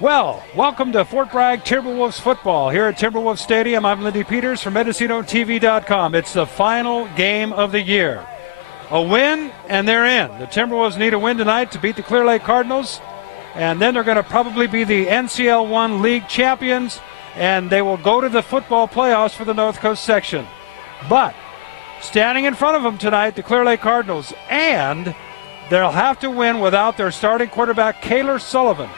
Well, welcome to Fort Bragg Timberwolves football here at Timberwolves Stadium. I'm Lindy Peters from MendocinoTV.com. It's the final game of the year. A win, and they're in. The Timberwolves need a win tonight to beat the Clearlake Cardinals, and then they're going to probably be the NCL1 League champions, and they will go to the football playoffs for the North Coast section. But standing in front of them tonight, the Clearlake Cardinals, and they'll have to win without their starting quarterback, Kaylor Sullivan,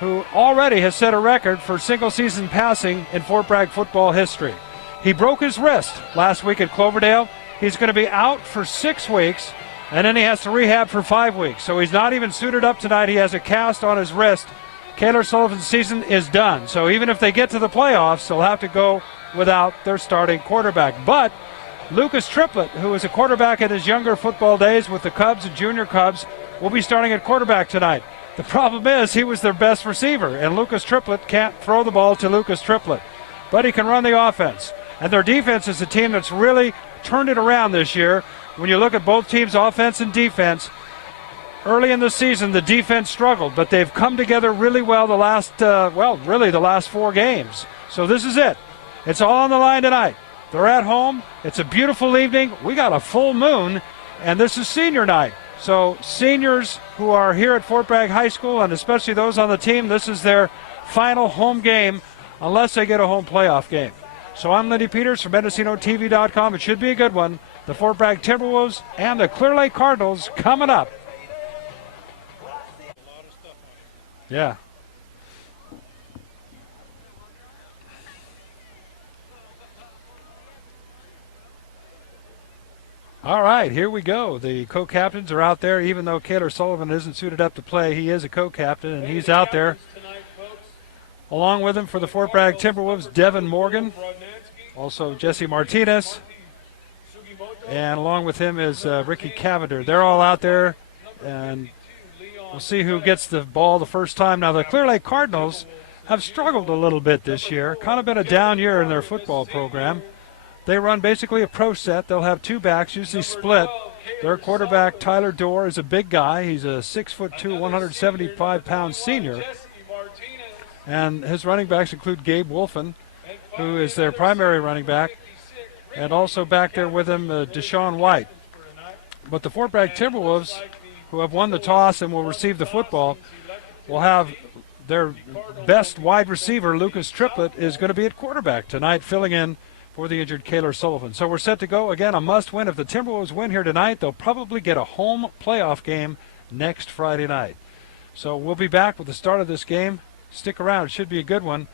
who already has set a record for single-season passing in Fort Bragg football history. He broke his wrist last week at Cloverdale. He's going to be out for 6 weeks, and then he has to rehab for 5 weeks. So he's not even suited up tonight. He has a cast on his wrist. Kaylor Sullivan's season is done. So even if they get to the playoffs, they'll have to go without their starting quarterback. But Lucas Triplett, who was a quarterback in his younger football days with the Cubs and Junior Cubs, will be starting at quarterback tonight. The problem is he was their best receiver, and Lucas Triplett can't throw the ball to Lucas Triplett, but he can run the offense. And their defense is a team that's really turned it around this year. When you look at both teams' offense and defense, early in the season the defense struggled, but they've come together really well the last 4 games. So this is it. It's all on the line tonight. They're at home. It's a beautiful evening. We got a full moon, and this is senior night. So seniors who are here at Fort Bragg High School, and especially those on the team, this is their final home game unless they get a home playoff game. So I'm Lindy Peters from MendocinoTV.com. It should be a good one. The Fort Bragg Timberwolves and the Clearlake Cardinals coming up. Yeah. All right, here we go. The co-captains are out there. Even though Kaylor Sullivan isn't suited up to play, he is a co-captain, and he's out there. Along with him for the Fort Bragg Timberwolves, Devin Morgan, also Jesse Martinez, and along with him is Ricky Cavender. They're all out there, and we'll see who gets the ball the first time. Now, the Clearlake Cardinals have struggled a little bit this year, kind of been a down year in their football program. They run basically a pro set. They'll have 2 backs, usually split. Their quarterback, Tyler Dorr, is a big guy. He's a 6'2", 175-pound senior. And his running backs include Gabe Wolfen, who is their primary running back, and also back there with him, Deshaun White. But the Fort Bragg Timberwolves, who have won the toss and will receive the football, will have their best wide receiver, Lucas Triplett, is going to be at quarterback tonight, filling in for the injured Kaylor Sullivan. So we're set to go. Again, a must-win. If the Timberwolves win here tonight, they'll probably get a home playoff game next Friday night. So we'll be back with the start of this game. Stick around. It should be a good one.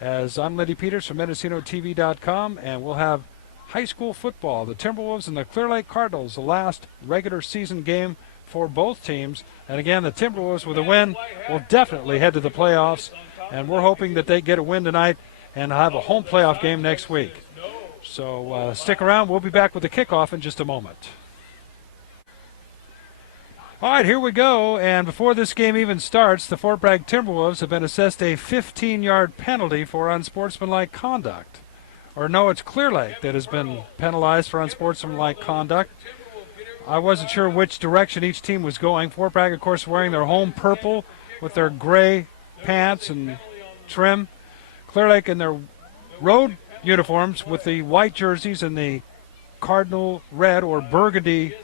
As I'm Lindy Peters from MendocinoTV.com, and we'll have high school football. The Timberwolves and the Clearlake Cardinals, the last regular season game for both teams. And again, the Timberwolves with a win will definitely head to the playoffs, and we're hoping that they get a win tonight and have a home playoff game next week. So stick around. We'll be back with the kickoff in just a moment. All right, here we go. And before this game even starts, the Fort Bragg Timberwolves have been assessed a 15-yard penalty for unsportsmanlike conduct. Or no, it's Clearlake that has been penalized for unsportsmanlike conduct. I wasn't sure which direction each team was going. Fort Bragg, of course, wearing their home purple with their gray pants and trim. Clearlake in their road uniforms with the white jerseys and the cardinal red or burgundy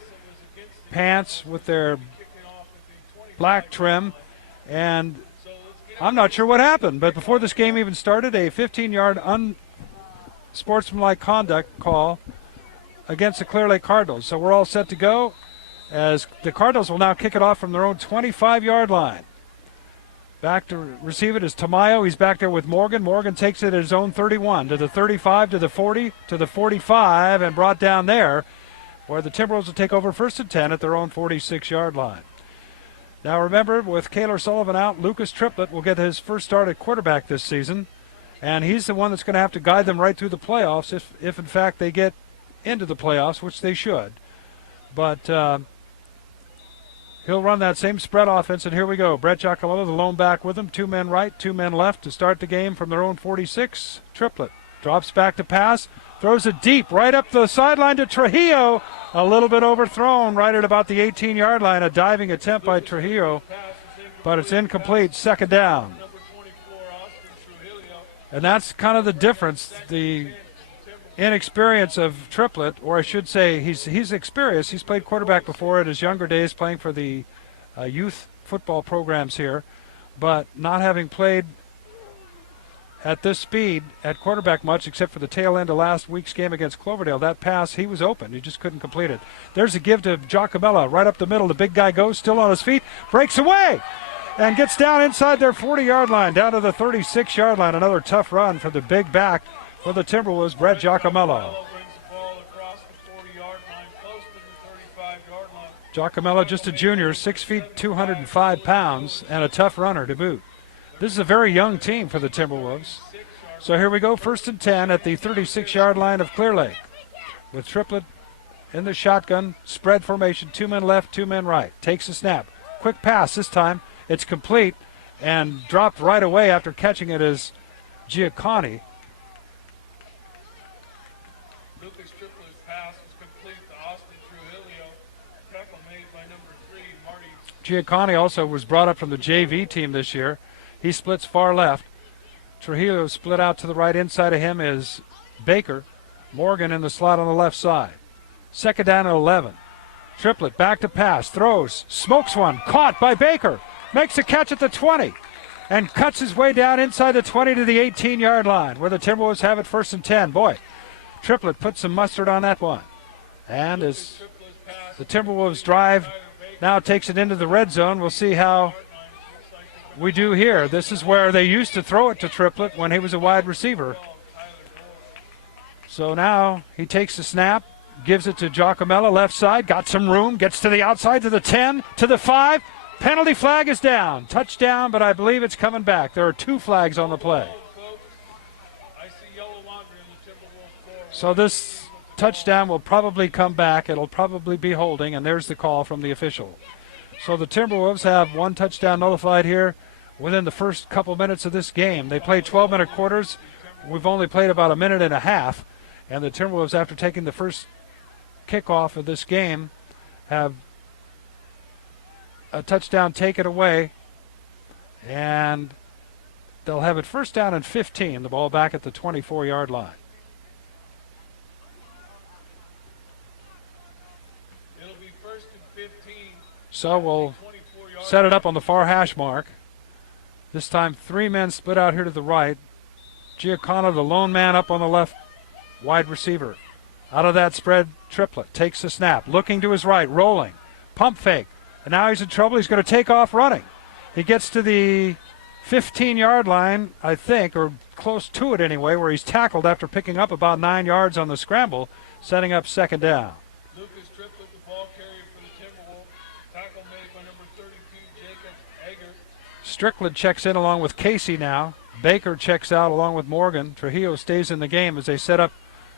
pants with their black trim. And I'm not sure what happened, but before this game even started, a 15-yard unsportsmanlike conduct call against the Clearlake Cardinals. So we're all set to go as the Cardinals will now kick it off from their own 25-yard line. Back to receive it is Tamayo. He's back there with Morgan. Morgan takes it at his own 31 to the 35, to the 40, to the 45, and brought down there, where the Timberwolves will take over 1st and 10 at their own 46-yard line. Now remember, with Kaylor Sullivan out, Lucas Triplett will get his first start at quarterback this season, and he's the one that's going to have to guide them right through the playoffs if in fact they get into the playoffs, which they should. But he'll run that same spread offense, and here we go. Brett Giacomello, the lone back with him. 2 men right, 2 men left to start the game from their own 46. Triplett drops back to pass, throws it deep right up the sideline to Trujillo. A little bit overthrown right at about the 18-yard line. A diving attempt by Trujillo, but it's incomplete. 2nd down. And that's kind of the difference, the inexperience of Triplett, or I should say he's experienced. He's played quarterback before in his younger days, playing for the youth football programs here, but not having played at this speed at quarterback much except for the tail end of last week's game against Cloverdale. That pass, he was open. He just couldn't complete it. There's a give to Giacomella right up the middle. The big guy goes, still on his feet, breaks away, and gets down inside their 40-yard line, down to the 36-yard line. Another tough run for the big back for the Timberwolves, Brett Giacomella. Giacomella, just a junior, 6 feet, 205 pounds, and a tough runner to boot. This is a very young team for the Timberwolves. So here we go, 1st and 10 at the 36-yard line of Clearlake. With Triplett in the shotgun, spread formation, 2 men left, 2 men right. Takes a snap. Quick pass this time. It's complete and dropped right away after catching it as Giaconi. Lucas Triplett's pass was complete to Austin Trujillo. Tackle made by number 3, Marty. Giaconi also was brought up from the JV team this year. He splits far left. Trujillo split out to the right. Inside of him is Baker. Morgan in the slot on the left side. 2nd down and 11. Triplett back to pass. Throws. Smokes one. Caught by Baker. Makes a catch at the 20. And cuts his way down inside the 20 to the 18-yard line, where the Timberwolves have it 1st and 10. Boy, Triplett put some mustard on that one. And as the Timberwolves drive now takes it into the red zone, we'll see how we do here. This is where they used to throw it to Triplett when he was a wide receiver. So now he takes the snap, gives it to Giacomella, left side, got some room, gets to the outside, to the 10, to the 5. Penalty flag is down. Touchdown, but I believe it's coming back. There are 2 flags on the play. So this touchdown will probably come back. It'll probably be holding, and there's the call from the official. So the Timberwolves have 1 touchdown nullified here within the first couple minutes of this game. They played 12-minute quarters. We've only played about a minute and a half, and the Timberwolves, after taking the first kickoff of this game, have a touchdown taken away, and they'll have it 1st down and 15, the ball back at the 24-yard line. It'll be 1st and 15. So we'll set it up on the far hash mark. This time 3 men split out here to the right. Giacano, the lone man up on the left, wide receiver. Out of that spread, Triplett takes the snap, looking to his right, rolling, pump fake. And now he's in trouble. He's going to take off running. He gets to the 15-yard line, I think, or close to it anyway, where he's tackled after picking up about 9 yards on the scramble, setting up 2nd down. Lucas Triplett, the ball carrier for the Timberwolves. Tackle made by number 32, Jacob Egger. Strickland checks in along with Casey now. Baker checks out along with Morgan. Trujillo stays in the game as they set up.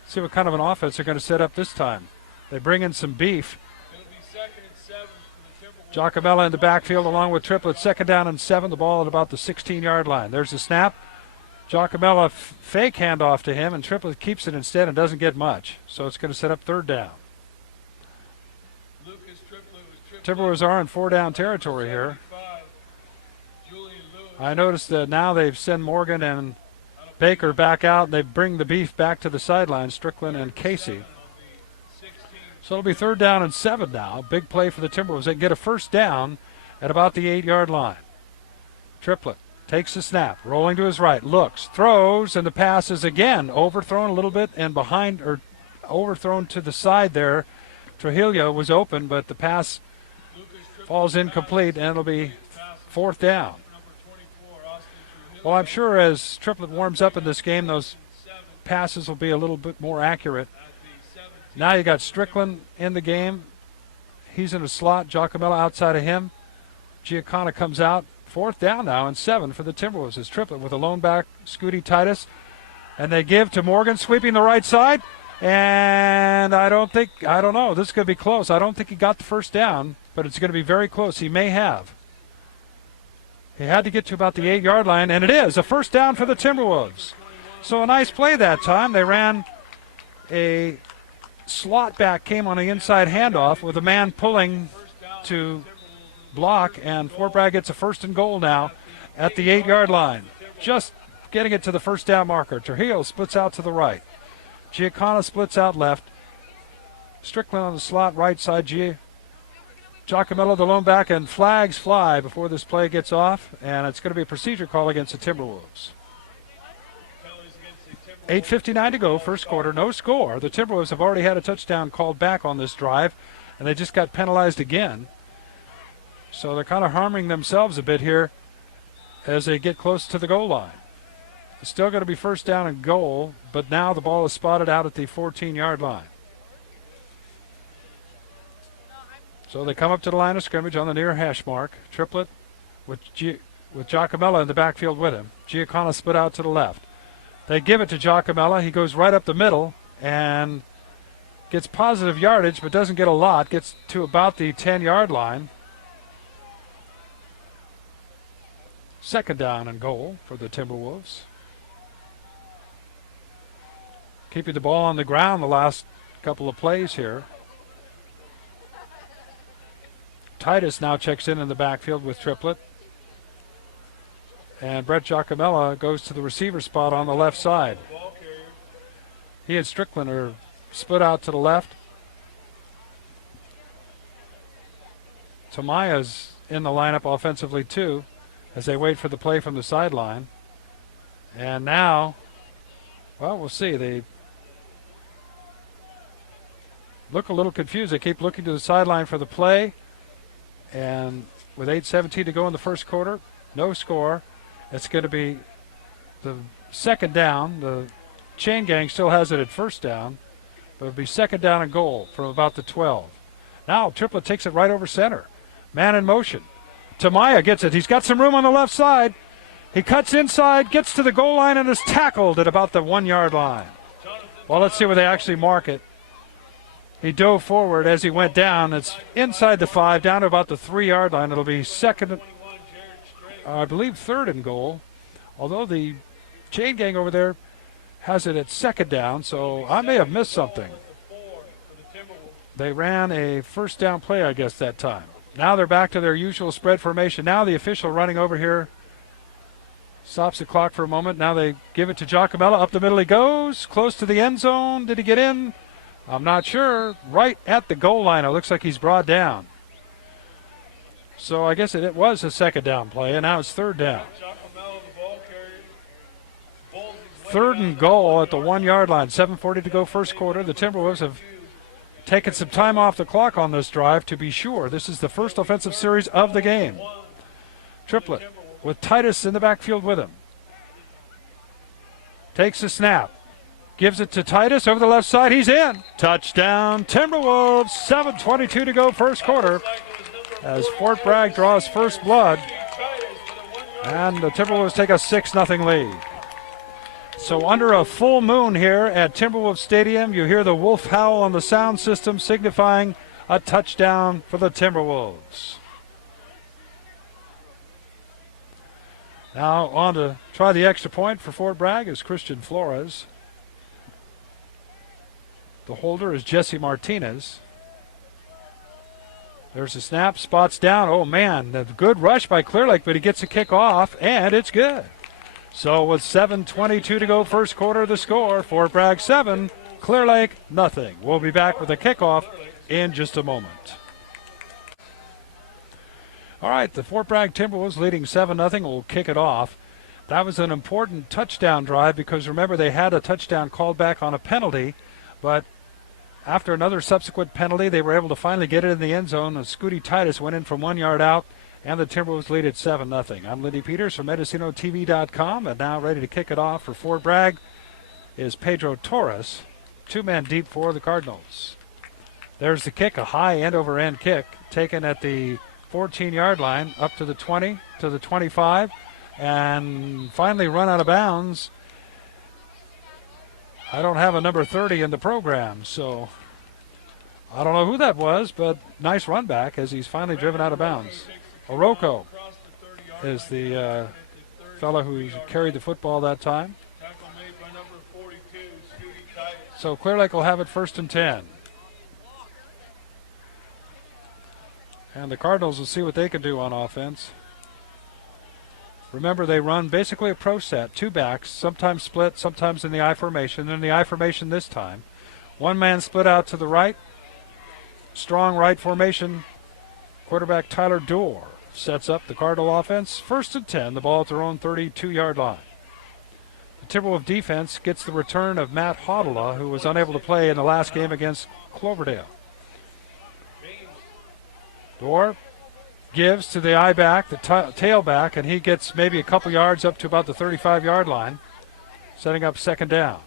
See what kind of an offense they're going to set up this time. They bring in some beef. It'll be 2nd and 7 for the Timberwolves. Giacomella in the backfield along with Triplett. 2nd down and 7. The ball at about the 16-yard line. There's the snap. Giacomella fake handoff to him, and Triplett keeps it instead and doesn't get much. So it's going to set up 3rd down. Lucas Triplett Timberwolves are in 4-down territory here. I noticed that now they've sent Morgan and Baker back out, and they bring the beef back to the sideline, Strickland and Casey. So it'll be 3rd down and 7 now. Big play for the Timberwolves. They can get a 1st down at about the 8-yard line. Triplett takes the snap, rolling to his right, looks, throws, and the pass is again overthrown a little bit and behind, or overthrown to the side there. Trujillo was open, but the pass falls incomplete, and it'll be 4th down. Well, I'm sure as Triplett warms up in this game, those passes will be a little bit more accurate. Now you got Strickland in the game. He's in a slot. Giacomella outside of him. Giacano comes out. 4th down now and 7 for the Timberwolves. As Triplett with a lone back, Scooty Titus. And they give to Morgan, sweeping the right side. And I don't know. This is going to be close. I don't think he got the 1st down, but it's going to be very close. He may have. He had to get to about the 8-yard line, and it is a 1st down for the Timberwolves. So a nice play that time. They ran a slot back, came on the inside handoff with a man pulling to block, and Fort Bragg gets a 1st and goal now at the 8-yard line. Just getting it to the first down marker. Trujillo splits out to the right. Giancana splits out left. Strickland on the slot right side. Giacomello the lone back, and flags fly before this play gets off, and it's going to be a procedure call against the Timberwolves. 8:59 to go, first quarter, no score. The Timberwolves have already had a touchdown called back on this drive, and they just got penalized again. So they're kind of harming themselves a bit here as they get close to the goal line. It's still going to be first down and goal, but now the ball is spotted out at the 14-yard line. So they come up to the line of scrimmage on the near hash mark. Triplet with Giacomello in the backfield with him. Giancana split out to the left. They give it to Giacomello. He goes right up the middle and gets positive yardage, but doesn't get a lot. Gets to about the 10-yard line. Second down and goal for the Timberwolves. Keeping the ball on the ground the last couple of plays here. Titus now checks in the backfield with Triplet. And Brett Giacomello goes to the receiver spot on the left side. He and Strickland are split out to the left. Tamaya's in the lineup offensively too as they wait for the play from the sideline. And now, well, we'll see. They look a little confused. They keep looking to the sideline for the play. And with 8:17 to go in the first quarter, no score. It's going to be the second down. The chain gang still has it at first down, but it'll be second down and goal from about the 12. Now Triplet takes it right over center. Man in motion. Tamaya gets it. He's got some room on the left side. He cuts inside, gets to the goal line, and is tackled at about the 1-yard line. Well, let's see where they actually mark it. He dove forward as he went down. It's inside the 5, down to about the 3-yard line. It'll be second, I believe third and goal, although the chain gang over there has it at second down, so I may have missed something. They ran a first down play, I guess, that time. Now they're back to their usual spread formation. Now the official running over here stops the clock for a moment. Now they give it to Giacomello. Up the middle he goes, close to the end zone. Did he get in? I'm not sure. Right at the goal line, it looks like he's brought down. So I guess it was a second down play, and now it's third down. Third and goal at the 1-yard line. 7:40 to go first quarter. The Timberwolves have taken some time off the clock on this drive to be sure. This is the first offensive series of the game. Triplet with Titus in the backfield with him. Takes the snap. Gives it to Titus over the left side. He's in. Touchdown, Timberwolves. 7:22 to go first quarter as Fort Bragg draws first blood. And the Timberwolves take a 6-0 lead. So under a full moon here at Timberwolves Stadium, you hear the wolf howl on the sound system signifying a touchdown for the Timberwolves. Now on to try the extra point for Fort Bragg is Christian Flores. The holder is Jesse Martinez. There's a snap, spots down. Oh, man, a good rush by Clearlake, but he gets a kick off, and it's good. So with 7:22 to go first quarter, the score, Fort Bragg 7, Clearlake nothing. We'll be back with a kickoff in just a moment. All right, the Fort Bragg Timberwolves leading 7-0 will kick it off. That was an important touchdown drive because, remember, they had a touchdown called back on a penalty, but after another subsequent penalty, they were able to finally get it in the end zone. And Scooty Titus went in from 1 yard out, and the Timberwolves lead at 7-0. I'm Lindy Peters from MendocinoTV.com, and now ready to kick it off for Fort Bragg is Pedro Torres, 2 men deep for the Cardinals. There's the kick, a high end-over-end kick, taken at the 14-yard line, up to the 20, to the 25, and finally run out of bounds. I don't have a number 30 in the program, so I don't know who that was, but nice run back as he's finally driven out of bounds. Oroko is the fellow who carried the football that time. So Clearlake will have it first and 10. And the Cardinals will see what they can do on offense. Remember, they run basically a pro set, two backs, sometimes split, sometimes in the I formation. In the I formation this time, one man split out to the right, strong right formation. Quarterback Tyler Dorr sets up the Cardinal offense. 1st and 10, the ball at their own 32-yard line. The Timberwolves defense gets the return of Matt Hodala, who was unable to play in the last game against Cloverdale. Dorr gives to the I-back, the tailback, and he gets maybe a couple yards up to about the 35-yard line, setting up 2nd down.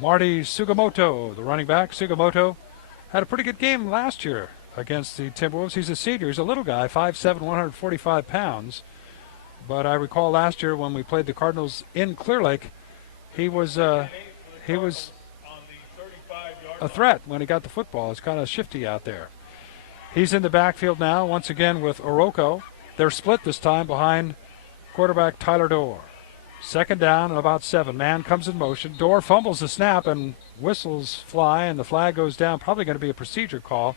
Marty Sugimoto, the running back. Sugimoto had a pretty good game last year against the Timberwolves. He's a senior. He's a little guy, 5'7", 145 pounds. But I recall last year when we played the Cardinals in Clearlake, he was a threat when he got the football. It's kind of shifty out there. He's in the backfield now, once again with Oroko. They're split this time behind quarterback Tyler Dorr. 2nd down and about 7. Man comes in motion. Dorr fumbles the snap and whistles fly, and the flag goes down. Probably going to be a procedure call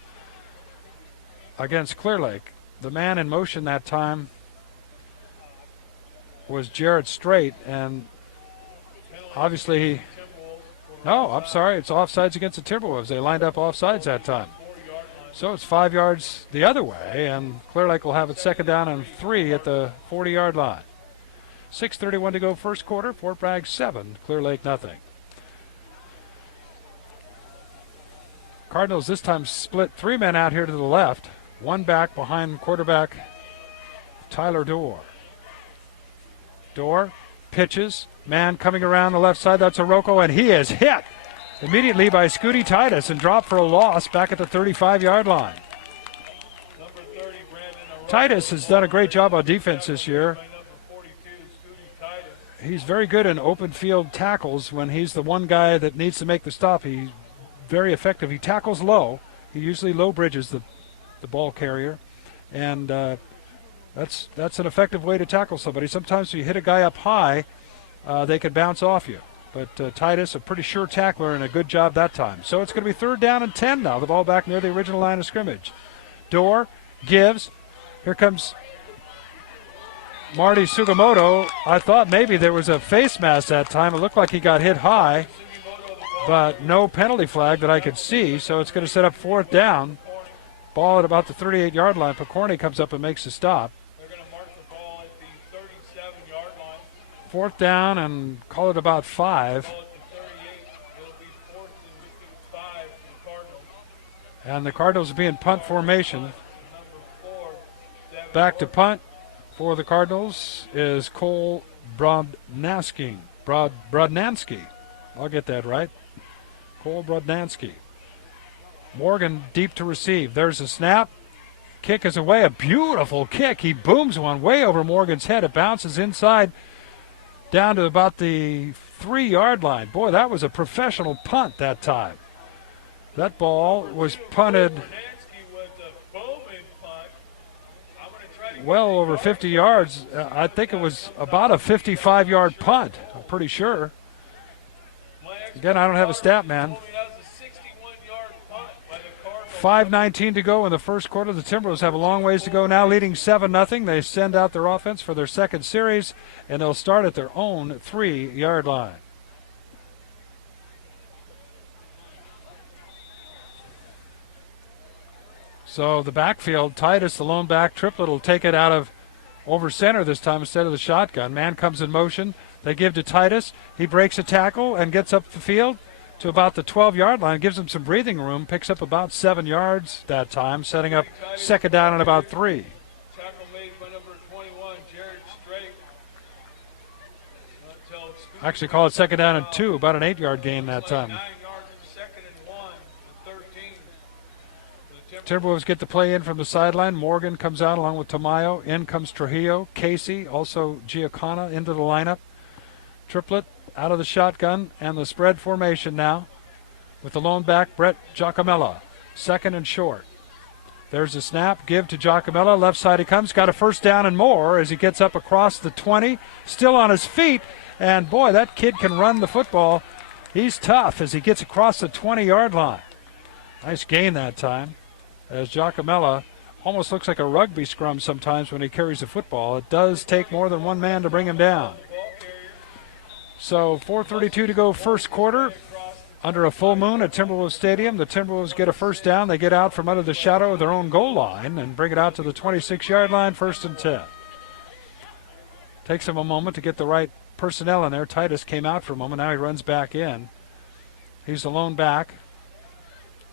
against Clearlake. The man in motion that time was Jared Strait, and obviously no, I'm sorry, it's offsides against the Timberwolves. They lined up offsides that time. So it's 5 yards the other way, and Clearlake will have it 2nd down and 3 at the 40-yard line. 6:31 to go first quarter. Fort Bragg 7, Clearlake nothing. Cardinals this time split 3 men out here to the left, 1 back behind quarterback Tyler Dorr. Dorr pitches, man coming around the left side, that's Oroko, and he is hit immediately by Scooty Titus and dropped for a loss back at the 35-yard line. Titus has done a great job on defense this year. He's very good in open field tackles when he's the one guy that needs to make the stop. He's very effective. He tackles low. He usually low bridges the ball carrier, and that's an effective way to tackle somebody. Sometimes if you hit a guy up high, they can bounce off you. But Titus, a pretty sure tackler, and a good job that time. So it's going to be 3rd down and 10 now. The ball back near the original line of scrimmage. Dorr gives. Here comes Marty Sugimoto. I thought maybe there was a face mask that time. It looked like he got hit high, but no penalty flag that I could see. So it's going to set up 4th down. Ball at about the 38-yard line. Picorni comes up and makes the stop. 4th down and call it about 5. And the Cardinals will be in punt formation. Back to punt for the Cardinals is Cole Brodnansky. I'll get that right. Cole Brodnansky. Morgan deep to receive. There's a snap. Kick is away. A beautiful kick. He booms one way over Morgan's head. It bounces inside down to about the 3-yard line. Boy, that was a professional punt that time. That ball was punted well over 50 yards. I think it was about a 55-yard punt. I'm pretty sure. Again, I don't have a stat, man. 5:19 to go in the first quarter. The Timberwolves have a long ways to go now, leading 7-0. They send out their offense for their second series, and they'll start at their own 3-yard line. So the backfield, Titus, the lone back, Triplett will take it out of over center this time instead of the shotgun. Man comes in motion. They give to Titus. He breaks a tackle and gets up the field to about the 12-yard line, gives him some breathing room, picks up about 7 yards that time, setting up 2nd down and about 3. Tackle made by number 21, Jared Strait. Actually call it 2nd down and 2, about an 8-yard gain that time. 9 yards from 2nd and 1 to 13. Timberwolves get the play in from the sideline. Morgan comes out along with Tamayo. In comes Trujillo, Casey, also Giacana into the lineup. Triplett out of the shotgun and the spread formation now with the lone back, Brett Giacamella. 2nd and short. There's a snap. Give to Giacamella. Left side he comes. Got a 1st down and more as he gets up across the 20. Still on his feet. And, boy, that kid can run the football. He's tough as he gets across the 20-yard line. Nice gain that time as Giacamella almost looks like a rugby scrum sometimes when he carries the football. It does take more than one man to bring him down. So 4:32 to go first quarter. Under a full moon at Timberwolves Stadium, the Timberwolves get a first down. They get out from under the shadow of their own goal line and bring it out to the 26-yard line, 1st and 10. Takes him a moment to get the right personnel in there. Titus came out for a moment. Now he runs back in. He's the lone back.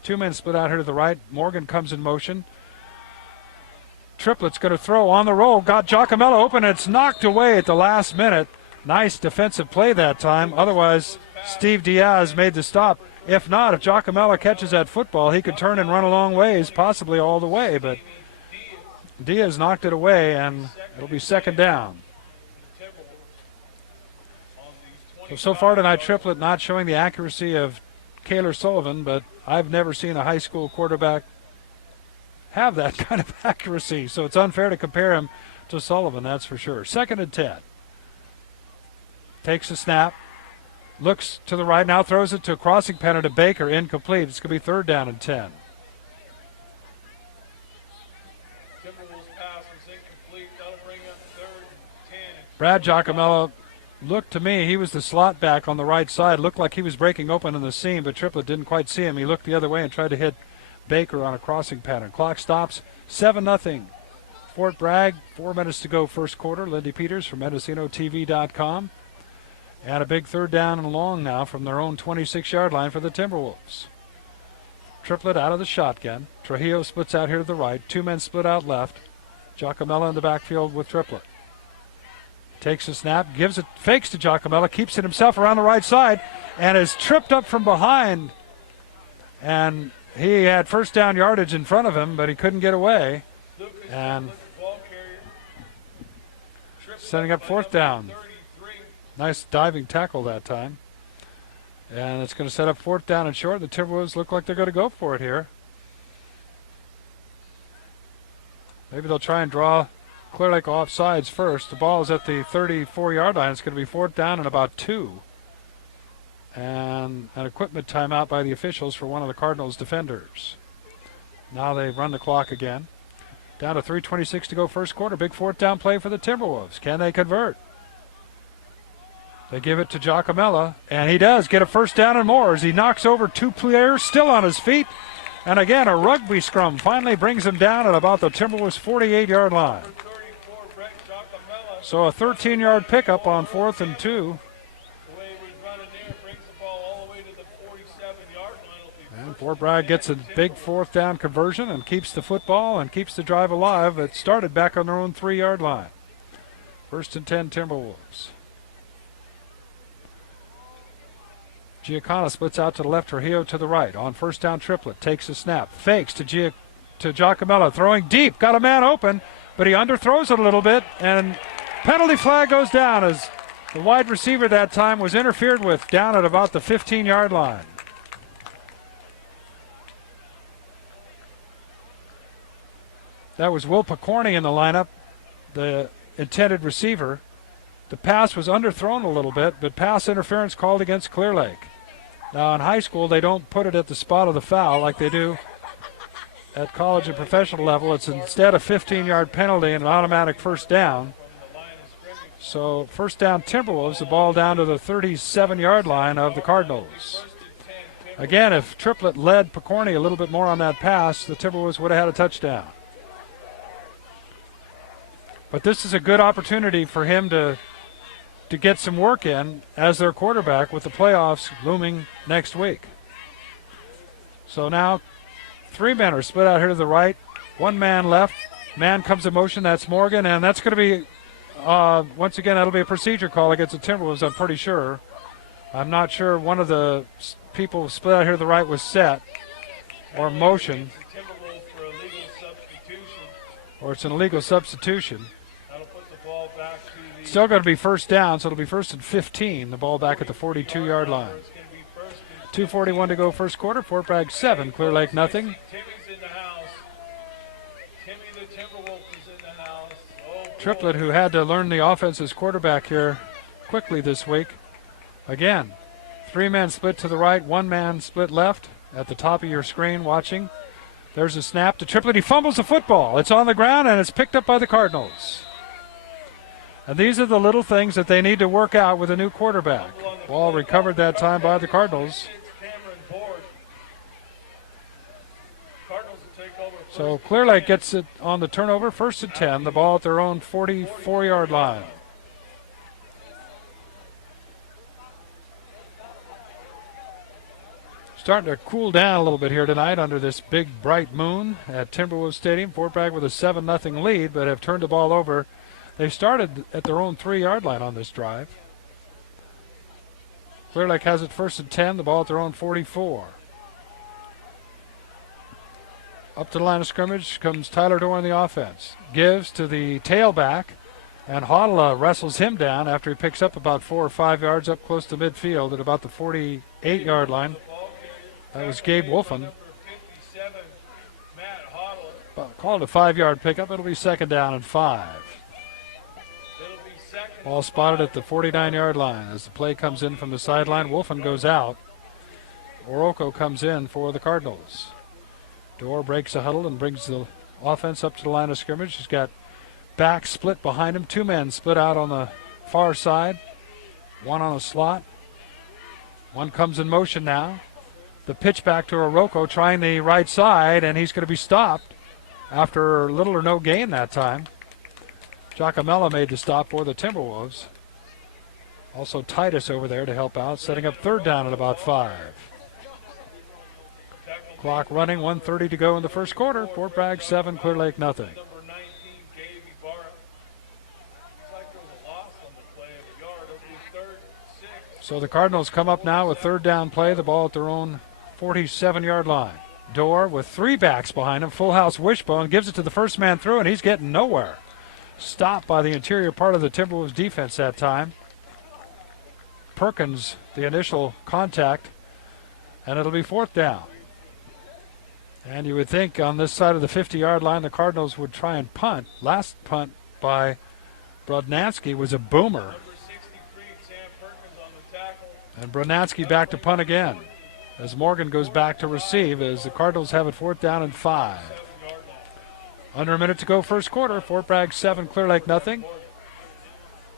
2 men split out here to the right. Morgan comes in motion. Triplett's going to throw on the roll. Got Giacomello open. It's knocked away at the last minute. Nice defensive play that time. Otherwise, Steve Diaz made the stop. If not, if Giacomello catches that football, he could turn and run a long ways, possibly all the way. But Diaz knocked it away, and it'll be 2nd down. So far tonight, Triplett not showing the accuracy of Kaylor Sullivan, but I've never seen a high school quarterback have that kind of accuracy. So it's unfair to compare him to Sullivan, that's for sure. 2nd and 10. Takes a snap. Looks to the right, now throws it to a crossing pattern to Baker, incomplete. It's going to be 3rd down and 10. Timberwolves pass was incomplete. That'll bring up 3rd and 10. Brad Giacomello looked to me, he was the slot back on the right side. Looked like he was breaking open in the seam, but Triplett didn't quite see him. He looked the other way and tried to hit Baker on a crossing pattern. Clock stops, 7-0. Fort Bragg, 4 minutes to go first quarter. Lindy Peters from MendocinoTV.com. And a big 3rd down and long now from their own 26-yard line for the Timberwolves. Triplett out of the shotgun. Trujillo splits out here to the right. 2 men split out left. Giacomello in the backfield with Triplett. Takes a snap, gives it, fakes to Giacomello, keeps it himself around the right side, and is tripped up from behind. And he had first down yardage in front of him, but he couldn't get away. And setting up 4th down. Nice diving tackle that time. And it's going to set up 4th down and short. The Timberwolves look like they're going to go for it here. Maybe they'll try and draw Clearlake offsides first. The ball is at the 34-yard line. It's going to be 4th down and about 2. And an equipment timeout by the officials for one of the Cardinals defenders. Now they run the clock again. Down to 3:26 to go first quarter. Big 4th down play for the Timberwolves. Can they convert? They give it to Giacomello, and he does get a first down and more as he knocks over 2 players still on his feet. And again, a rugby scrum finally brings him down at about the Timberwolves' 48-yard line. So a 13-yard pickup on 4th and 2. And Fort Bragg gets a big 4th down conversion and keeps the football and keeps the drive alive. It started back on their own 3-yard line. 1st and 10 Timberwolves. Giacomello splits out to the left, Trujillo to the right. On 1st down, Triplett takes a snap, fakes to Giacomello, throwing deep, got a man open, but he underthrows it a little bit, and penalty flag goes down as the wide receiver that time was interfered with down at about the 15-yard line. That was Will Picorni in the lineup, the intended receiver. The pass was underthrown a little bit, but pass interference called against Clearlake. Now, in high school, they don't put it at the spot of the foul like they do at college and professional level. It's instead a 15-yard penalty and an automatic first down. So, first down Timberwolves, the ball down to the 37-yard line of the Cardinals. Again, if Triplett led Picorni a little bit more on that pass, the Timberwolves would have had a touchdown. But this is a good opportunity for him to get some work in as their quarterback with the playoffs looming next week. So now 3 men are split out here to the right. 1 man left. Man comes in motion. That's Morgan. And that's going to be, once again, that'll be a procedure call against the Timberwolves, I'm pretty sure. I'm not sure one of the people split out here to the right was set or motion. Or it's an illegal substitution. Still going to be first down, so it'll be 1st and 15. The ball back at the 42-yard line. 2:41 to go first quarter. Fort Bragg 7, Clearlake nothing. Triplett, who had to learn the offense as quarterback here quickly this week. Again, 3 men split to the right, 1 man split left at the top of your screen watching. There's a snap to Triplett. He fumbles the football. It's on the ground, and it's picked up by the Cardinals. And these are the little things that they need to work out with a new quarterback. Ball recovered that time by the Cardinals. So Clearlake gets it on the turnover, 1st and 10, the ball at their own 44-yard line. Starting to cool down a little bit here tonight under this big bright moon at Timberwolves Stadium. Fort Bragg with a 7-0 lead, but have turned the ball over. They started at their own 3-yard line on this drive. Clearlake has it 1st and 10, the ball at their own 44. Up to the line of scrimmage comes Tyler Dorr in the offense. Gives to the tailback, and Hodla wrestles him down after he picks up about 4 or 5 yards up close to midfield at about the 48-yard line. That was Gabe Wolfen. Called a 5-yard pickup. It'll be 2nd down and 5. Ball spotted at the 49-yard line. As the play comes in from the sideline, Wolfen goes out. Oroko comes in for the Cardinals. Dorr breaks a huddle and brings the offense up to the line of scrimmage. He's got back split behind him. 2 men split out on the far side. 1 on a slot. 1 comes in motion now. The pitch back to Oroko trying the right side, and he's going to be stopped after little or no gain that time. Giacomella made the stop for the Timberwolves. Also Titus over there to help out, setting up 3rd down at about 5. Clock running, 1:30 to go in the first quarter. Fort Bragg 7, Clearlake nothing. So the Cardinals come up now with 3rd down play, the ball at their own 47-yard line. Dorr with 3 backs behind him, full house wishbone, gives it to the first man through, and he's getting nowhere. Stopped by the interior part of the Timberwolves defense that time. Perkins, the initial contact, and it'll be 4th down. And you would think on this side of the 50-yard line, the Cardinals would try and punt. Last punt by Brodnansky was a boomer. And Brodnansky back to punt again as Morgan goes back to receive as the Cardinals have it 4th down and 5. Under a minute to go first quarter. Fort Bragg 7, Clearlake nothing.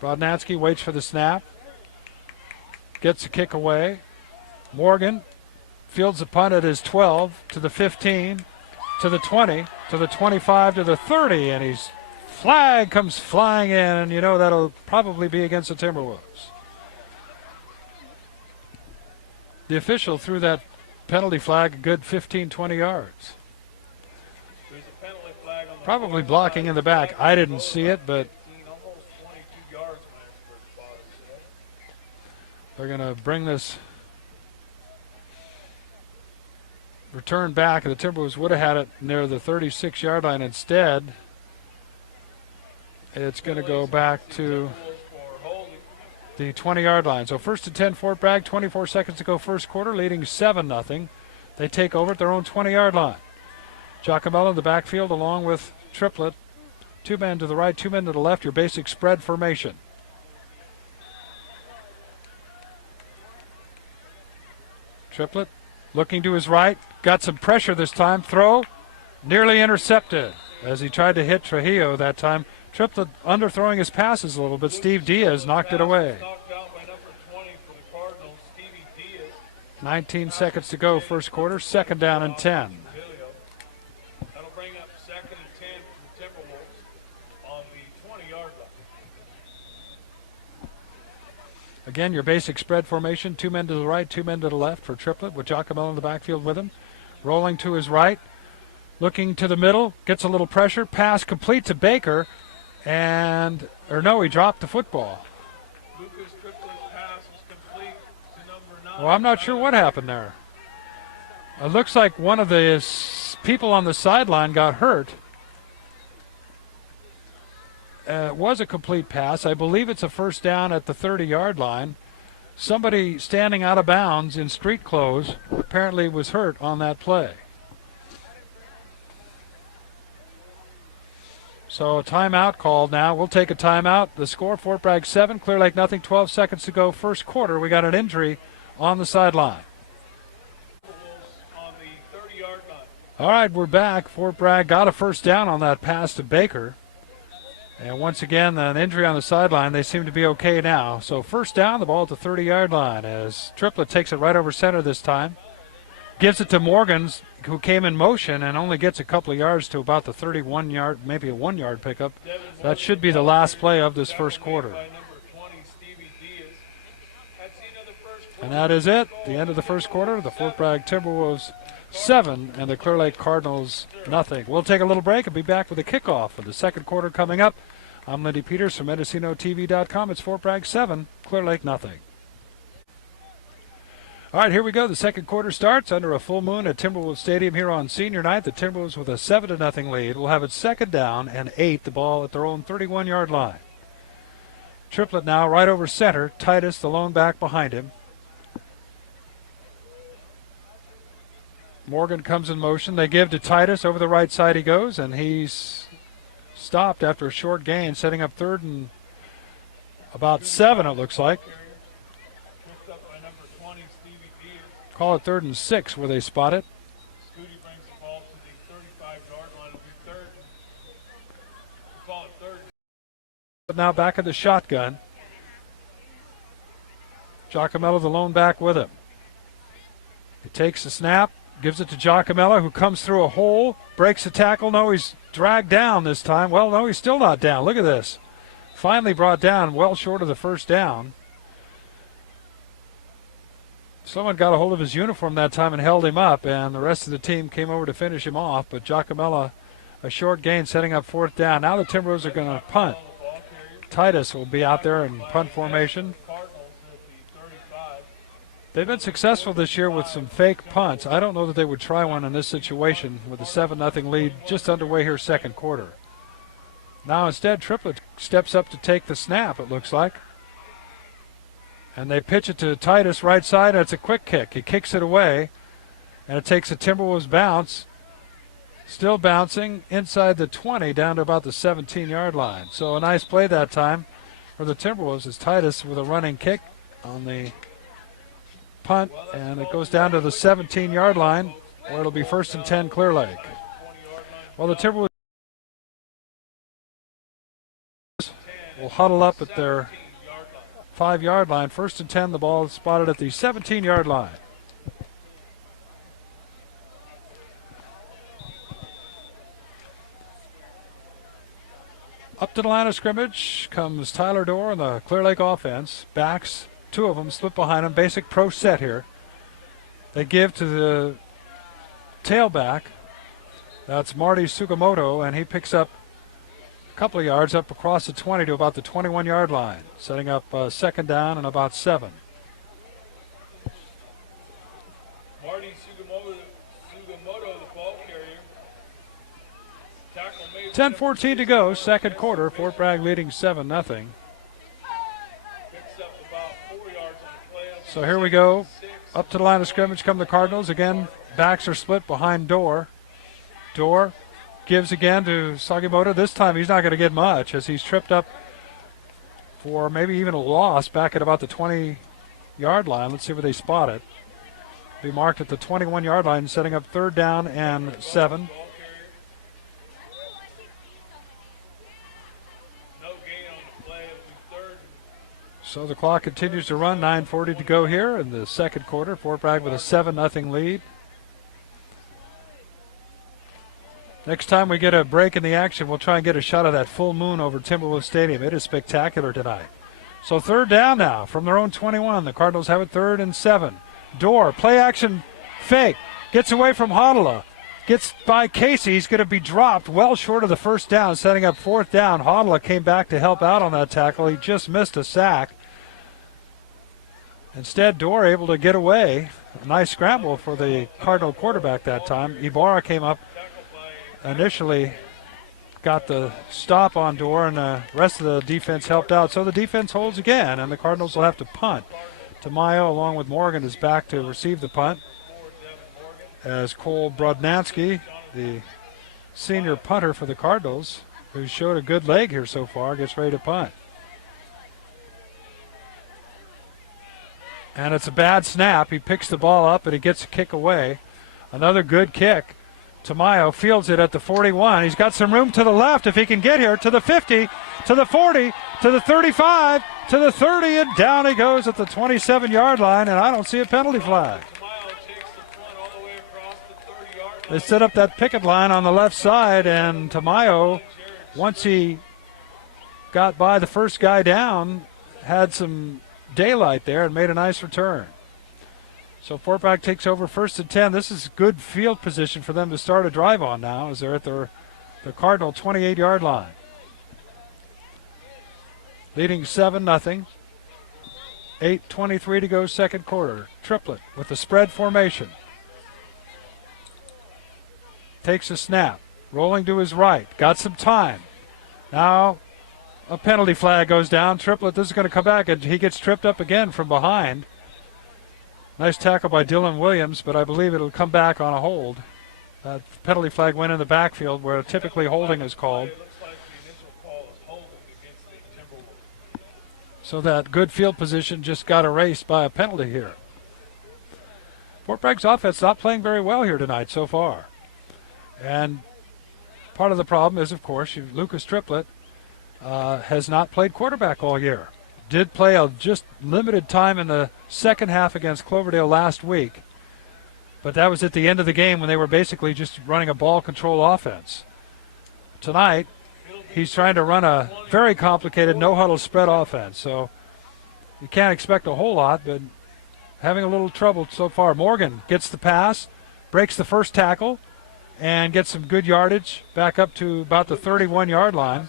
Brodnansky waits for the snap. Gets a kick away. Morgan fields the punt at his 12 to the 15 to the 20 to the 25 to the 30, and his flag comes flying in, and you know that'll probably be against the Timberwolves. The official threw that penalty flag a good 15, 20 yards. Probably blocking in the back. I didn't see it, but they're going to bring this return back. The Timberwolves would have had it near the 36-yard line. Instead, it's going to go back to the 20-yard line. So 1st and 10, Fort Bragg, 24 seconds to go first quarter, leading 7-0. They take over at their own 20-yard line. Giacomella in the backfield along with Triplett. 2 men to the right, 2 men to the left, your basic spread formation. Triplett looking to his right, got some pressure this time, throw, nearly intercepted as he tried to hit Trujillo that time. Triplett underthrowing his passes a little bit. Steve Diaz knocked it away. 19 seconds to go first quarter, 2nd down and 10. That'll bring up 2nd and 10 for the Timberwolves on the 20-yard line. Again, your basic spread formation, 2 men to the right, 2 men to the left for Triplett with Giacomella in the backfield with him. Rolling to his right, looking to the middle, gets a little pressure, pass complete to Baker, he dropped the football. Lucas Triplett's pass is complete to number 9. Well, I'm not sure what happened there. It looks like one of the people on the sideline got hurt. It was a complete pass. I believe it's a 1st down at the 30-yard line. Somebody standing out of bounds in street clothes apparently was hurt on that play. So a timeout called now. We'll take a timeout. The score, Fort Bragg 7, Clearlake nothing, 12 seconds to go first quarter. We got an injury on the sideline. On the 30-yard line. All right, we're back. Fort Bragg got a first down on that pass to Baker. And once again, an injury on the sideline. They seem to be okay now. So first down, the ball at the 30-yard line as Triplett takes it right over center this time. Gives it to Morgans, who came in motion and only gets a couple of yards to about the 31-yard, maybe a 1-yard pickup. That should be the last play of this first quarter. And that is it. The end of the first quarter. The Fort Bragg Timberwolves 7 and the Clearlake Cardinals nothing. We'll take a little break and be back with a kickoff of the second quarter coming up. I'm Lindy Peters from MendocinoTV.com. It's Fort Bragg 7, Clearlake nothing. All right, here we go. The second quarter starts under a full moon at Timberwolves Stadium here on senior night. The Timberwolves with a 7-0 lead will have it second down and 8, the ball at their own 31-yard line. Triplett now right over center. Titus, the lone back behind him. Morgan comes in motion. They give to Titus. Over the right side he goes, and he's stopped after a short gain, setting up third and about 7, it looks like. Call it 3rd and 6 where they spot it. Scooty brings the ball to the 35-yard line. It'll be third. We'll call it third. But now back in the shotgun. Giacomello, the lone back, with him. He takes the snap, gives it to Giacomello, who comes through a hole, breaks the tackle. No, he's dragged down this time. Well, no, he's still not down. Look at this. Finally brought down, well short of the first down. Someone got a hold of his uniform that time and held him up, and the rest of the team came over to finish him off. But Giacomello, a short gain, setting up fourth down. Now the Timberwolves are going to punt. Titus will be out there in punt formation. They've been successful this year with some fake punts. I don't know that they would try one in this situation with a 7-0 lead just underway here second quarter. Now instead, Triplett steps up to take the snap, it looks like. And they pitch it to Titus right side, and it's a quick kick. He kicks it away, and it takes a Timberwolves bounce. Still bouncing inside the 20 down to about the 17-yard line. So a nice play that time for the Timberwolves as Titus with a running kick on the punt, and it goes down to the 17-yard line where it'll be 1st and 10 Clearlake. Well, the Timberwolves will huddle up at their 5-yard line. 1st and 10, the ball is spotted at the 17-yard line. Up to the line of scrimmage comes Tyler Dorr on the Clearlake offense. Backs, 2 of them slip behind him. Basic pro set here. They give to the tailback. That's Marty Sugimoto, and he picks up a couple of yards up across the 20 to about the 21-yard line, setting up second down and about 7. Marty Sugimoto, the ball carrier. 10:14 to go, second quarter. Fort Bragg leading 7-0. So here we go. Up to the line of scrimmage come the Cardinals. Again, backs are split behind Dorr. Dorr gives again to Sugimoto. This time he's not going to get much as he's tripped up for maybe even a loss back at about the 20-yard line. Let's see where they spot it. Be marked at the 21-yard line, setting up third down and 7. So the clock continues to run, 9:40 to go here in the second quarter. Fort Bragg with a 7-0 lead. Next time we get a break in the action, we'll try and get a shot of that full moon over Timberwolves Stadium. It is spectacular tonight. So third down now from their own 21. The Cardinals have it 3rd and 7. Dorr, play action fake, gets away from Hodala. Gets by Casey. He's going to be dropped well short of the first down, setting up 4th down. Hodala came back to help out on that tackle. He just missed a sack. Instead, Dorr able to get away. A nice scramble for the Cardinal quarterback that time. Ibarra came up initially, got the stop on Dorr, and the rest of the defense helped out. So the defense holds again, and the Cardinals will have to punt. Tamayo, along with Morgan, is back to receive the punt, as Cole Brodnansky, the senior punter for the Cardinals, who showed a good leg here so far, gets ready to punt. And it's a bad snap. He picks the ball up and he gets a kick away. Another good kick Tamayo fields it at the 41. He's got some room to the left if he can get here, to the 50, to the 40, to the 35, to the 30, and down he goes at the 27-yard line, and I don't see a penalty flag. They set up that picket line on the left side, and Tamayo, once he got by the first guy down, had some daylight there and made a nice return. So Fort Bragg takes over 1st and 10. This is good field position for them to start a drive on now as they're at the Cardinal 28-yard line. Leading 7-0. 8:23 to go, second quarter. Triplett with the spread formation. Takes a snap. Rolling to his right. Got some time. Now a penalty flag goes down. Triplett, this is going to come back, and he gets tripped up again from behind. Nice tackle by Dylan Williams, but I believe it'll come back on a hold. That penalty flag went in the backfield where typically holding is called. So that good field position just got erased by a penalty here. Fort Bragg's offense not playing very well here tonight so far. And part of the problem is, of course, Lucas Triplett has not played quarterback all year. Did play a just limited time in the second half against Cloverdale last week, but that was at the end of the game when they were basically just running a ball control offense. Tonight, he's trying to run a very complicated no-huddle spread offense, so you can't expect a whole lot, but having a little trouble so far. Morgan gets the pass, breaks the first tackle, and gets some good yardage back up to about the 31-yard line.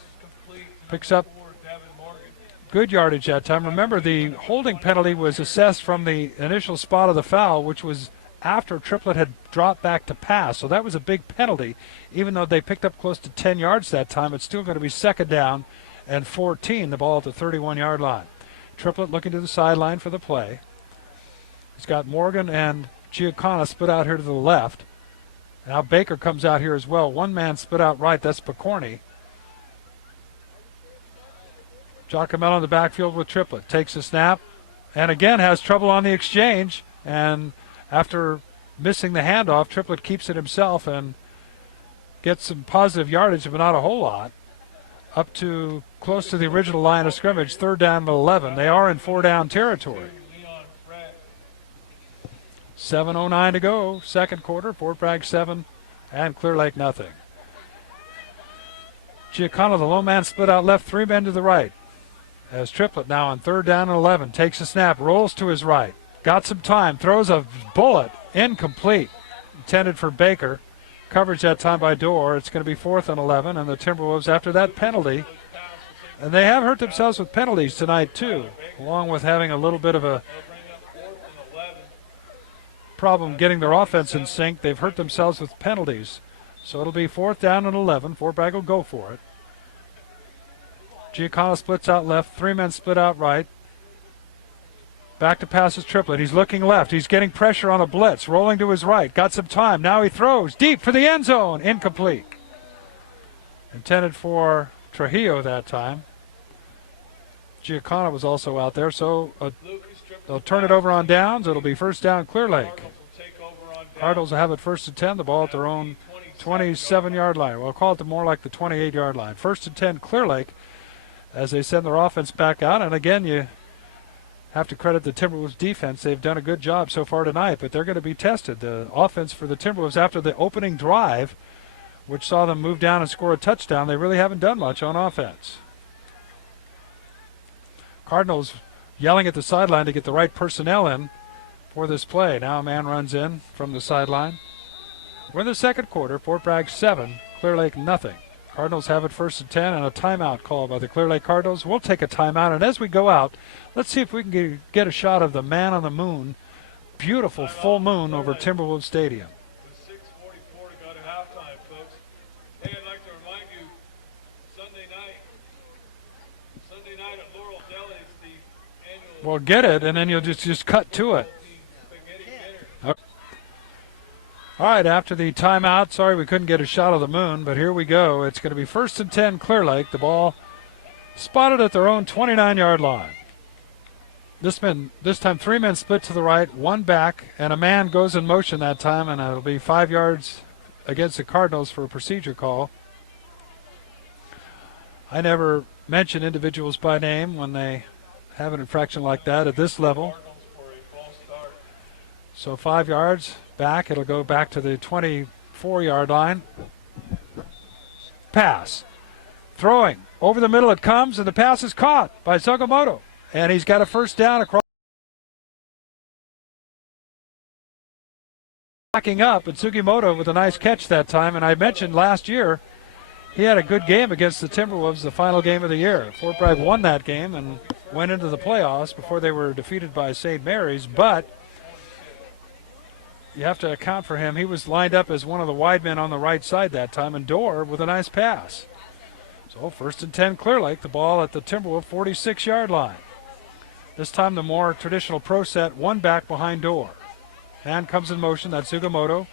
Picks up good yardage that time. Remember, the holding penalty was assessed from the initial spot of the foul, which was after Triplett had dropped back to pass. So that was a big penalty. Even though they picked up close to 10 yards that time, it's still going to be 2nd down and 14, the ball at the 31-yard line. Triplett looking to the sideline for the play. He's got Morgan and Giancana split out here to the left. Now Baker comes out here as well. One man split out right. That's Picorni. Giacomello in the backfield with Triplett. Takes a snap and again has trouble on the exchange. And after missing the handoff, Triplett keeps it himself and gets some positive yardage, but not a whole lot. Up to close to the original line of scrimmage, 3rd down and 11. They are in 4-down territory. 7:09 to go, second quarter. Fort Bragg 7 and Clearlake nothing. Giancana, the low man, split out left, 3 men to the right. As Triplett now on 3rd down and 11, takes a snap, rolls to his right. Got some time, throws a bullet, incomplete. Intended for Baker. Coverage that time by Dorr. It's going to be 4th and 11, and the Timberwolves after that penalty. And they have hurt themselves with penalties tonight too, along with having a little bit of a problem getting their offense in sync. They've hurt themselves with penalties. So it'll be 4th down and 11. Fort Bragg will go for it. Giancana splits out left. 3 men split out right. Back to passes Triplett. He's looking left. He's getting pressure on a blitz. Rolling to his right. Got some time. Now he throws deep for the end zone. Incomplete. Intended for Trujillo that time. Giancana was also out there, so they'll turn it over on downs. It'll be 1st down Clearlake. Cardinals will have it 1st and 10. The ball at their own 27-yard line. We'll call it more like the 28-yard line. 1st and 10 Clearlake as they send their offense back out. And again, you have to credit the Timberwolves defense. They've done a good job so far tonight, but they're going to be tested. The offense for the Timberwolves after the opening drive, which saw them move down and score a touchdown, they really haven't done much on offense. Cardinals yelling at the sideline to get the right personnel in for this play. Now a man runs in from the sideline. We're in the second quarter. Fort Bragg 7, Clearlake nothing. Cardinals have it 1st and 10 and a timeout called by the Clearlake Cardinals. We'll take a timeout, and as we go out, let's see if we can get a shot of the man on the moon. Beautiful full moon over Timberwolves Stadium. 6:44 to go to halftime, folks. Hey, I'd like to remind you, Sunday night at Laurel Deli is the annual... Well, get it, and then you'll just cut to it. Okay. All right, after the timeout, sorry we couldn't get a shot of the moon, but here we go. It's going to be 1st and 10 Clearlake. The ball spotted at their own 29-yard line. This time 3 men split to the right, 1 back, and a man goes in motion that time, and it'll be 5 yards against the Cardinals for a procedure call. I never mention individuals by name when they have an infraction like that at this level. So 5 yards back. It'll go back to the 24-yard line. Pass. Throwing. Over the middle it comes, and the pass is caught by Sugimoto. And he's got a first down across. Backing up, and Sugimoto with a nice catch that time. And I mentioned last year he had a good game against the Timberwolves, the final game of the year. Fort Bragg won that game and went into the playoffs before they were defeated by St. Mary's. But you have to account for him. He was lined up as one of the wide men on the right side that time, and Dorr with a nice pass. So 1st and 10 Clearlake, the ball at the Timberwolves 46-yard line. This time the more traditional pro set, one back behind Dorr. Man comes in motion, that's Sugimoto.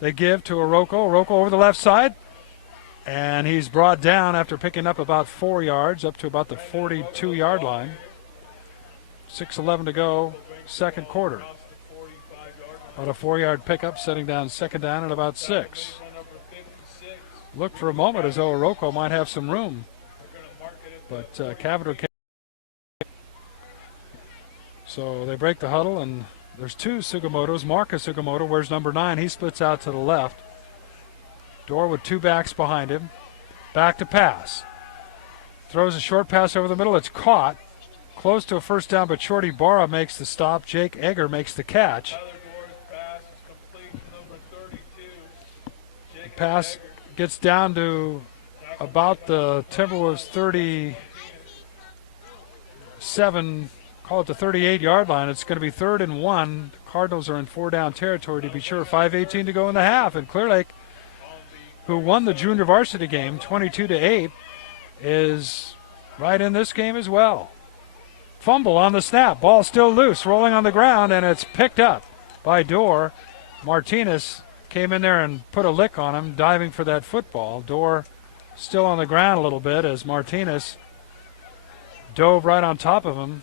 They give to Oroko. Oroko over the left side. And he's brought down after picking up about 4 yards, up to about the 42-yard line. 6:11 to go, second quarter. About a 4-yard pickup, setting down second down at about 6. Looked for a moment as though Oroko might have some room. But Cavender came. So they break the huddle, and there's two Sugimotos. Marcus Sugimoto wears number 9. He splits out to the left. Dorr with 2 backs behind him. Back to pass. Throws a short pass over the middle. It's caught. Close to a first down, but Shorty Barra makes the stop. Jake Egger makes the catch. The pass gets down to about the Timberwolves 37, call it the 38-yard line. It's going to be 3rd and 1. The Cardinals are in 4-down territory to be sure. 5:18 to go in the half, and Clearlake, who won the junior varsity game 22-8, is right in this game as well. Fumble on the snap. Ball still loose, rolling on the ground, and it's picked up by Dorr. Martinez came in there and put a lick on him, diving for that football. Dorr still on the ground a little bit as Martinez dove right on top of him,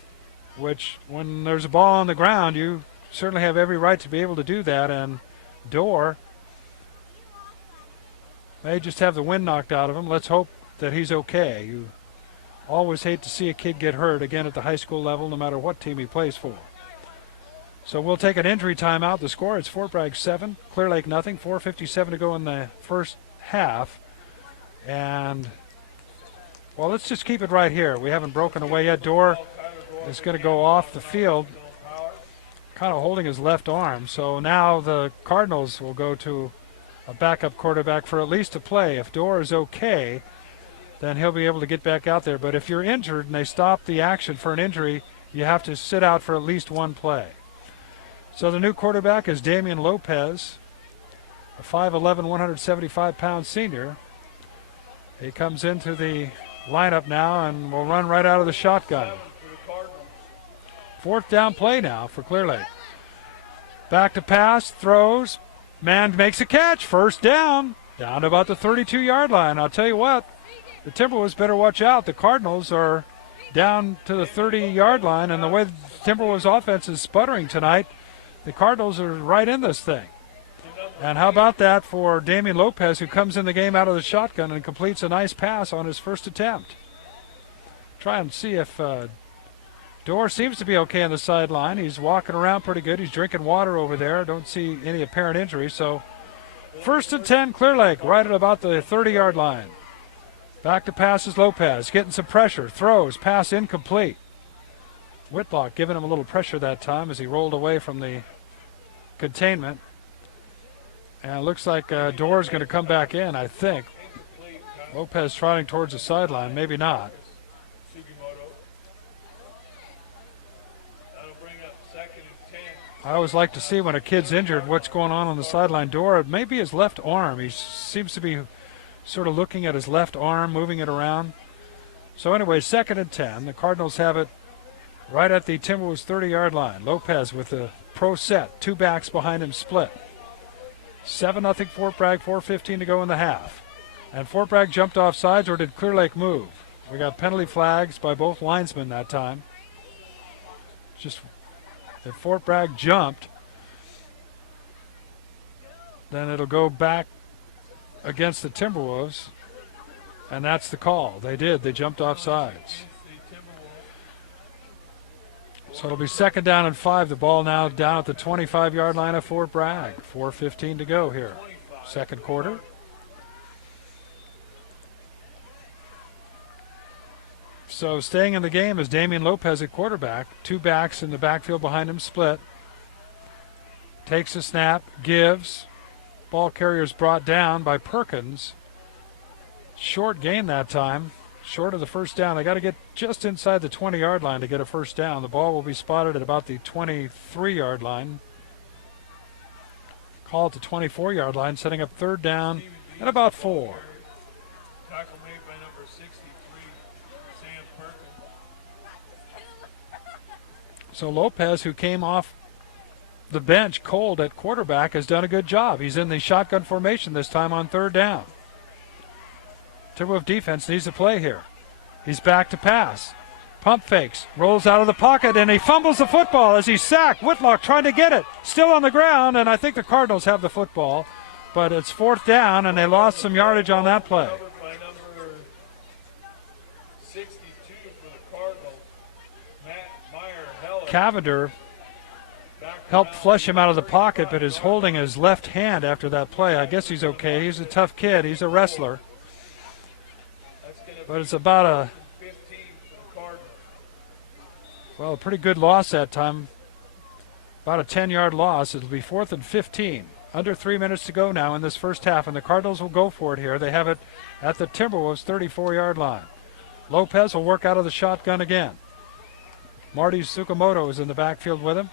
which when there's a ball on the ground, you certainly have every right to be able to do that, and Dorr may just have the wind knocked out of him. Let's hope that he's okay. You always hate to see a kid get hurt again at the high school level, no matter what team he plays for. So we'll take an injury timeout. The score is Fort Bragg 7, Clearlake nothing. 4:57 to go in the first half. And, well, let's just keep it right here. We haven't broken away yet. Dorr is going to go off the field, kind of holding his left arm. So now the Cardinals will go to a backup quarterback for at least a play. If Dorr is okay, then he'll be able to get back out there. But if you're injured and they stop the action for an injury, you have to sit out for at least one play. So the new quarterback is Damian Lopez, a 5'11", 175-pound senior. He comes into the lineup now and will run right out of the shotgun. 4th down play now for Clearlake. Back to pass, throws. Man makes a catch. First down. Down to about the 32-yard line. I'll tell you what, the Timberwolves better watch out. The Cardinals are down to the 30-yard line, and the way the Timberwolves offense is sputtering tonight, the Cardinals are right in this thing. And how about that for Damian Lopez, who comes in the game out of the shotgun and completes a nice pass on his first attempt. Try and see if Dorr seems to be okay on the sideline. He's walking around pretty good. He's drinking water over there. Don't see any apparent injury. So 1st and 10, Clearlake, right at about the 30-yard line. Back to pass is Lopez, getting some pressure. Throws, pass incomplete. Whitlock giving him a little pressure that time as he rolled away from the containment. And it looks like Dorr is going to come back in, I think. Lopez trotting towards the sideline, maybe not. I always like to see when a kid's injured what's going on the sideline. Dorr, maybe his left arm. He seems to be sort of looking at his left arm, moving it around. So anyway, 2nd and 10. The Cardinals have it right at the Timberwolves 30-yard line. Lopez with the pro set. 2 backs behind him split. 7-0 Fort Bragg, 4:15 to go in the half. And Fort Bragg jumped off sides, or did Clearlake move? We got penalty flags by both linesmen that time. Just if Fort Bragg jumped, then it'll go back against the Timberwolves, and that's the call. They did. They jumped off sides. So it'll be 2nd down and 5. The ball now down at the 25-yard line of Fort Bragg. 4:15 to go here. Second quarter. So staying in the game is Damian Lopez at quarterback. 2 backs in the backfield behind him split. Takes a snap, gives. Ball carrier's brought down by Perkins. Short gain that time. Short of the first down. They got to get just inside the 20-yard line to get a first down. The ball will be spotted at about the 23-yard line. Call at the 24-yard line, setting up 3rd down and about 4. Tackle made by number 63, Sam Perkins. So Lopez, who came off the bench cold at quarterback, has done a good job. He's in the shotgun formation this time on 3rd down. Timberwolves defense needs to play here. He's back to pass. Pump fakes, rolls out of the pocket, and he fumbles the football as he's sacked. Whitlock trying to get it. Still on the ground, and I think the Cardinals have the football. But it's 4th down, and they lost some yardage on that play. Covered by number 62 for the Cardinals, Matt Meyer-Heller. Cavender helped flush him out of the pocket, but is holding his left hand after that play. I guess he's okay. He's a tough kid. He's a wrestler. But it's about a pretty good loss that time. About a 10-yard loss. It'll be 4th and 15. Under 3 minutes to go now in this first half, and the Cardinals will go for it here. They have it at the Timberwolves' 34-yard line. Lopez will work out of the shotgun again. Marty Tsukamoto is in the backfield with him.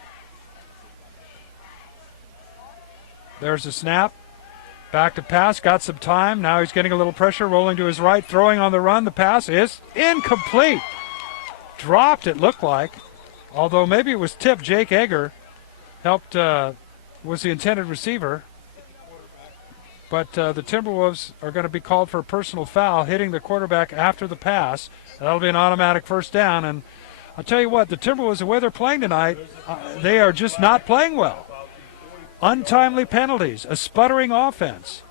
There's the snap. Back to pass, got some time. Now he's getting a little pressure, rolling to his right, throwing on the run. The pass is incomplete. Dropped, it looked like. Although maybe it was tipped. Jake Egger helped, was the intended receiver. But the Timberwolves are going to be called for a personal foul, hitting the quarterback after the pass. That'll be an automatic first down. And I'll tell you what, the Timberwolves, the way they're playing tonight, they are just not playing well. Untimely penalties, a sputtering offense,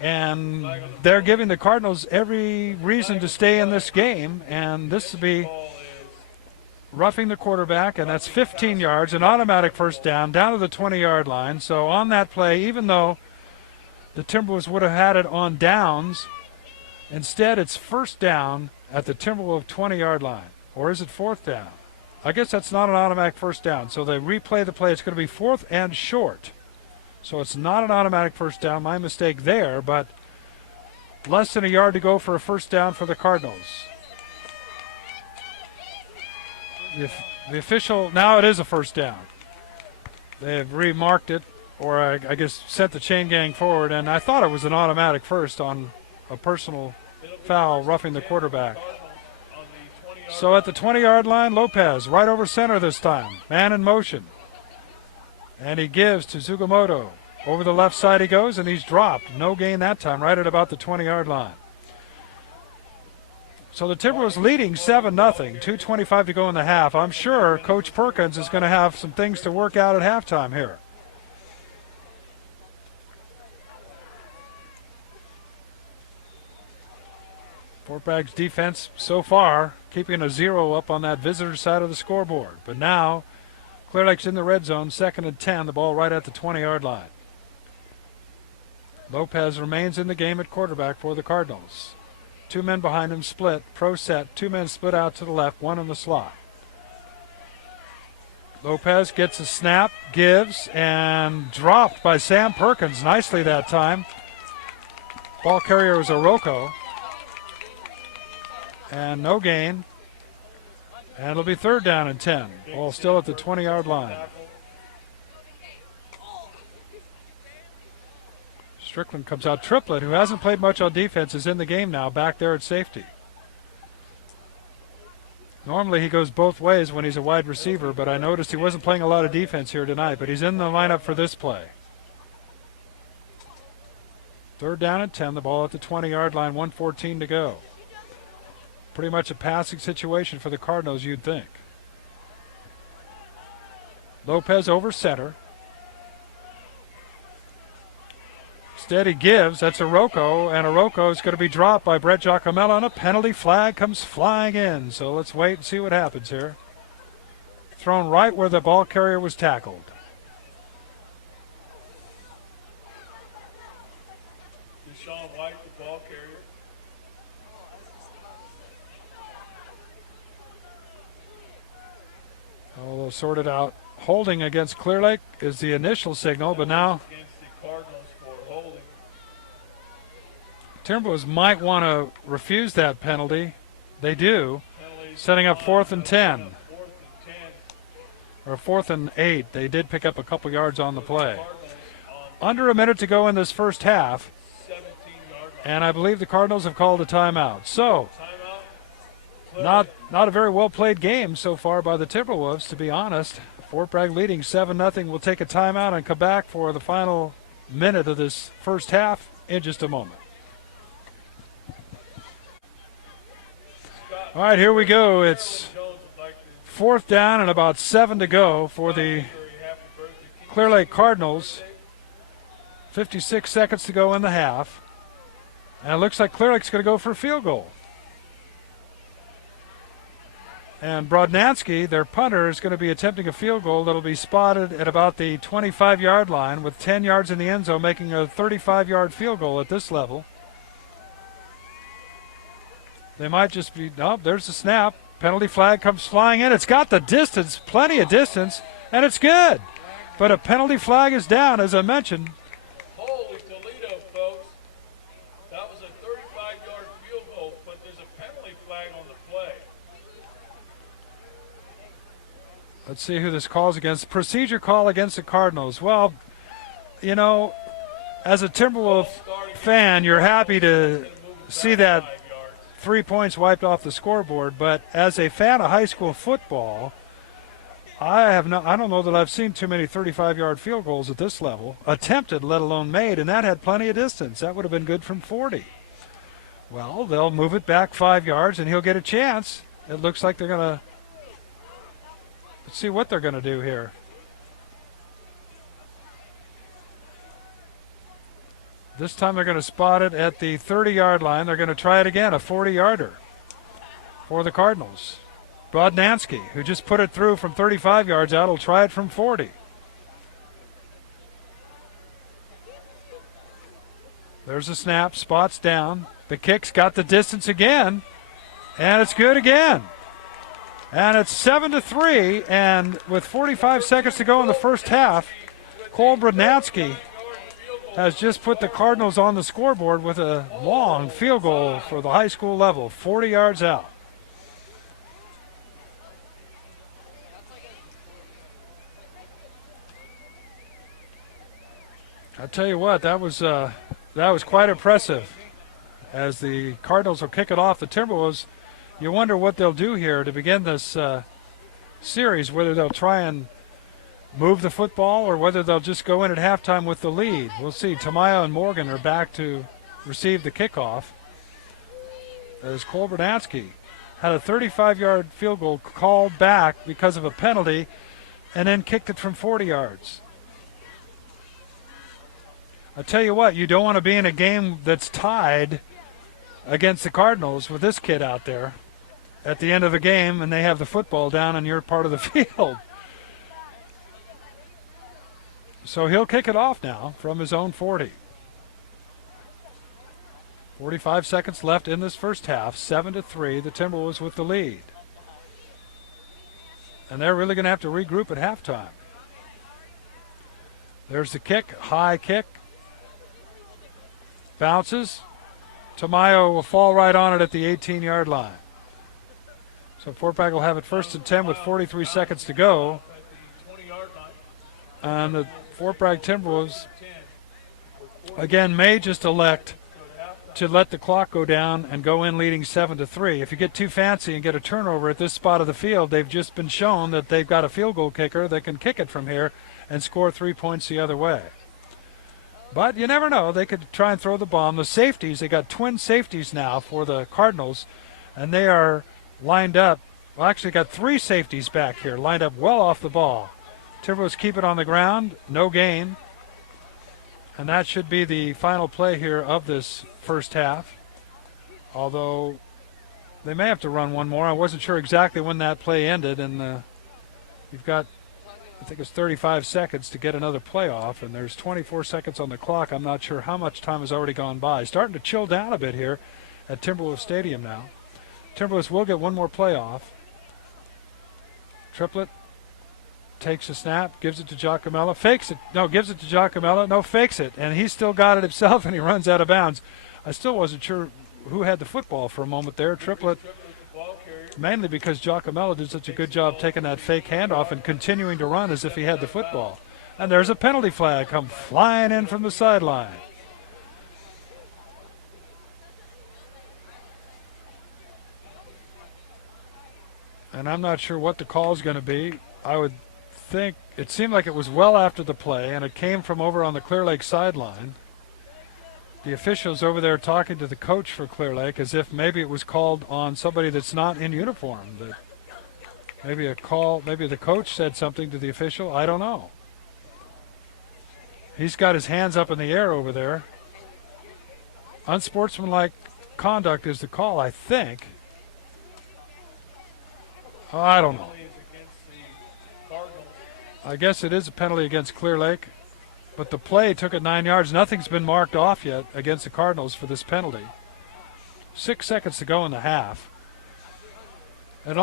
and they're giving the Cardinals every reason to stay in this game, and this will be roughing the quarterback, and that's 15 yards, an automatic first down to the 20-yard line. So on that play, even though the Timberwolves would have had it on downs, instead it's first down at the Timberwolves 20-yard line. Or is it 4th down? I guess that's not an automatic first down. So they replay the play. It's going to be 4th and short. So it's not an automatic first down. My mistake there, but less than a yard to go for a first down for the Cardinals. The official, now it is a first down. They have remarked it, or I guess sent the chain gang forward, and I thought it was an automatic first on a personal foul roughing the quarterback. So at the 20-yard line, Lopez right over center this time. Man in motion. And he gives to Tsukamoto. Over the left side he goes, and he's dropped. No gain that time, right at about the 20-yard line. So the Timberwolves leading 7-0, 2:25 to go in the half. I'm sure Coach Perkins is going to have some things to work out at halftime here. Fort Bragg's defense so far keeping a 0 up on that visitor side of the scoreboard. But now Clearlake's in the red zone, 2nd and 10, the ball right at the 20-yard line. Lopez remains in the game at quarterback for the Cardinals. 2 men behind him split, pro set, 2 men split out to the left, 1 in the slot. Lopez gets a snap, gives, and dropped by Sam Perkins nicely that time. Ball carrier was Oroko. And no gain. And it'll be 3rd down and 10. Ball still at the 20-yard line. Strickland comes out. Triplett, who hasn't played much on defense, is in the game now, back there at safety. Normally he goes both ways when he's a wide receiver, but I noticed he wasn't playing a lot of defense here tonight, but he's in the lineup for this play. 3rd down and 10, the ball at the 20-yard line, 1:14 to go. Pretty much a passing situation for the Cardinals, you'd think. Lopez over center. Instead, he gives. That's Aroko, and Aroko is going to be dropped by Brett Giacomella, and a penalty flag comes flying in. So let's wait and see what happens here. Thrown right where the ball carrier was tackled. Deshaun White, the ball carrier. Oh, they'll sort it out. Holding against Clearlake is the initial signal, but now Against the Cardinals for holding. Timberwolves might want to refuse that penalty. They do, setting up 4th and 10. 4th and 10. Or 4th and 8. They did pick up a couple yards on the play. Under a minute to go in this first half, 17-yard line. and I believe the Cardinals have called a timeout. So, not a very well played game so far by the Timberwolves, to be honest. Fort Bragg leading 7-0. We'll take a timeout and come back for the final minute of this first half in just a moment. All right, here we go. It's 4th down and about 7 to go for the Clearlake Cardinals. 56 seconds to go in the half. And it looks like Clearlake's going to go for a field goal. And Brodnansky, their punter, is going to be attempting a field goal that'll be spotted at about the 25-yard line with 10 yards in the end zone, making a 35-yard field goal at this level. They might just be, there's the snap. Penalty flag comes flying in. It's got the distance, plenty of distance, and it's good. But a penalty flag is down, as I mentioned. Holy Toledo, folks. That was a 35-yard field goal, but there's a penalty flag on the play. Let's see who this calls against. Procedure call against the Cardinals. Well, you know, as a Timberwolf fan, you're happy to see that 3 points wiped off the scoreboard, but as a fan of high school football, I don't know that I've seen too many 35-yard field goals at this level, attempted, let alone made, and that had plenty of distance. That would have been good from 40. Well, they'll move it back 5 yards, and he'll get a chance. It looks like they're going to – let's see what they're going to do here. This time they're going to spot it at the 30-yard line. They're going to try it again, a 40-yarder for the Cardinals. Brodnansky, who just put it through from 35 yards out, will try it from 40. There's a snap, spots down. The kick's got the distance again, and it's good again. And it's 7-3, and with 45 seconds to go in the first half, Cole Brodnansky has just put the Cardinals on the scoreboard with a long field goal for the high school level, 40 yards out. I tell you what, that was quite impressive. As the Cardinals will kick it off, the Timberwolves, you wonder what they'll do here to begin this series, whether they'll try and move the football or whether they'll just go in at halftime with the lead. We'll see. Tamayo and Morgan are back to receive the kickoff, as Cole Brodnansky had a 35-yard field goal called back because of a penalty and then kicked it from 40 yards. I tell you what, you don't want to be in a game that's tied against the Cardinals with this kid out there at the end of the game and they have the football down in your part of the field. So he'll kick it off now from his own 40. 45 seconds left in this first half, 7-3, the Timberwolves with the lead. And they're really going to have to regroup at halftime. There's the kick, high kick. Bounces. Tamayo will fall right on it at the 18-yard line. So Fort Bragg will have it 1st and 10 with 43 seconds to go. And the Fort Bragg Timberwolves, again, may just elect to let the clock go down and go in leading 7-3. If you get too fancy and get a turnover at this spot of the field, they've just been shown that they've got a field goal kicker that can kick it from here and score 3 points the other way. But you never know. They could try and throw the bomb. The safeties, they got twin safeties now for the Cardinals, and they are lined up. Well, actually got 3 safeties back here, lined up well off the ball. Timberwolves keep it on the ground, no gain. And that should be the final play here of this first half. Although they may have to run one more. I wasn't sure exactly when that play ended. And you've got, I think it's 35 seconds to get another play off. And there's 24 seconds on the clock. I'm not sure how much time has already gone by. Starting to chill down a bit here at Timberwolves Stadium now. Timberwolves will get one more play off. Triplett takes a snap, gives it to Giacomello, fakes it. No, gives it to Giacomello. No, fakes it. And he's still got it himself, and he runs out of bounds. I still wasn't sure who had the football for a moment there. Triplett, mainly because Giacomello did such a good job taking that fake handoff and continuing to run as if he had the football. And there's a penalty flag come flying in from the sideline. And I'm not sure what the call is going to be. I would think it seemed like it was well after the play, and it came from over on the Clearlake sideline. The officials over there talking to the coach for Clearlake as if maybe it was called on somebody that's not in uniform. That maybe a call, maybe the coach said something to the official. I don't know. He's got his hands up in the air over there. Unsportsmanlike conduct is the call, I think. Oh, I don't know. I guess it is a penalty against Clearlake, but the play took it 9 yards. Nothing's been marked off yet against the Cardinals for this penalty. 6 seconds to go in the half. And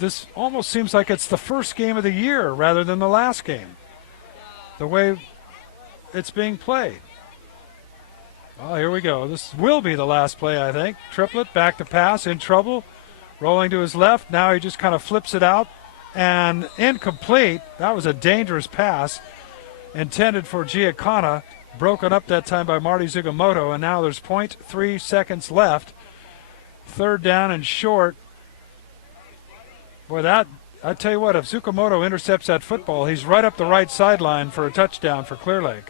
this almost seems like it's the first game of the year rather than the last game, the way it's being played. Well, here we go. This will be the last play, I think. Triplett back to pass, in trouble, rolling to his left. Now he just kind of flips it out. And incomplete. That was a dangerous pass intended for Giancana, broken up that time by Marty Zugamoto, and now there's 0.3 seconds left. Third down and short. Boy, that, I tell you what, if Zugamoto intercepts that football, he's right up the right sideline for a touchdown for Clearlake.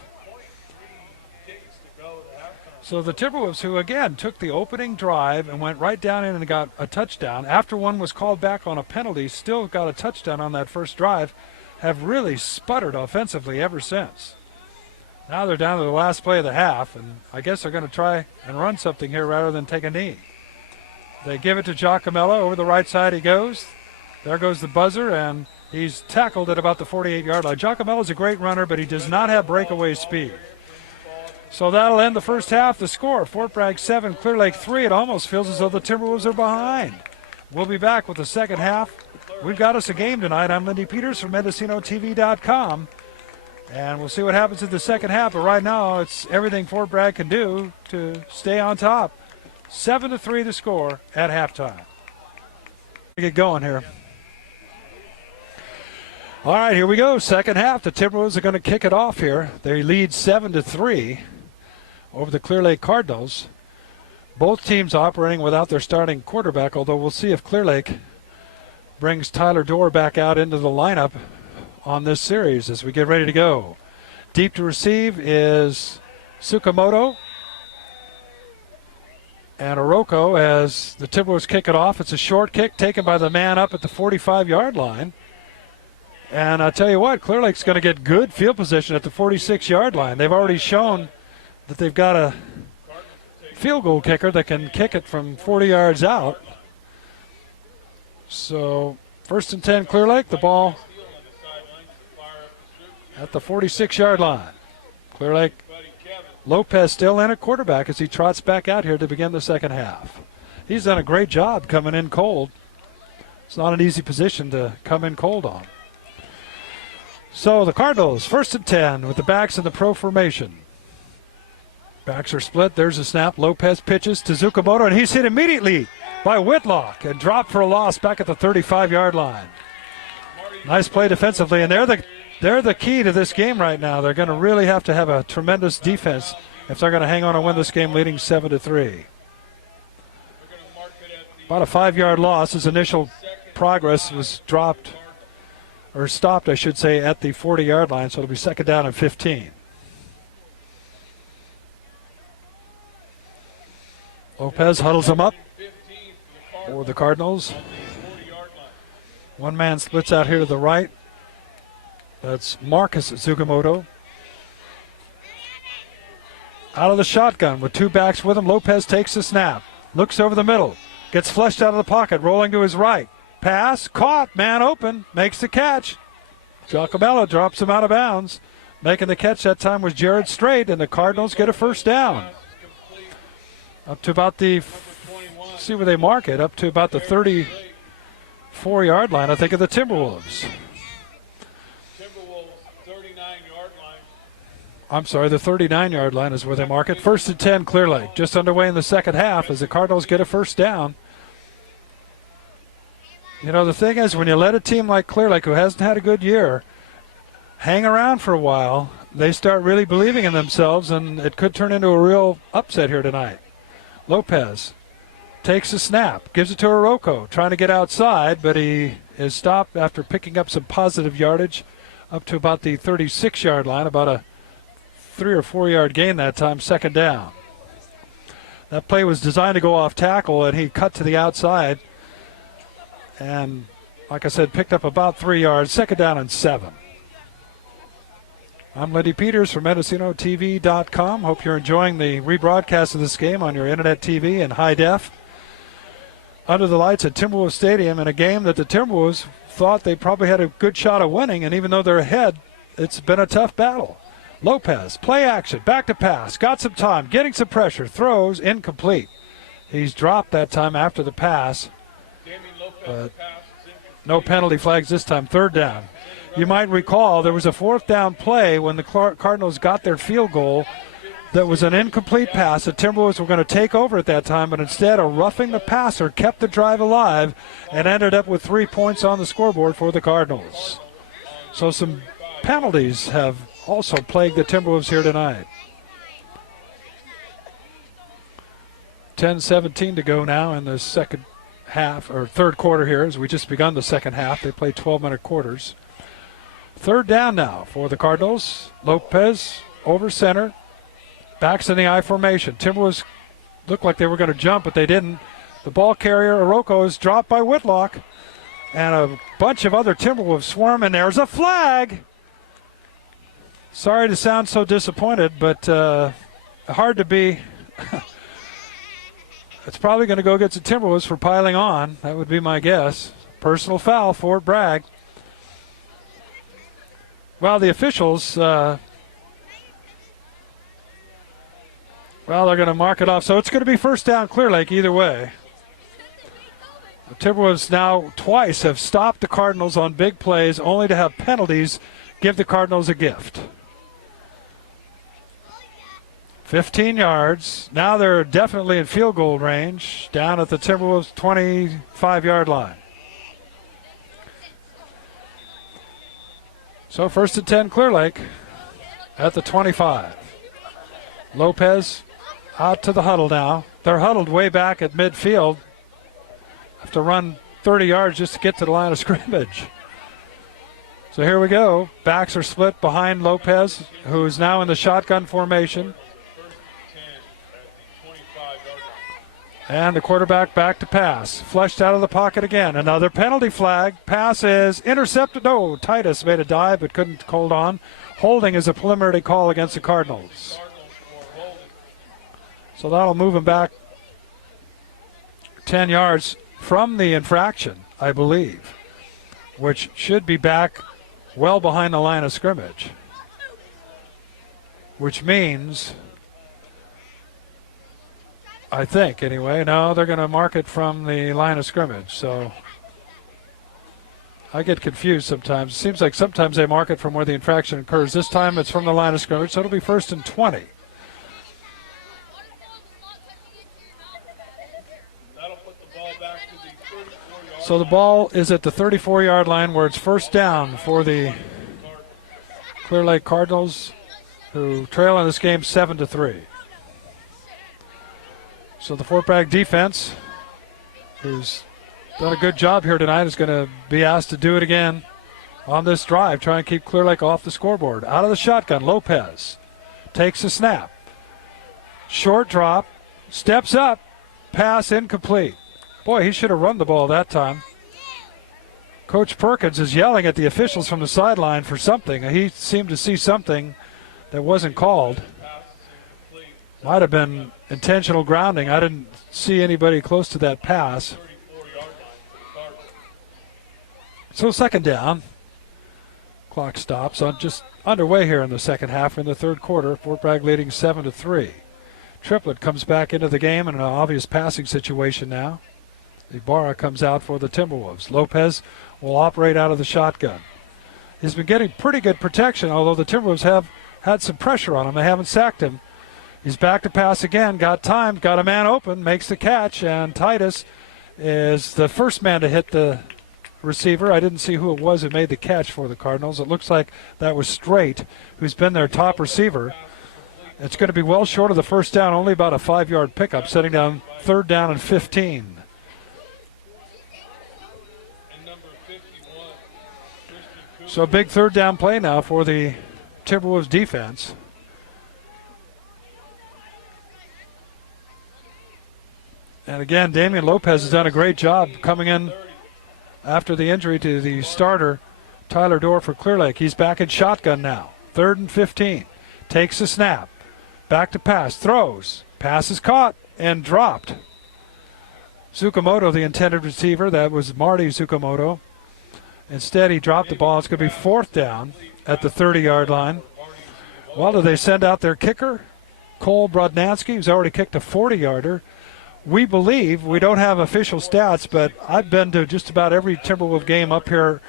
So the Timberwolves, who again took the opening drive and went right down in and got a touchdown, after one was called back on a penalty, still got a touchdown on that first drive, have really sputtered offensively ever since. Now they're down to the last play of the half, and I guess they're going to try and run something here rather than take a knee. They give it to Giacomello. Over the right side he goes. There goes the buzzer, and he's tackled at about the 48-yard line. Giacomello's a great runner, but he does not have breakaway speed. So that'll end the first half. The score, Fort Bragg 7, Clearlake 3. It almost feels as though the Timberwolves are behind. We'll be back with the second half. We've got us a game tonight. I'm Lindy Peters from MendocinoTV.com. And we'll see what happens in the second half. But right now, it's everything Fort Bragg can do to stay on top. 7-3 the score at halftime. Get going here. All right, here we go. Second half. The Timberwolves are going to kick it off here. They lead 7-3 over the Clearlake Cardinals. Both teams operating without their starting quarterback, although we'll see if Clearlake brings Tyler Dorr back out into the lineup on this series as we get ready to go. Deep to receive is Tsukamoto. And Oroko as the Timberwolves kick it off. It's a short kick taken by the man up at the 45-yard line. And I tell you what, Clearlake's going to get good field position at the 46-yard line. They've already shown that they've got a field goal kicker that can kick it from 40 yards out. So 1st and 10 Clearlake, the ball at the 46-yard line. Clearlake, Lopez still in at quarterback as he trots back out here to begin the second half. He's done a great job coming in cold. It's not an easy position to come in cold on. So the Cardinals, 1st and 10 with the backs in the pro formation. Backs are split. There's a snap. Lopez pitches to Tsukamoto, and he's hit immediately by Whitlock and dropped for a loss back at the 35-yard line. Nice play defensively, and they're the key to this game right now. They're going to really have to have a tremendous defense if they're going to hang on and win this game, leading 7-3. About a 5-yard loss. His initial progress was stopped, I should say, at the 40-yard line, so it'll be 2nd down and 15. Lopez huddles him up for the Cardinals. One man splits out here to the right. That's Marcus Tsukamoto. Out of the shotgun with two backs with him. Lopez takes the snap. Looks over the middle. Gets flushed out of the pocket. Rolling to his right. Pass. Caught. Man open. Makes the catch. Giacobello drops him out of bounds. Making the catch that time was Jared Strait, and the Cardinals get a first down. Up to about the, see where they mark it, up to about the 34-yard line, I think, of the Timberwolves. Timberwolves 39-yard line. I'm sorry, the 39-yard line is where they mark it. 1st and 10, Clearlake. Just underway in the second half as the Cardinals get a first down. You know, the thing is, when you let a team like Clearlake, who hasn't had a good year, hang around for a while, they start really believing in themselves, and it could turn into a real upset here tonight. Lopez takes a snap, gives it to Orozco, trying to get outside, but he is stopped after picking up some positive yardage up to about the 36-yard line, about a 3 or 4 yard gain that time, second down. That play was designed to go off tackle, and he cut to the outside, and like I said, picked up about 3 yards, second down and 7. I'm Lindy Peters from MendocinoTV.com. Hope you're enjoying the rebroadcast of this game on your internet TV in high def. Under the lights at Timberwolves Stadium in a game that the Timberwolves thought they probably had a good shot of winning, and even though they're ahead, it's been a tough battle. Lopez, play action, back to pass, got some time, getting some pressure, throws, incomplete. He's dropped that time after the pass. No penalty flags this time, third down. You might recall there was a fourth down play when the Cardinals got their field goal that was an incomplete pass. The Timberwolves were going to take over at that time, but instead of roughing the passer, kept the drive alive and ended up with 3 points on the scoreboard for the Cardinals. So some penalties have also plagued the Timberwolves here tonight. 10:17 to go now in the second half, or third quarter here, as we just begun the second half. They play 12-minute quarters. Third down now for the Cardinals. Lopez over center. Backs in the I formation. Timberwolves looked like they were going to jump, but they didn't. The ball carrier, Orozco, is dropped by Whitlock. And a bunch of other Timberwolves swarm, and there's a flag. Sorry to sound so disappointed, but hard to be. It's probably going to go against the Timberwolves for piling on. That would be my guess. Personal foul for Bragg. Well, the officials, they're going to mark it off. So it's going to be first down Clearlake either way. The Timberwolves now twice have stopped the Cardinals on big plays, only to have penalties give the Cardinals a gift. 15 yards. Now they're definitely in field goal range, down at the Timberwolves' 25-yard line. So 1st and 10, Clearlake at the 25. Lopez out to the huddle now. They're huddled way back at midfield. Have to run 30 yards just to get to the line of scrimmage. So here we go. Backs are split behind Lopez, who is now in the shotgun formation. And the quarterback back to pass. Flushed out of the pocket again. Another penalty flag. Pass is intercepted. No, Titus made a dive but couldn't hold on. Holding is a preliminary call against the Cardinals. So that'll move him back 10 yards from the infraction, I believe, which should be back well behind the line of scrimmage, which means, I think anyway, no, they're going to mark it from the line of scrimmage. So I get confused sometimes. It seems like sometimes they mark it from where the infraction occurs. This time it's from the line of scrimmage, so it'll be 1st and 20. So the ball is at the 34-yard line where it's first down for the Clearlake Cardinals, who trail in this game 7-3. So the Fort Bragg defense, who's done a good job here tonight, is going to be asked to do it again on this drive, try and keep Clearlake off the scoreboard. Out of the shotgun, Lopez takes a snap. Short drop, steps up, pass incomplete. Boy, he should have run the ball that time. Coach Perkins is yelling at the officials from the sideline for something. He seemed to see something that wasn't called. Might have been intentional grounding. I didn't see anybody close to that pass. 34-yard line for the Cardinals. So second down. Clock stops. Just underway here in the second half. In the third quarter, Fort Bragg leading 7-3. Triplett comes back into the game in an obvious passing situation now. Ibarra comes out for the Timberwolves. Lopez will operate out of the shotgun. He's been getting pretty good protection, although the Timberwolves have had some pressure on him. They haven't sacked him. He's back to pass again. Got time. Got a man open. Makes the catch. And Titus is the first man to hit the receiver. I didn't see who it was who made the catch for the Cardinals. It looks like that was Strait, who's been their top receiver. It's going to be well short of the first down, only about a 5-yard pickup, setting down third down and 15. And number 51, So a big third down play now for the Timberwolves defense. And again, Damian Lopez has done a great job coming in after the injury to the starter, Tyler Dorr, for Clearlake. He's back in shotgun now. 3rd and 15. Takes the snap. Back to pass. Throws. Pass is caught and dropped. Tsukamoto, the intended receiver. That was Marty Tsukamoto. Instead, he dropped the ball. It's going to be 4th down at the 30-yard line. Well, do they send out their kicker, Cole Brodnansky, who's already kicked a 40-yarder? We believe, we don't have official stats, but I've been to just about every Timberwolves game up here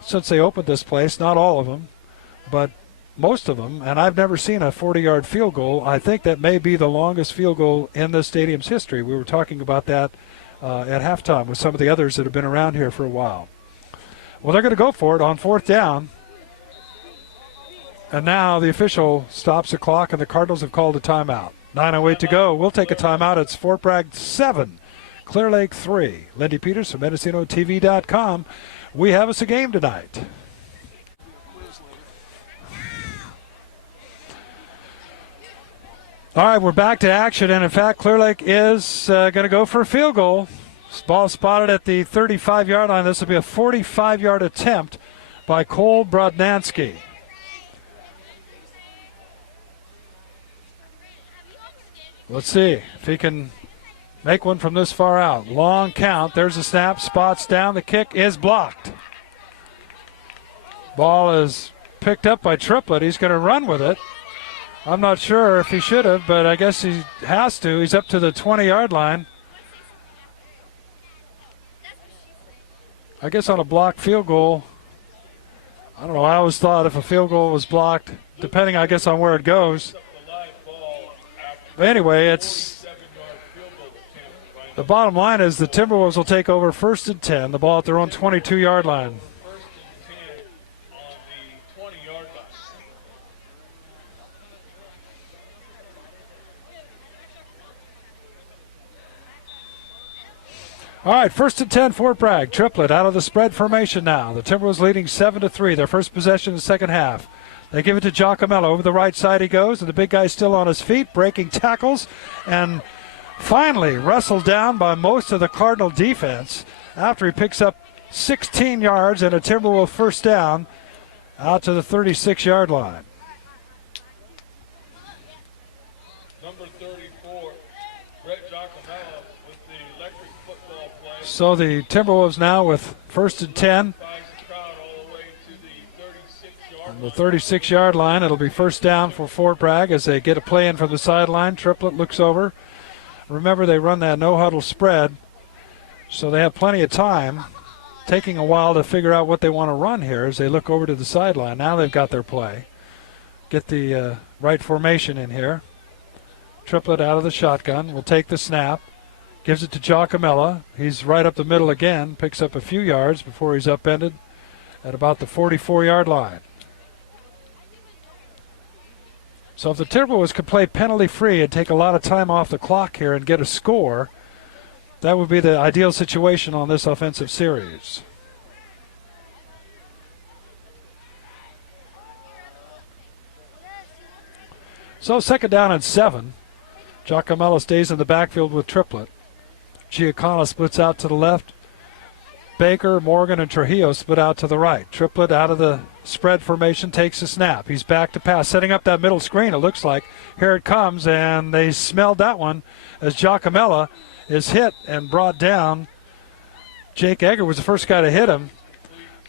since they opened this place. Not all of them, but most of them. And I've never seen a 40-yard field goal. I think that may be the longest field goal in the stadium's history. We were talking about that at halftime with some of the others that have been around here for a while. Well, they're going to go for it on 4th down. And now the official stops the clock, and the Cardinals have called a timeout. 9:08 to go. We'll take a timeout. It's Fort Bragg 7, Clearlake 3. Lindy Peters from MendocinoTV.com. We have us a game tonight. All right, we're back to action, and in fact, Clearlake is going to go for a field goal. Ball spotted at the 35-yard line. This will be a 45-yard attempt by Cole Brodnansky. Let's see if he can make one from this far out. Long count. There's a snap. Spots down. The kick is blocked. Ball is picked up by Triplett. He's going to run with it. I'm not sure if he should have, but I guess he has to. He's up to the 20-yard line. I guess on a blocked field goal, I don't know. I always thought if a field goal was blocked, depending, I guess, on where it goes. But anyway, it's the bottom line is the Timberwolves will take over 1st and 10, the ball at their own 22-yard line. 1st and 10 on the 20-yard line. All right, 1st and 10, Fort Bragg. Triplett out of the spread formation now. The Timberwolves leading 7-3, their first possession in the second half. They give it to Giacomello. Over the right side he goes, and the big guy's still on his feet, breaking tackles, and finally wrestled down by most of the Cardinal defense after he picks up 16 yards and a Timberwolves first down out to the 36-yard line. Number 34, Brett Giacomello with the electric football play. So the Timberwolves now with 1st and 10. On the 36-yard line, it'll be first down for Fort Bragg as they get a play in from the sideline. Triplett looks over. Remember, they run that no-huddle spread, so they have plenty of time, taking a while to figure out what they want to run here as they look over to the sideline. Now they've got their play. Get the right formation in here. Triplett out of the shotgun, will take the snap, gives it to Giacomello. He's right up the middle again, picks up a few yards before he's upended at about the 44-yard line. So if the Timberwolves could play penalty-free and take a lot of time off the clock here and get a score, that would be the ideal situation on this offensive series. So 2nd down and 7. Giacomello stays in the backfield with Triplett. Giacomello splits out to the left. Baker, Morgan, and Trujillo split out to the right. Triplett out of the spread formation, takes a snap. He's back to pass, setting up that middle screen, it looks like. Here it comes, and they smelled that one as Giacomella is hit and brought down. Jake Egger was the first guy to hit him,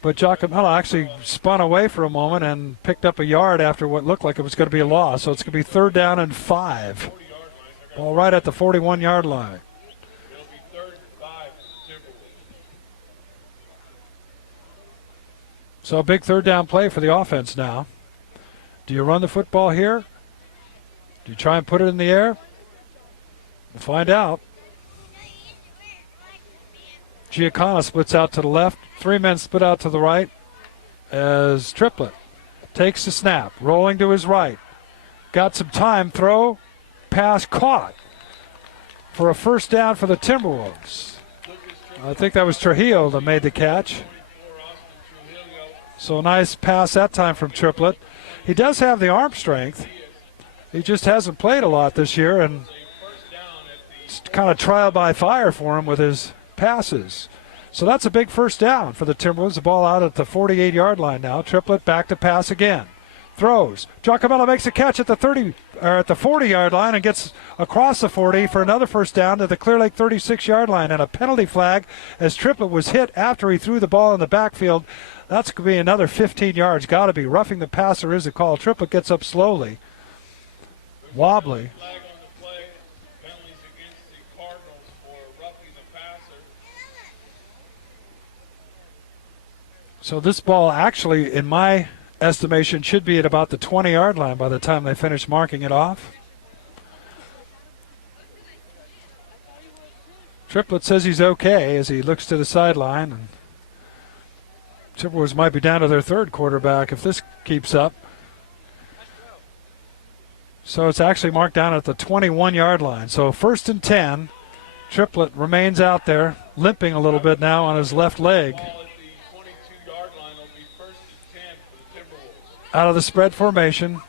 but Giacomella actually spun away for a moment and picked up a yard after what looked like it was going to be a loss. So it's going to be 3rd down and 5. Ball right at the 41-yard line. It'll be 3rd and 5 for the Timberwolves. So a big 3rd down play for the offense now. Do you run the football here? Do you try and put it in the air? We'll find out. Giacana splits out to the left. 3 men split out to the right as Triplett takes the snap, rolling to his right. Got some time, throw, pass caught for a 1st down for the Timberwolves. I think that was Trujillo that made the catch. So a nice pass that time from Triplett. He does have the arm strength. He just hasn't played a lot this year, and it's kind of trial by fire for him with his passes. So that's a big 1st down for the Timberwolves. The ball out at the 48-yard line now. Triplett back to pass again. Throws. Giacomella makes a catch at the 40-yard line and gets across the 40 for another 1st down to the Clearlake 36-yard line, and a penalty flag as Triplett was hit after he threw the ball in the backfield. That's going to be another 15 yards. Got to be. Roughing the passer is a call. Triplett gets up slowly. Wobbly. Flag on the play. Penalties against the Cardinals for roughing the passer. So this ball actually, in my estimation, should be at about the 20-yard line by the time they finish marking it off. Triplett says he's okay as he looks to the sideline. And Timberwolves might be down to their 3rd quarterback if this keeps up. So it's actually marked down at the 21-yard line. So 1st and 10. Triplett remains out there, limping a little bit now on his left leg. Ball at the 22-yard line will be 1st and 10 for the Timberwolves. Out of the spread formation.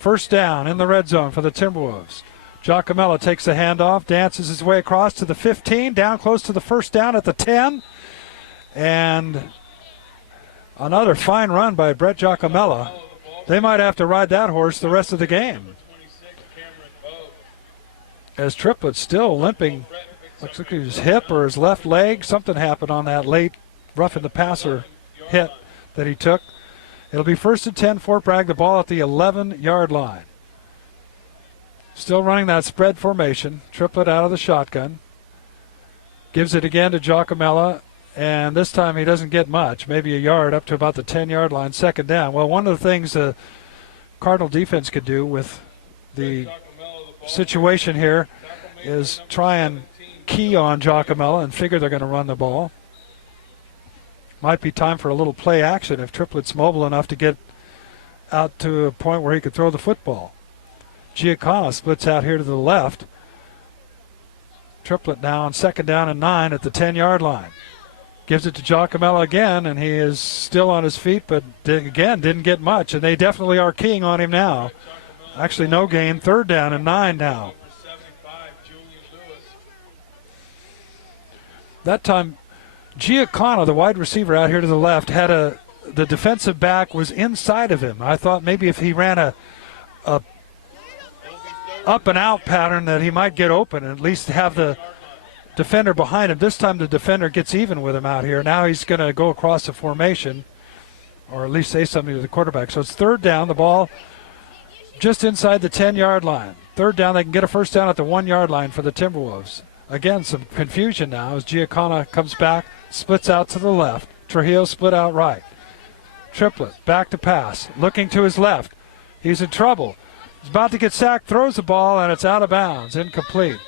1st down in the red zone for the Timberwolves. Giacomella takes the handoff, dances his way across to the 15, down close to the 1st down at the 10. And another fine run by Brett Giacomella. They might have to ride that horse the rest of the game. As Triplett's still limping. Looks like his hip or his left leg. Something happened on that late roughing the passer hit that he took. It'll be 1st and 10, Fort Bragg, the ball at the 11-yard line. Still running that spread formation. Triplett out of the shotgun. Gives it again to Giacomella, and this time he doesn't get much, maybe a yard up to about the 10-yard line, 2nd down. Well, one of the things the Cardinal defense could do with the situation here is try and key on Giacomella and figure they're going to run the ball. Might be time for a little play action if Triplett's mobile enough to get out to a point where he could throw the football. Giacana splits out here to the left. Triplett now on 2nd down and 9 at the 10-yard line. Gives it to Giacomella again, and he is still on his feet, but again didn't get much, and they definitely are keying on him now. Actually, no gain. 3rd down and 9 now. That time, Giacana, the wide receiver out here to the left, had the defensive back was inside of him. I thought maybe if he ran a up and out pattern that he might get open and at least have the defender behind him. This time the defender gets even with him out here. Now he's going to go across the formation or at least say something to the quarterback. So it's 3rd down, the ball just inside the 10-yard line. 3rd down, they can get a 1st down at the 1-yard line for the Timberwolves. Again, some confusion now as Giacana comes back, splits out to the left. Trujillo split out right. Triplett back to pass, looking to his left. He's in trouble. He's about to get sacked, throws the ball, and it's out of bounds, incomplete.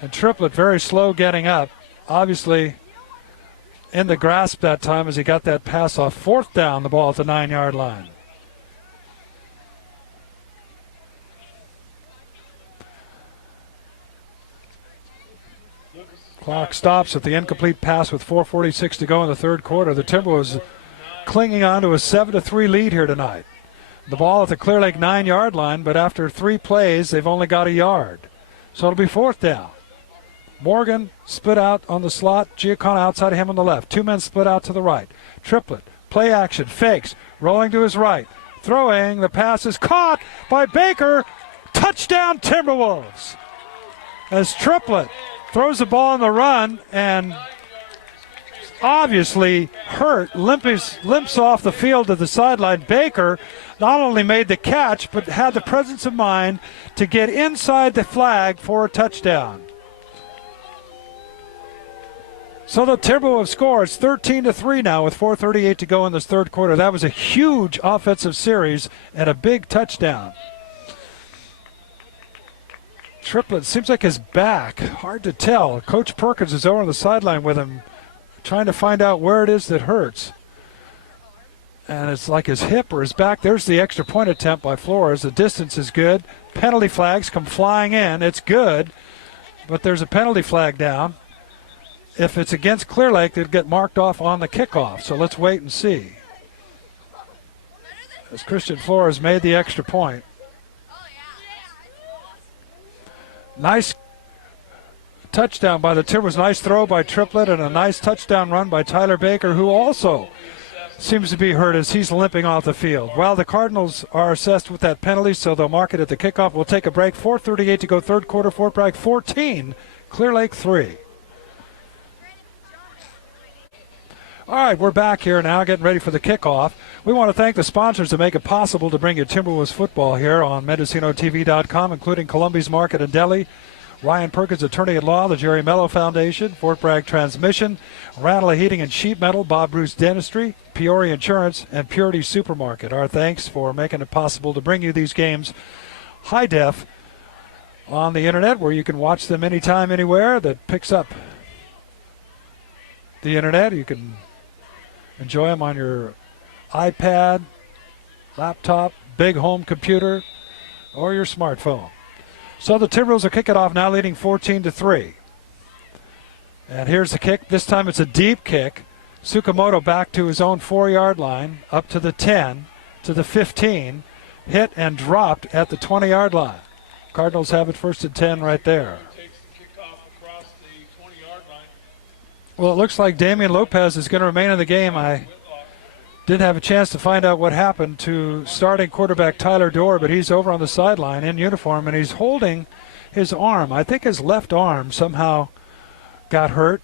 And Triplett very slow getting up. Obviously in the grasp that time as he got that pass off. 4th down, the ball at the 9-yard line. Clock stops at the incomplete pass with 4:46 to go in the 3rd quarter. The Timberwolves clinging on to a 7-3 lead here tonight. The ball at the Clearlake 9-yard line, but after 3 plays, they've only got a yard. So it'll be 4th down. Morgan split out on the slot. Giacana outside of him on the left. 2 men split out to the right. Triplett Play action, fakes, rolling to his right. Throwing, the pass is caught by Baker. Touchdown Timberwolves. As Triplett throws the ball on the run and obviously hurt, limps off the field to the sideline. Baker not only made the catch, but had the presence of mind to get inside the flag for a touchdown. So the Timberwolves score. It's 13-3 now with 4:38 to go in this third quarter. That was a huge offensive series and a big touchdown. Triplett seems like his back. Hard to tell. Coach Perkins is over on the sideline with him, trying to find out where it is that hurts. And it's like his hip or his back. There's the extra point attempt by Flores. The distance is good. Penalty flags come flying in. It's good, but there's a penalty flag down. If it's against Clearlake, they'd get marked off on the kickoff. So let's wait and see. As Christian Flores made the extra point. Nice touchdown by the Timbers. Nice throw by Triplett and a nice touchdown run by Tyler Baker, who also seems to be hurt as he's limping off the field. Well, the Cardinals are assessed with that penalty, so they'll mark it at the kickoff. We'll take a break. 4:38 to go third quarter. Fort Bragg 14, Clearlake 3. All right, we're back here now getting ready for the kickoff. We want to thank the sponsors that make it possible to bring you Timberwolves football here on MendocinoTV.com, including Columbia's Market and Deli, Ryan Perkins, Attorney at Law, the Jerry Mello Foundation, Fort Bragg Transmission, Ranelagh Heating and Sheet Metal, Bob Bruce Dentistry, Peoria Insurance, and Purity Supermarket. Our thanks for making it possible to bring you these games high def on the internet, where you can watch them anytime, anywhere that picks up the internet. You can enjoy them on your iPad, laptop, big home computer, or your smartphone. So the Timberwolves will kick it off now, leading 14-3. And here's the kick. This time it's a deep kick. Tsukamoto back to his own 4-yard line, up to the 10, to the 15, hit and dropped at the 20-yard line. Cardinals have it first and 10 right there. Well, it looks like Damian Lopez is going to remain in the game. I didn't have a chance to find out what happened to starting quarterback Tyler Dorr, but he's over on the sideline in uniform, and he's holding his arm. I think his left arm somehow got hurt.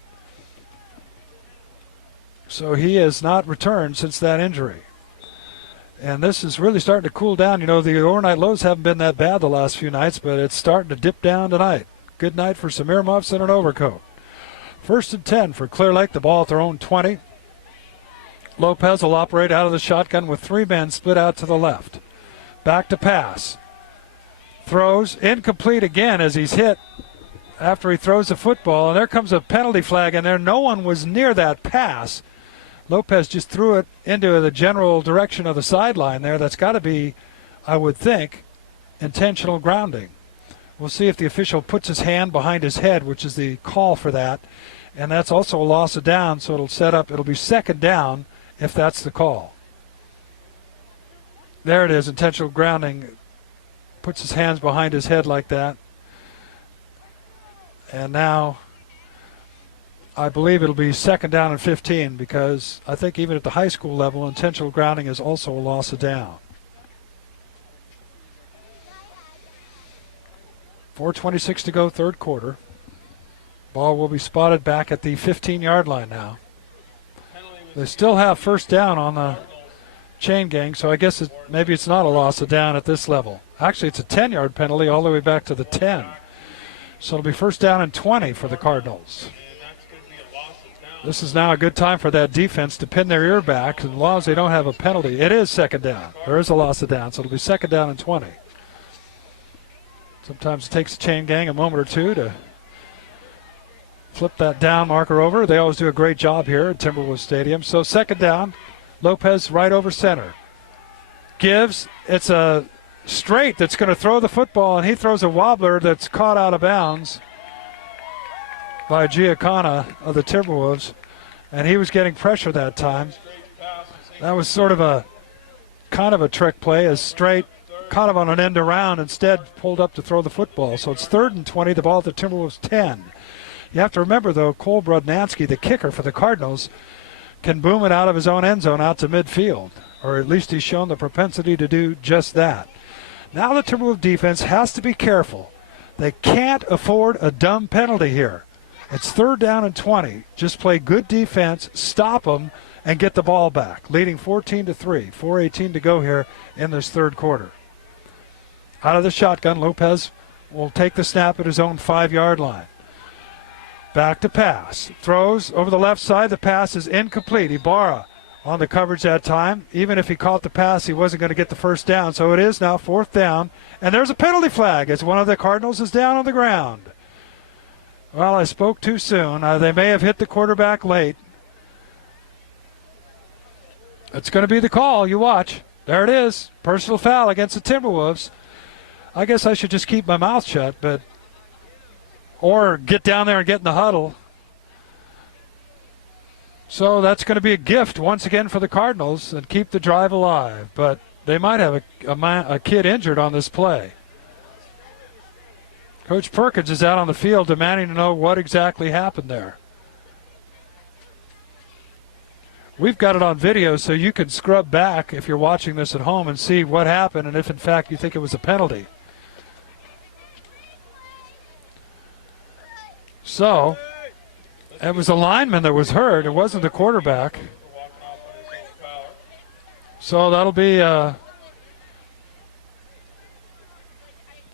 So he has not returned since that injury. And this is really starting to cool down. You know, the overnight lows haven't been that bad the last few nights, but it's starting to dip down tonight. Good night for some earmuffs and an overcoat. First and 10 for Clearlake, the ball at their own 20. Lopez will operate out of the shotgun with 3 men split out to the left. Back to pass. Throws, incomplete again as he's hit after he throws the football. And there comes a penalty flag in there. No one was near that pass. Lopez just threw it into the general direction of the sideline there. That's got to be, I would think, intentional grounding. We'll see if the official puts his hand behind his head, which is the call for that. And that's also a loss of down, so it'll be second down if that's the call. There it is, intentional grounding. Puts his hands behind his head like that. And now I believe it'll be second down and 15, because I think even at the high school level, intentional grounding is also a loss of down. 4:26 to go, third quarter. Ball will be spotted back at the 15-yard line now. They still have first down on the chain gang, so I guess maybe it's not a loss of down at this level. Actually, it's a 10-yard penalty all the way back to the 10. So it'll be first down and 20 for the Cardinals. This is now a good time for that defense to pin their ear back, as long as they don't have a penalty. It is second down. There is a loss of down, so it'll be second down and 20. Sometimes it takes the chain gang a moment or two to flip that down marker over. They always do a great job here at Timberwolves Stadium. So second down, Lopez right over center. Gives, it's a straight that's going to throw the football, and he throws a wobbler that's caught out of bounds by Giacana of the Timberwolves, and he was getting pressure that time. That was sort of a kind of a trick play, as straight kind of on an end around, instead pulled up to throw the football. So it's third and 20, the ball at the Timberwolves 10. You have to remember, though, Cole Brodnansky, the kicker for the Cardinals, can boom it out of his own end zone out to midfield, or at least he's shown the propensity to do just that. Now the Timberwolves defense has to be careful. They can't afford a dumb penalty here. It's 3rd down and 20. Just play good defense, stop them, and get the ball back. Leading 14-3, 4:18 to go here in this third quarter. Out of the shotgun, Lopez will take the snap at his own 5-yard line. Back to pass. Throws over the left side. The pass is incomplete. Ibarra on the coverage that time. Even if he caught the pass, he wasn't going to get the first down. So it is now 4th down. And there's a penalty flag as one of the Cardinals is down on the ground. Well, I spoke too soon. They may have hit the quarterback late. It's going to be the call. You watch. There it is. Personal foul against the Timberwolves. I guess I should just keep my mouth shut, or get down there and get in the huddle. So that's going to be a gift once again for the Cardinals and keep the drive alive. But they might have a kid injured on this play. Coach Perkins is out on the field demanding to know what exactly happened there. We've got it on video, so you can scrub back if you're watching this at home and see what happened and if, in fact, you think it was a penalty. So, it was a lineman that was hurt. It wasn't the quarterback. So that'll be a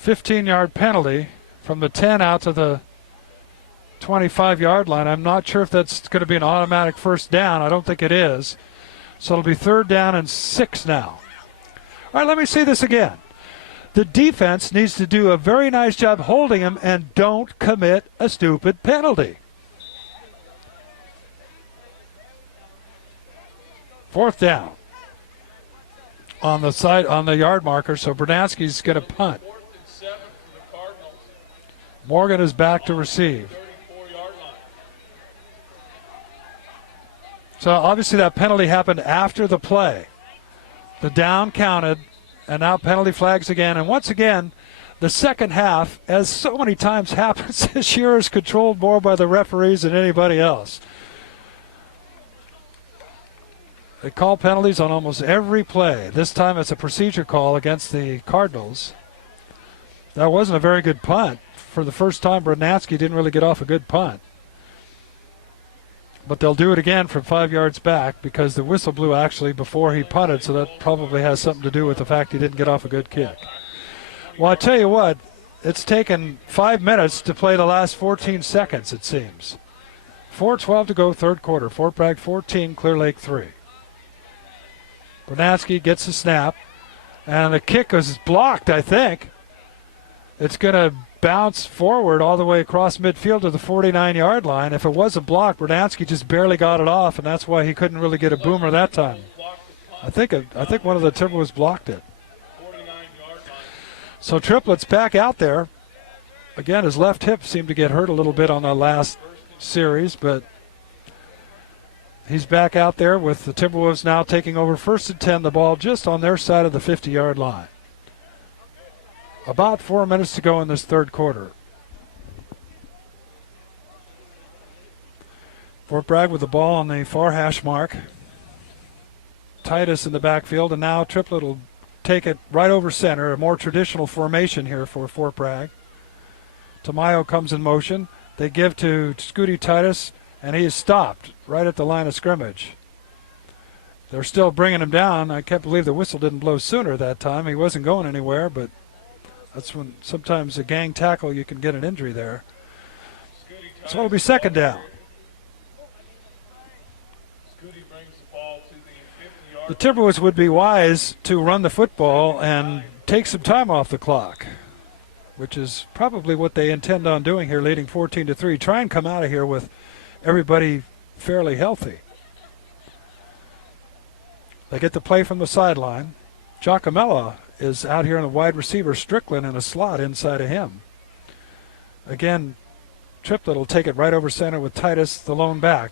15-yard penalty from the 10 out to the 25-yard line. I'm not sure if that's going to be an automatic first down. I don't think it is. So it'll be 3rd down and 6 now. All right, let me see this again. The defense needs to do a very nice job holding him and don't commit a stupid penalty. 4th down on the side, on the yard marker, so Bernansky's going to punt. 4th and 7 for the Cardinals. Morgan is back to receive. 34-yard line. So obviously that penalty happened after the play. The down counted, and now penalty flags again. And once again, the second half, as so many times happens this year, is controlled more by the referees than anybody else. They call penalties on almost every play. This time it's a procedure call against the Cardinals. That wasn't a very good punt. For the first time, Bernansky didn't really get off a good punt. But they'll do it again from 5 yards back because the whistle blew actually before he punted, so that probably has something to do with the fact he didn't get off a good kick. Well, I tell you what, it's taken 5 minutes to play the last 14 seconds, it seems. 4:12 to go, third quarter. Fort Bragg 14, Clearlake 3. Bernansky gets the snap, and the kick is blocked, I think. It's going to bounce forward all the way across midfield to the 49-yard line. If it was a block, Bernansky just barely got it off, and that's why he couldn't really get a boomer that time. I think one of the Timberwolves blocked it. 49-yard line. So Triplett's back out there. Again, his left hip seemed to get hurt a little bit on the last series, but he's back out there with the Timberwolves now taking over 1st and 10, the ball just on their side of the 50-yard line. About 4 minutes to go in this third quarter. Fort Bragg with the ball on the far hash mark. Titus in the backfield, and now Triplett will take it right over center, a more traditional formation here for Fort Bragg. Tamayo comes in motion. They give to Scooty Titus, and he is stopped right at the line of scrimmage. They're still bringing him down. I can't believe the whistle didn't blow sooner that time. He wasn't going anywhere, but that's when sometimes a gang tackle you can get an injury there. So it'll be 2nd down. Scooty brings the ball to the 50-yard. The Timberwolves would be wise to run the football and take some time off the clock, which is probably what they intend on doing here, leading 14-3. Try and come out of here with everybody fairly healthy. They get the play from the sideline. Giacomella is out here in the wide receiver, Strickland in a slot inside of him. Again, Triplett will take it right over center with Titus, the lone back.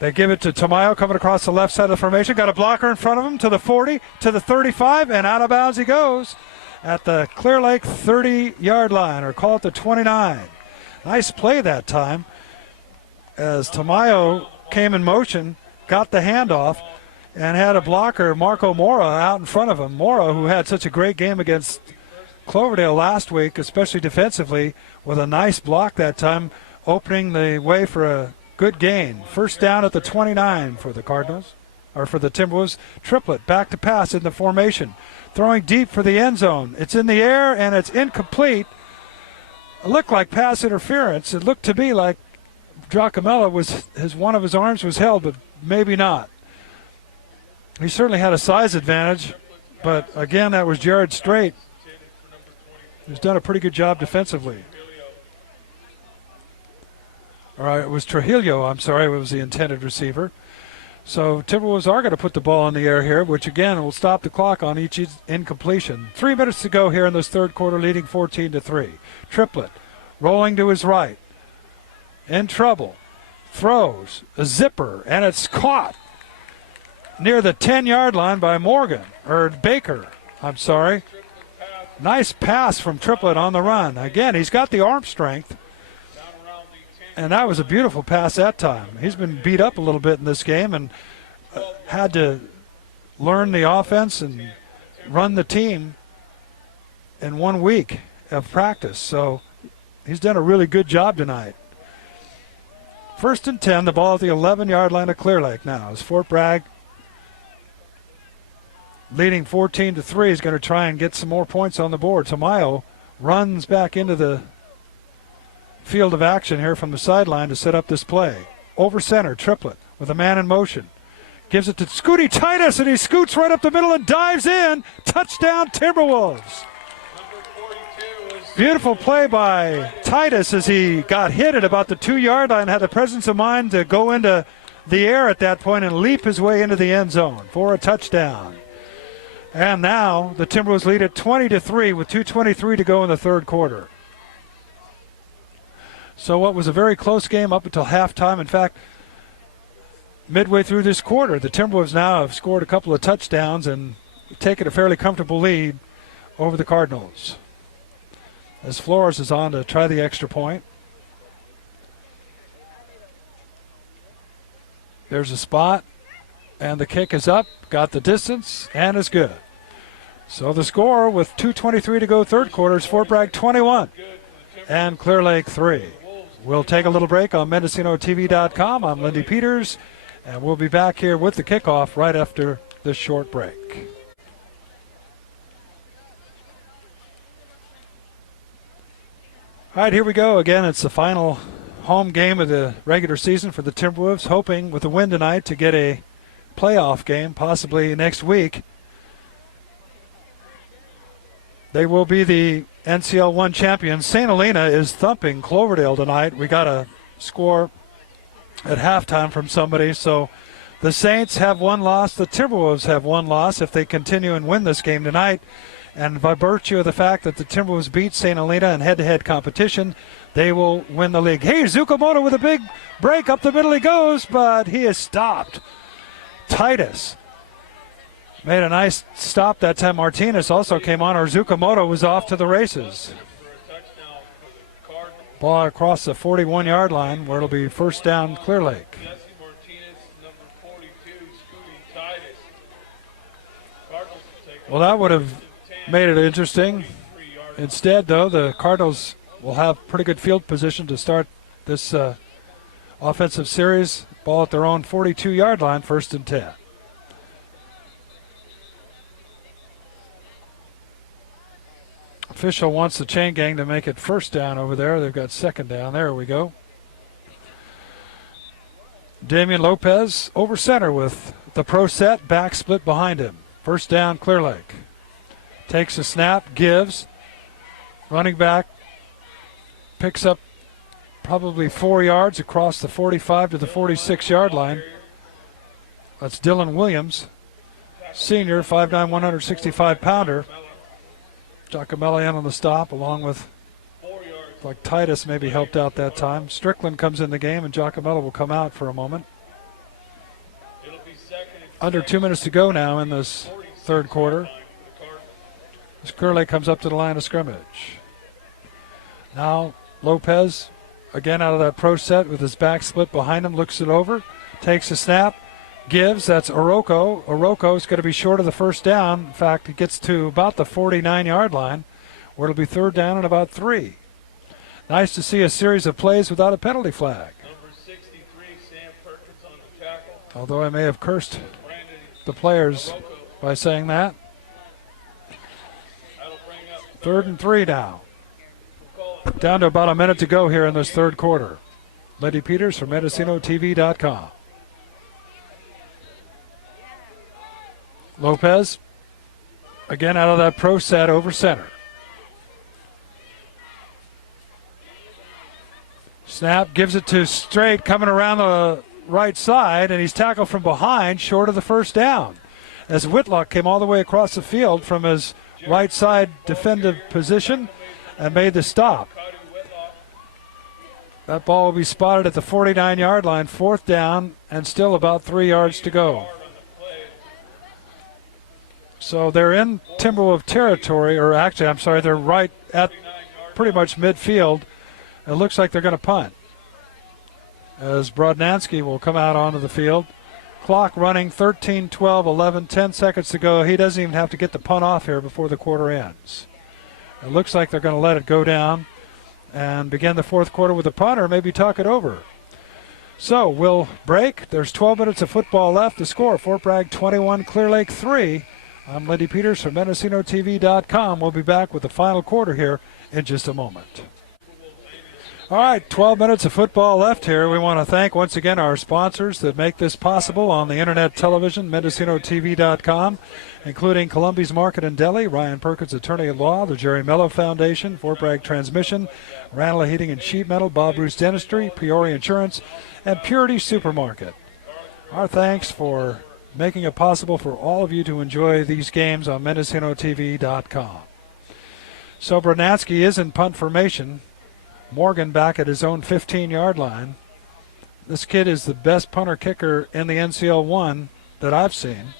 They give it to Tamayo coming across the left side of the formation. Got a blocker in front of him to the 40, to the 35, and out of bounds he goes at the Clearlake 30-yard line, or call it the 29. Nice play that time as Tamayo came in motion, got the handoff, and had a blocker, Marco Mora, out in front of him. Mora, who had such a great game against Cloverdale last week, especially defensively, with a nice block that time, opening the way for a good gain. First down at the 29 for the Cardinals, or for the Timberwolves. Triplet back to pass in the formation. Throwing deep for the end zone. It's in the air and it's incomplete. It looked like pass interference. It looked to me like Giacomella one of his arms was held, but maybe not. He certainly had a size advantage, but again, that was Jared Strait, who's done a pretty good job defensively. All right, it was Trujillo, I'm sorry, it was the intended receiver. So Timberwolves are going to put the ball in the air here, which again will stop the clock on each incompletion. 3 minutes to go here in this third quarter, leading 14-3. Triplet rolling to his right. In trouble. Throws a zipper, and it's caught near the 10-yard line by Baker. I'm sorry. Nice pass from Triplet on the run. Again, he's got the arm strength. And that was a beautiful pass that time. He's been beat up a little bit in this game and had to learn the offense and run the team in 1 week of practice. So he's done a really good job tonight. 1st and 10, the ball at the 11-yard line of Clearlake now. As Fort Bragg, leading 14-3, is going to try and get some more points on the board. Tamayo runs back into the field of action here from the sideline to set up this play. Over center, Triplet with a man in motion. Gives it to Scooty Titus, and he scoots right up the middle and dives in. Touchdown, Timberwolves. Beautiful play by Titus as he got hit at about the 2-yard line, had the presence of mind to go into the air at that point and leap his way into the end zone for a touchdown. And now the Timberwolves lead at 20-3 with 2:23 to go in the third quarter. So what was a very close game up until halftime. In fact, midway through this quarter, the Timberwolves now have scored a couple of touchdowns and taken a fairly comfortable lead over the Cardinals. As Flores is on to try the extra point. There's a spot, and the kick is up, got the distance, and is good. So the score with 2:23 to go third quarter is Fort Bragg 21 and Clearlake 3. We'll take a little break on MendocinoTV.com. I'm Lindy Peters, and we'll be back here with the kickoff right after this short break. All right, here we go again. It's the final home game of the regular season for the Timberwolves, hoping with a win tonight to get a playoff game, possibly next week. They will be the NCL 1 champions. St. Helena is thumping Cloverdale tonight. We got a score at halftime from somebody. So the Saints have one loss. The Timberwolves have one loss if they continue and win this game tonight. And by virtue of the fact that the Timberwolves beat St. Helena in head-to-head competition, they will win the league. Hey, Zukamoto with a big break. Up the middle he goes, but he is stopped. Titus made a nice stop that time. Martinez also came on, or Zukamoto was off to the races. Ball across the 41-yard line where it'll be first down Clearlake. Well, that would have made it interesting. Instead, though, the Cardinals will have pretty good field position to start this offensive series. Ball at their own 42-yard line, 1st and 10. Official wants the chain gang to make it first down over there. They've got second down. There we go. Damian Lopez over center with the pro set, back split behind him. First down, Clearlake. Takes a snap, gives. Running back picks up probably 4 yards across the 45 to the 46-yard line. That's Dylan Williams, senior, 5'9", 165-pounder. Giacomella in on the stop, along with like Titus maybe helped out that time. Strickland comes in the game, and Giacomella will come out for a moment. Under 2 minutes to go now in this third quarter. As Clearlake comes up to the line of scrimmage. Now Lopez, again out of that pro set with his back split behind him, looks it over. takes a snap, gives. That's Oroko. Oroko's going to be short of the first down. In fact, it gets to about the 49-yard line, where it'll be third down and about 3. Nice to see a series of plays without a penalty flag. Number 63, Sam Perkins on the tackle. Although I may have cursed Brandon the players Oroko. by saying that. That'll bring up 3rd and 3 now. We'll call it Down to about a minute to go here in this third quarter. Letty Peters from MendocinoTV.com. Lopez, again out of that pro set over center. Snap, gives it to Straight, coming around the right side, and he's tackled from behind, short of the first down. As Whitlock came all the way across the field from his right side defensive position and made the stop. Cody Whitlock. That ball will be spotted at the 49-yard line, 4th down, and still about 3 yards to go. Hard on the play. So they're in Timberwolves territory, or actually, I'm sorry, they're right at 39-yard pretty much midfield. It looks like they're going to punt, as Brodnansky will come out onto the field. Clock running, 13, 12, 11, 10 seconds to go. He doesn't even have to get the punt off here before the quarter ends. It looks like they're going to let it go down and begin the fourth quarter with a punt, or maybe talk it over. So we'll break. There's 12 minutes of football left. The score, Fort Bragg 21, Clearlake 3. I'm Lindy Peters from MendocinoTV.com. We'll be back with the final quarter here in just a moment. All right, 12 minutes of football left here. We want to thank once again our sponsors that make this possible on the internet television, MendocinoTV.com, including Columbia's Market and Deli, Ryan Perkins Attorney at Law, the Jerry Mello Foundation, Fort Bragg Transmission, Ranelagh Heating and Sheet Metal, Bob Bruce Dentistry, Peoria Insurance, and Purity Supermarket. Our thanks for making it possible for all of you to enjoy these games on MendocinoTV.com. So Brodnansky is in punt formation. Morgan back at his own 15-yard line. This kid is the best punter kicker in the NCL1 that I've seen.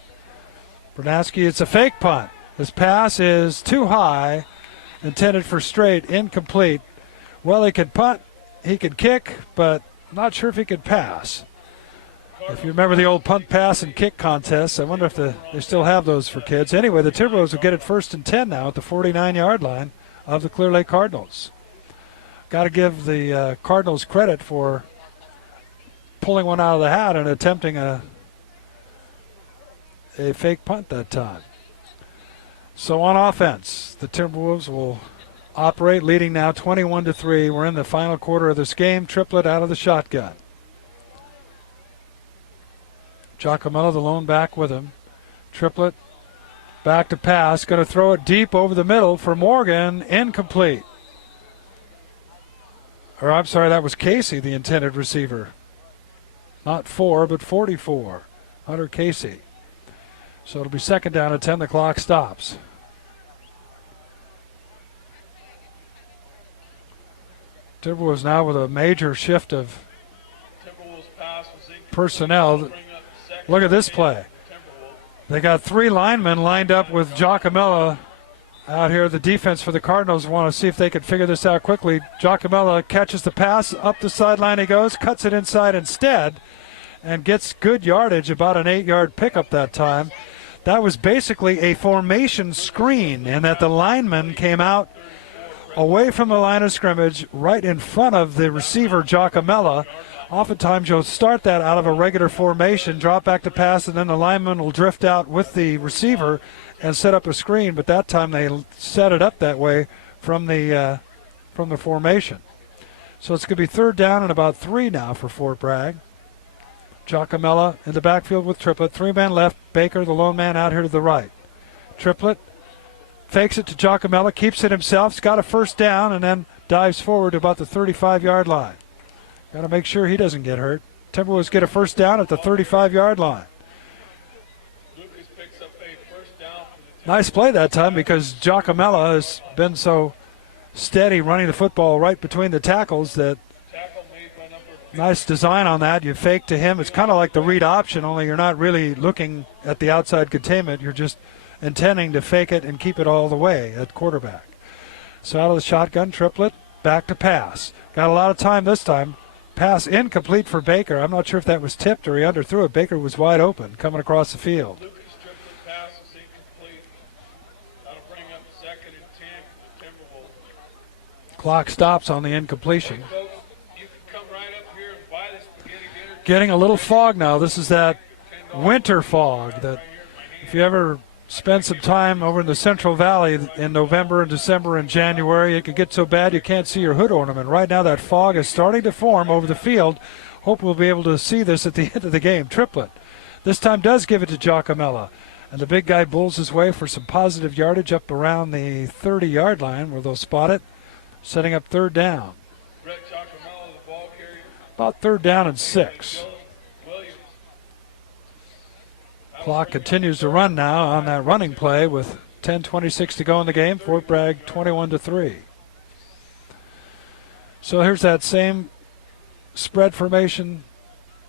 Brodnansky, it's a fake punt. His pass is too high, intended for Straight, incomplete. Well, he could punt, he could kick, but I'm not sure if he could pass. If you remember the old punt, pass, and kick contests, I wonder if they still have those for kids. Anyway, the Timberwolves will get it 1st and 10 now at the 49-yard line of the Clearlake Cardinals. Got to give the Cardinals credit for pulling one out of the hat and attempting a fake punt that time. So on offense, the Timberwolves will operate, leading now 21-3. We're in the final quarter of this game. Triplett out of the shotgun. Giacomello, the lone back with him. Triplett back to pass. Going to throw it deep over the middle for Morgan. Incomplete. Or I'm sorry, that was Casey, the intended receiver. Not 4, but 44. Hunter Casey. So it'll be 2nd down at 10. The clock stops. Timberwolves now with a major shift of personnel. Look at this play. They got 3 linemen lined up with Giacomello out here. The defense for the Cardinals want to see if they can figure this out quickly. Giacomello catches the pass. Up the sideline he goes. Cuts it inside instead and gets good yardage, about an 8-yard pickup that time. That was basically a formation screen in that the lineman came out away from the line of scrimmage right in front of the receiver, Giacomello. Oftentimes you'll start that out of a regular formation, drop back to pass, and then the lineman will drift out with the receiver and set up a screen. But that time they set it up that way from the formation. So it's going to be 3rd down and about 3 now for Fort Bragg. Giacomello in the backfield with Triplett. 3 men left. Baker, the lone man, out here to the right. Triplett fakes it to Giacomello, keeps it himself. He's got a 1st down and then dives forward to about the 35-yard line. Got to make sure he doesn't get hurt. Timberwolves get a 1st down at the 35-yard line. Lucas picks up a 1st down for the Nice play that time because Giacomello has been so steady running the football right between the tackles that tackle made by number 50. nice design on that. You fake to him. It's kind of like the read option, only you're not really looking at the outside containment. You're just intending to fake it and keep it all the way at quarterback. So out of the shotgun, Triplett back to pass. Got a lot of time this time. pass incomplete for Baker. I'm not sure if that was tipped or he underthrew it. Baker was wide open coming across the field. Lucas' triplet pass is incomplete. That'll bring up 2nd and 10 for the Timberwolves. Clock stops on the incompletion. Hey, folks, you can come right up here and buy the spaghetti dinner. Getting a little fog now. This is that winter fog that if you ever spend some time over in the Central Valley in November and December and January, it can get so bad you can't see your hood ornament. Right now that fog is starting to form over the field. Hope we'll be able to see this at the end of the game. Triplet. This time does give it to Giacomello. And the big guy bulls his way for some positive yardage up around the 30-yard line where they'll spot it, setting up 3rd down. Brett Giacomello, the ball carrier. About 3rd down and 6. Clock continues to run now on that running play with 10:26 to go in the game. Fort Bragg 21-3. So here's that same spread formation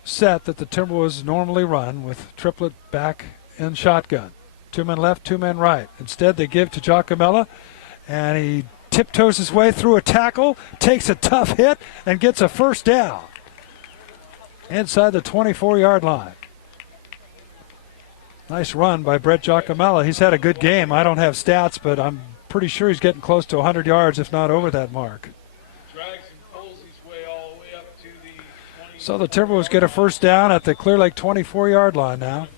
set that the Timberwolves normally run with Triplet back in shotgun. 2 men left, 2 men right. Instead they give to Giacomello, and he tiptoes his way through a tackle, takes a tough hit, and gets a 1st down inside the 24-yard line. Nice run by Brett Giacomello. He's had a good game. I don't have stats, but I'm pretty sure he's getting close to 100 yards, if not over that mark. Drags and pulls his way all the way up to the 20. So the Timberwolves get a 1st down at the Clearlake 24-yard line now.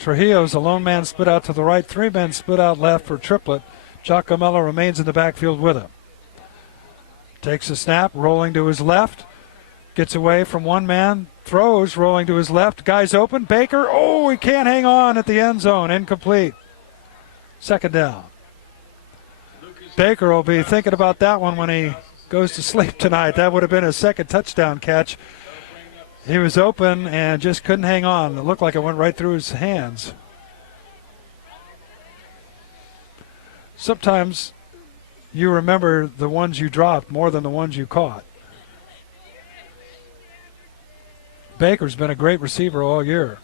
Trujillo's a lone man split out to the right, 3 men split out left for Triplet. Giacomello remains in the backfield with him. Takes a snap, rolling to his left. Gets away from 1 man, throws, rolling to his left. Guy's open. Baker, he can't hang on at the end zone. Incomplete. 2nd down. Baker will be thinking about that one when he goes to sleep tonight. That would have been his 2nd touchdown catch. He was open and just couldn't hang on. It looked like it went right through his hands. Sometimes you remember the ones you dropped more than the ones you caught. Baker's been a great receiver all year.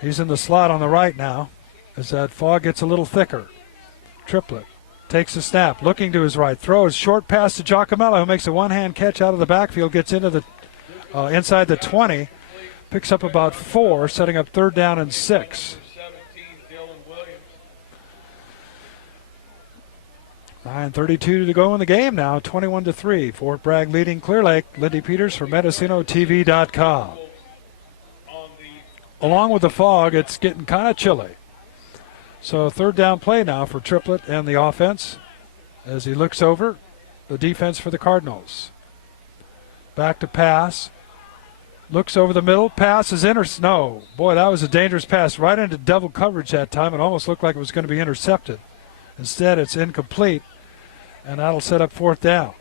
He's in the slot on the right now as that fog gets a little thicker. Triplet takes a snap, looking to his right, throws, short pass to Giacomello, who makes a one-hand catch out of the backfield, gets into the inside the 20, picks up about 4, setting up 3rd down and 6. 9:32 to go in the game now, 21-3. Fort Bragg leading Clearlake. Lindy Peters for MendocinoTV.com. Along with the fog, it's getting kind of chilly. So 3rd down play now for Triplet and the offense as he looks over the defense for the Cardinals. Back to pass. Looks over the middle. Pass is no. Boy, that was a dangerous pass right into double coverage that time. It almost looked like it was going to be intercepted. Instead, it's incomplete. And that'll set up 4th down.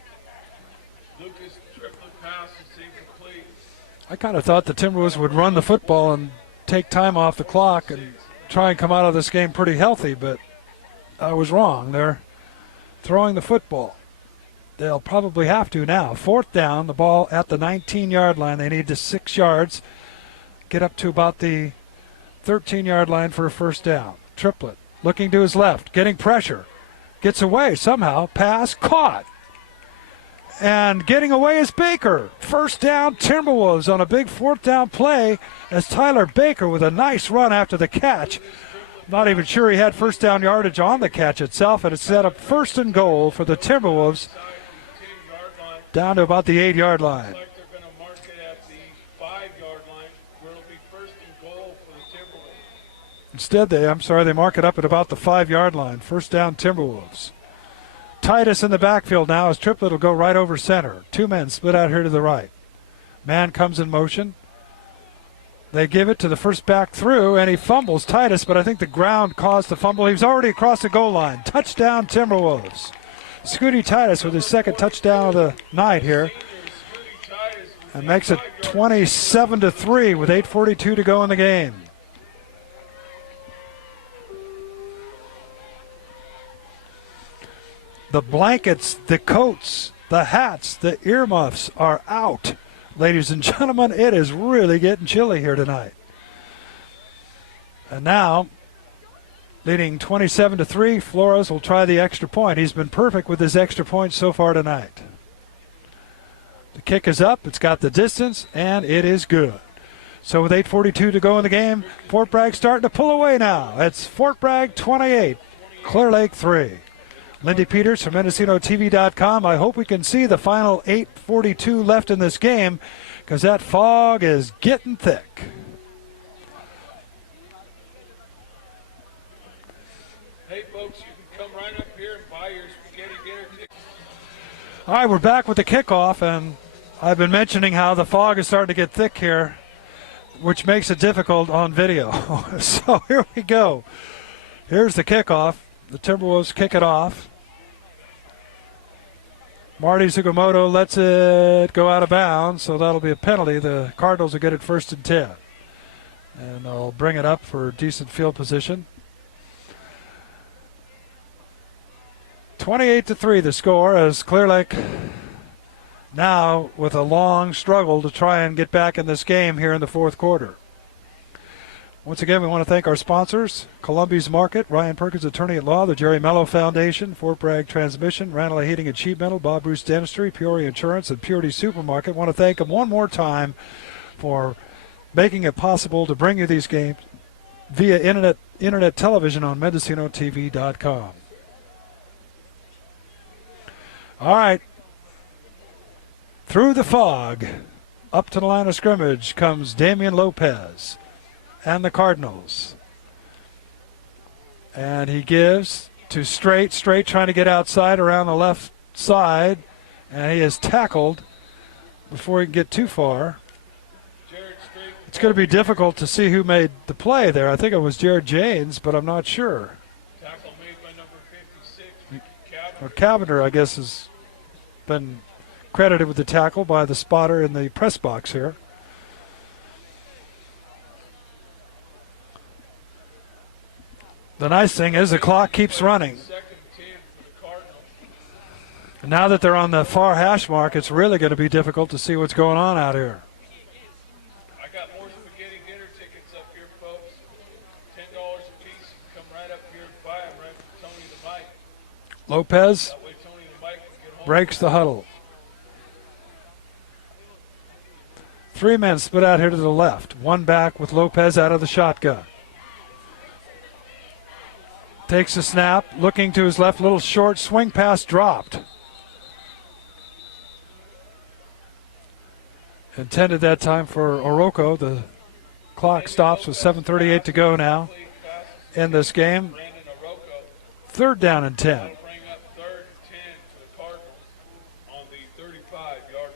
Lucas' triplet pass is incomplete. I kind of thought the Timberwolves would run the football and take time off the clock and try and come out of this game pretty healthy, but I was wrong. They're throwing the football. They'll probably have to now. 4th down, the ball at the 19-yard line. They need to 6 yards, get up to about the 13-yard line for a 1st down. Triplet looking to his left, getting pressure. Gets away somehow. Pass caught. And getting away is Baker. 1st down Timberwolves on a big 4th down play as Tyler Baker with a nice run after the catch. Not even sure he had 1st down yardage on the catch itself, and it's set up 1st and goal for the Timberwolves down to about the 8-yard line. Looks like they're going to mark it at the 5-yard line where it'll be 1st and goal for the Timberwolves. Instead, they mark it up at about the 5-yard line. 1st down Timberwolves. Titus in the backfield now as Triplet will go right over center. 2 men split out here to the right. Man comes in motion. They give it to the first back through, and he fumbles Titus, but I think the ground caused the fumble. He was already across the goal line. Touchdown Timberwolves. Scooty Titus with his 2nd touchdown of the night here. And makes it 27-3 with 8:42 to go in the game. The blankets, the coats, the hats, the earmuffs are out. Ladies and gentlemen, it is really getting chilly here tonight. And now, leading 27-3, Flores will try the extra point. He's been perfect with his extra points so far tonight. The kick is up. It's got the distance, and it is good. So with 8:42 to go in the game, Fort Bragg starting to pull away now. It's Fort Bragg 28, Clearlake 3. Lindy Peters from MendocinoTV.com. I hope we can see the final 8:42 left in this game because that fog is getting thick. Hey, folks, you can come right up here and buy your spaghetti dinner ticket. All right, we're back with the kickoff, and I've been mentioning how the fog is starting to get thick here, which makes it difficult on video. So here we go. Here's the kickoff. The Timberwolves kick it off. Marty Zugamoto lets it go out of bounds, so that'll be a penalty. The Cardinals will get it 1st and 10. And they'll bring it up for decent field position. 28-3 the score as Clearlake now with a long struggle to try and get back in this game here in the 4th quarter. Once again, we want to thank our sponsors, Columbia's Market, Ryan Perkins, Attorney at Law, the Jerry Mello Foundation, Fort Bragg Transmission, Ranelagh Heating and Sheet Metal, Bob Bruce Dentistry, Peoria Insurance, and Purity Supermarket. I want to thank them one more time for making it possible to bring you these games via internet television on MendocinoTV.com. All right. Through the fog, up to the line of scrimmage comes Damian Lopez and the Cardinals. And he gives to Straight trying to get outside around the left side, and he is tackled before he can get too far. It's going to be difficult to see who made the play there. I think it was Jared James, but I'm not sure. Tackle made by number 56, Or Cavender, I guess, has been credited with the tackle by the spotter in the press box here. The nice thing is the clock keeps running. And now that they're on the far hash mark, it's really going to be difficult to see what's going on out here. I got more spaghetti dinner tickets up here, folks. $10 a piece. You can come right up here and buy them right from Tony the Mike. Lopez That way Tony the Mike can get home. breaks the huddle. 3 men split out here to the left. One back with Lopez out of the shotgun. Takes a snap, looking to his left, little short swing pass dropped. Intended that time for Oroko. The clock stops with 7:38 to go now in this game. 3rd down and 10. Bring up 3rd and 10 to the Cardinals on the 35-yard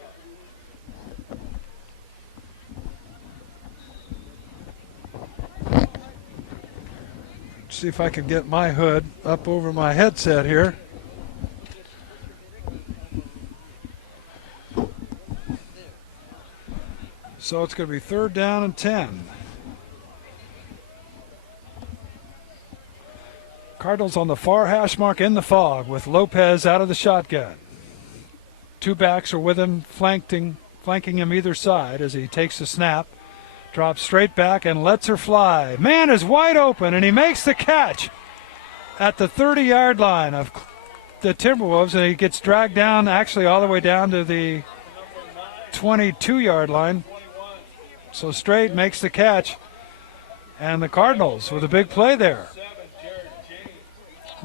line. See if I can get my hood up over my headset here. So it's going to be 3rd down and 10. Cardinals on the far hash mark in the fog with Lopez out of the shotgun. 2 backs are with him, flanking him either side as he takes the snap. Drops straight back and lets her fly. Man is wide open, and he makes the catch at the 30-yard line of the Timberwolves, and he gets dragged down, actually all the way down to the 22-yard line. So Straight makes the catch, and the Cardinals with a big play there.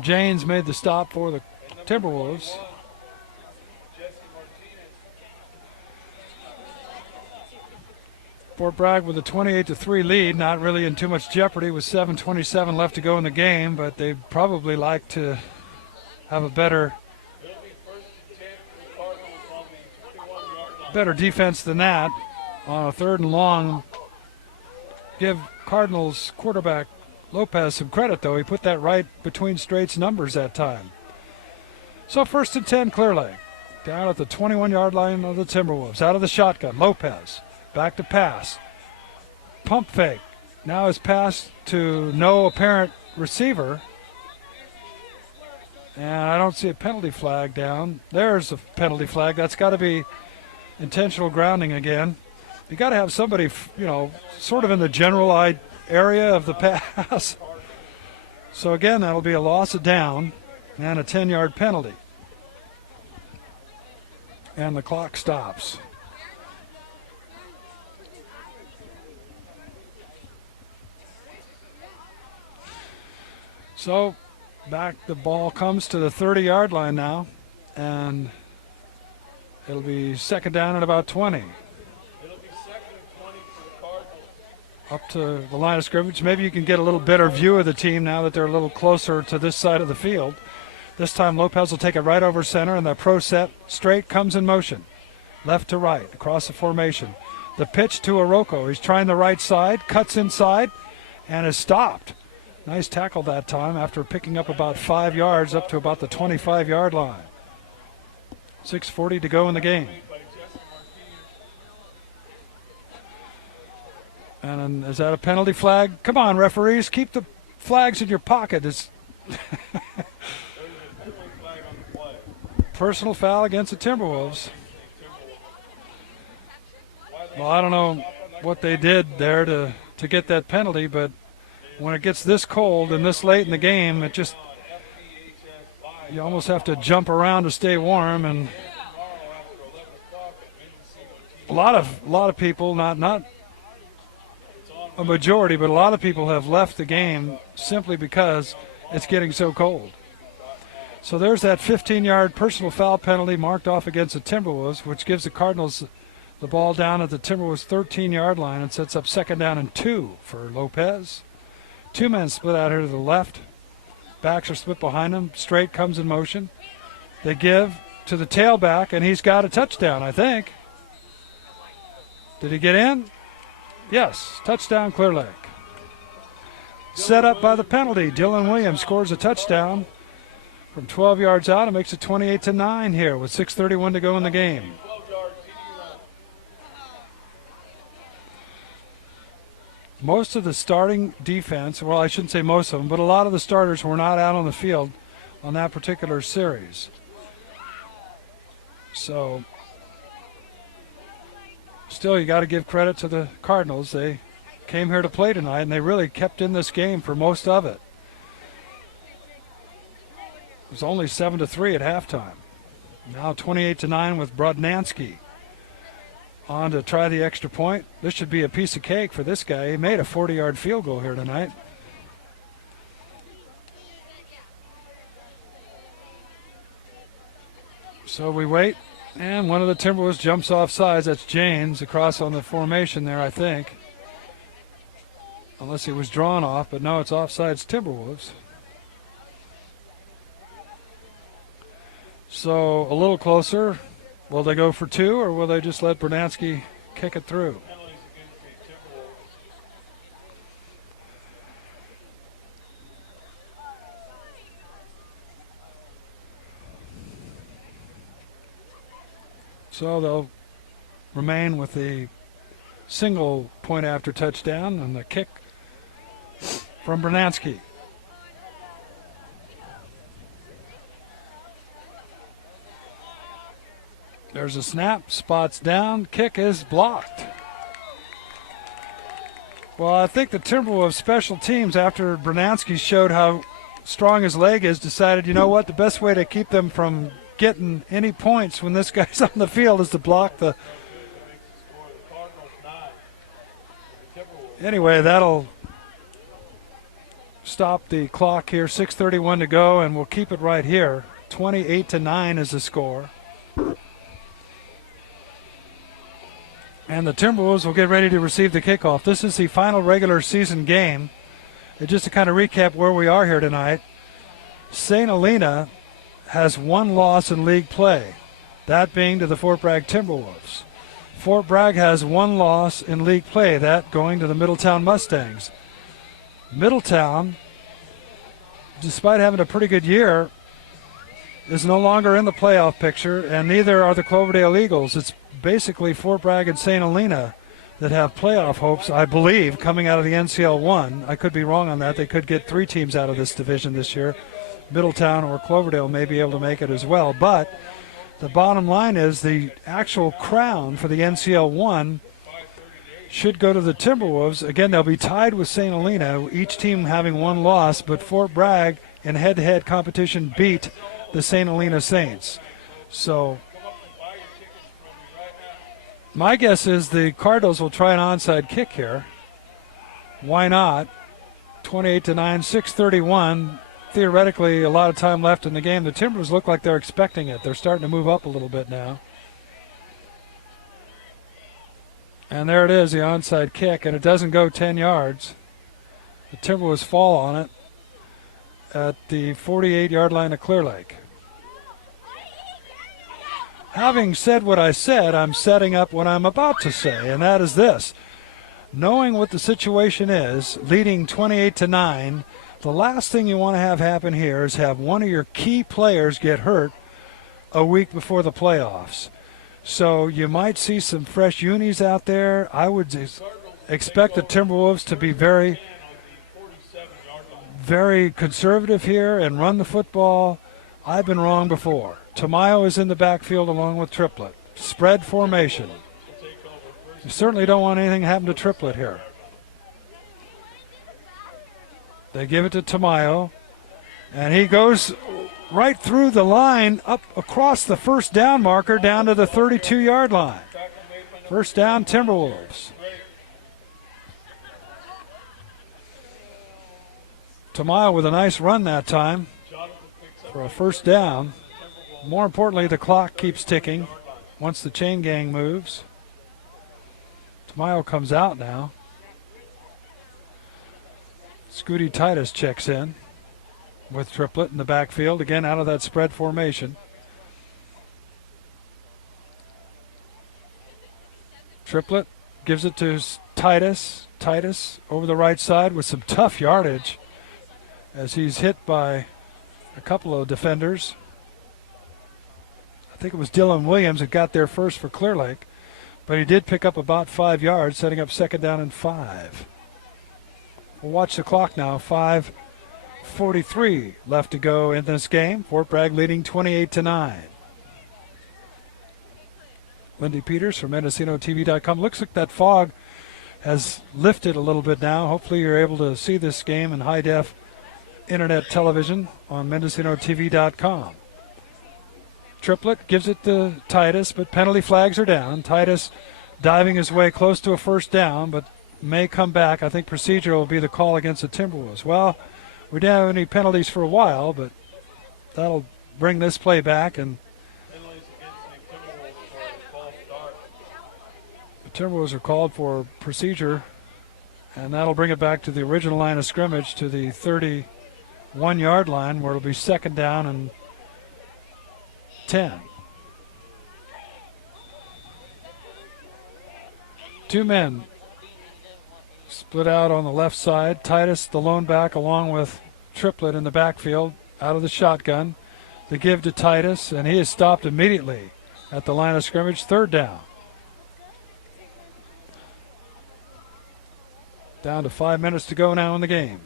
James made the stop for the Timberwolves. Fort Bragg with a 28-3 lead, not really in too much jeopardy with 7:27 left to go in the game, but they'd probably like to have a better defense than that on a 3rd and long. Give Cardinals quarterback Lopez some credit, though. He put that right between Straight's numbers that time. So 1st and 10, Clearlake. Down at the 21-yard line of the Timberwolves. Out of the shotgun, Lopez. Back to pass. Pump fake. Now is passed to no apparent receiver. And I don't see a penalty flag down. There's a penalty flag. That's got to be intentional grounding again. You got to have somebody, sort of in the general area of the pass. So again, that'll be a loss of down and a 10-yard penalty. And the clock stops. So back the ball comes to the 30-yard line now, and it'll be second down at about 20. It'll be second and 20 for the Cardinals. Up to the line of scrimmage. Maybe you can get a little better view of the team now that they're a little closer to this side of the field. This time Lopez will take it right over center, and the pro set straight comes in motion. Left to right, across the formation. The pitch to Oroko. He's trying the right side, cuts inside, and is stopped. Nice tackle that time after picking up about 5 yards up to about the 25-yard line. 6:40 to go in the game. And is that a penalty flag? Come on, referees, keep the flags in your pocket. It's personal foul against the Timberwolves. Well, I don't know what they did there to get that penalty, but when it gets this cold and this late in the game, it just, you almost have to jump around to stay warm. And a lot of people, not a majority, but a lot of people have left the game simply because it's getting so cold. So there's that 15-yard personal foul penalty marked off against the Timberwolves, which gives the Cardinals the ball down at the Timberwolves' 13-yard line and sets up second down and 2 for Lopez. 2 men split out here to the left. Backs are split behind him. Straight comes in motion. They give to the tailback, and he's got a touchdown, I think. Did he get in? Yes, touchdown Clearlake. Set up by the penalty. Dylan Williams scores a touchdown from 12 yards out and makes it 28-9 here with 6:31 to go in the game. Most of the starting defense, well, I shouldn't say most of them, but a lot of the starters were not out on the field on that particular series. So, still, you got to give credit to the Cardinals. They came here to play tonight, and they really kept in this game for most of it. It was only 7-3 at halftime. Now 28-9 with Brodnansky on to try the extra point. This should be a piece of cake for this guy. He made a 40-yard field goal here tonight. So we wait, and one of the Timberwolves jumps off sides. That's James across on the formation there, I think. Unless he was drawn off, but no, it's offsides Timberwolves. So a little closer. Will they go for 2, or will they just let Brodnansky kick it through? So they'll remain with the single point after touchdown and the kick from Brodnansky. There's a snap, spots down, kick is blocked. Well, I think the Timberwolves special teams, after Brodnansky showed how strong his leg is, decided, you know what, the best way to keep them from getting any points when this guy's on the field is to block the... Anyway, that'll stop the clock here. 6:31 to go, and we'll keep it right here. 28-9 is the score. And the Timberwolves will get ready to receive the kickoff. This is the final regular season game. And just to kind of recap where we are here tonight, St. Helena has 1 loss in league play, that being to the Fort Bragg Timberwolves. Fort Bragg has 1 loss in league play, that going to the Middletown Mustangs. Middletown, despite having a pretty good year, is no longer in the playoff picture, and neither are the Cloverdale Eagles. It's basically Fort Bragg and St. Helena that have playoff hopes, I believe, coming out of the NCL 1. I could be wrong on that. They could get 3 teams out of this division this year. Middletown or Cloverdale may be able to make it as well. But the bottom line is the actual crown for the NCL 1 should go to the Timberwolves. Again, they'll be tied with St. Helena, each team having 1 loss, but Fort Bragg in head-to-head competition beat the St. Helena Saints. So My guess is the Cardinals will try an onside kick here. Why not? 28-9, 6:31. Theoretically, a lot of time left in the game. The Timberwolves look like they're expecting it. They're starting to move up a little bit now. And there it is, the onside kick, and it doesn't go 10 yards. The Timberwolves fall on it at the 48-yard line of Clearlake. Having said what I said, I'm setting up what I'm about to say, and that is this. Knowing what the situation is, leading 28-9, the last thing you want to have happen here is have one of your key players get hurt a week before the playoffs. So you might see some fresh unis out there. I would expect the Timberwolves to be very, very conservative here and run the football. I've been wrong before. Tamayo is in the backfield along with Triplett. Spread formation. You certainly don't want anything to happen to Triplett here. They give it to Tamayo, and he goes right through the line, up across the first down marker, down to the 32-yard line. First down, Timberwolves. Tamayo with a nice run that time for a first down. More importantly, the clock keeps ticking once the chain gang moves. Tamayo comes out now. Scooty Titus checks in with Triplett in the backfield, again out of that spread formation. Triplett gives it to Titus. Titus over the right side with some tough yardage as he's hit by a couple of defenders. I think it was Dylan Williams that got there first for Clearlake, but he did pick up about 5 yards, setting up second down and 5. We'll watch the clock now. 5:43 left to go in this game. Fort Bragg leading 28-9. Lindy Peters from MendocinoTV.com. Looks like that fog has lifted a little bit now. Hopefully you're able to see this game in high-def internet television on MendocinoTV.com. Triplett gives it to Titus, but penalty flags are down. Titus diving his way close to a first down, but may come back. I think procedure will be the call against the Timberwolves. Well, we didn't have any penalties for a while, but that'll bring this play back. And the Timberwolves are called for procedure, and that'll bring it back to the original line of scrimmage, to the 31-yard line, where it'll be second down and 10. Two men split out on the left side. Titus, the lone back, along with Triplett in the backfield, out of the shotgun. The give to Titus, and he is stopped immediately at the line of scrimmage. Third down. Down to 5 minutes to go now in the game.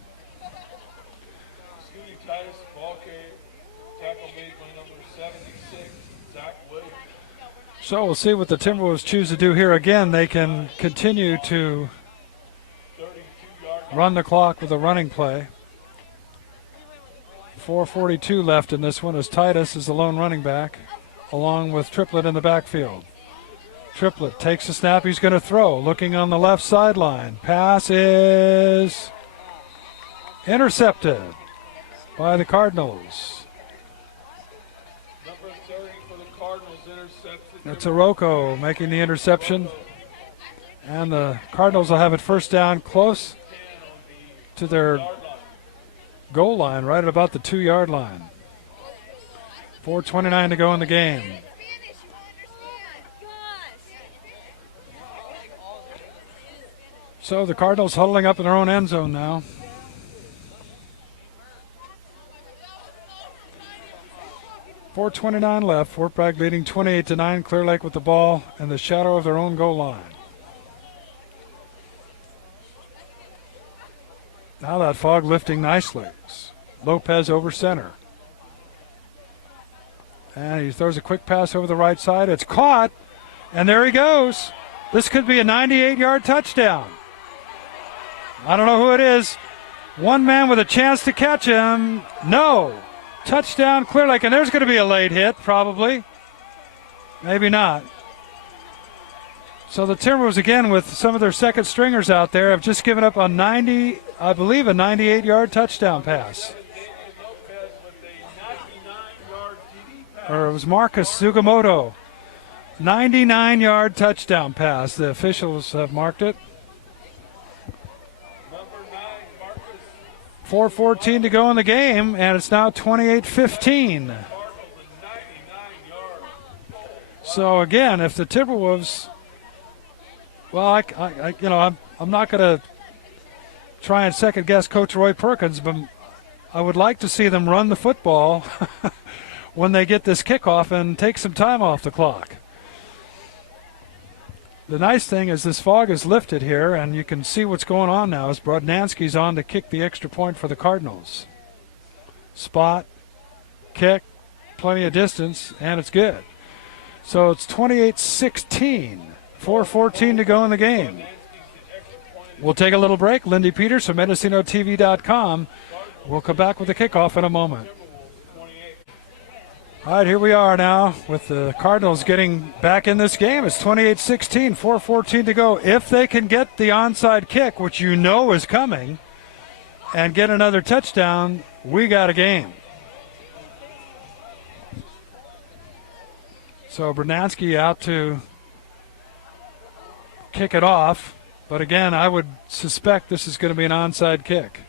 So we'll see what the Timberwolves choose to do here. Again, they can continue to run the clock with a running play. 4:42 left in this one as Titus is the lone running back, along with Triplett in the backfield. Triplett takes a snap. He's going to throw. Looking on the left sideline. Pass is intercepted by the Cardinals. Number 30 for the Cardinals intercepted. That's Oroko making the interception. And the Cardinals will have it first down close to their goal line, right at about the 2-yard line. 4:29 to go in the game. So the Cardinals huddling up in their own end zone now. .429 left. Fort Bragg leading 28-9. Clearlake with the ball in the shadow of their own goal line. Now that fog lifting nicely. Lopez over center. And he throws a quick pass over the right side. It's caught. And there he goes. This could be a 98-yard touchdown. I don't know who it is. One man with a chance to catch him. No. Touchdown Clearlake. And there's going to be a late hit, probably. Maybe not. So the Timberwolves, again, with some of their second stringers out there, have just given up a 98-yard touchdown pass. Or it was Marcus Sugimoto. 99-yard touchdown pass. The officials have marked it. 4:14 to go in the game, and it's now 28-15. So again, if the Timberwolves, well, I'm not going to try and second guess Coach Roy Perkins, but I would like to see them run the football when they get this kickoff and take some time off the clock. The nice thing is this fog is lifted here, and you can see what's going on now as Brodnansky's on to kick the extra point for the Cardinals. Spot, kick, plenty of distance, and it's good. So it's 28-16, 4:14 to go in the game. We'll take a little break. Lindy Peters from MendocinoTV.com. We'll come back with the kickoff in a moment. All right, here we are now with the Cardinals getting back in this game. It's 28-16, 4:14 to go. If they can get the onside kick, which you know is coming, and get another touchdown, we got a game. So Brodnansky out to kick it off. But again, I would suspect this is going to be an onside kick.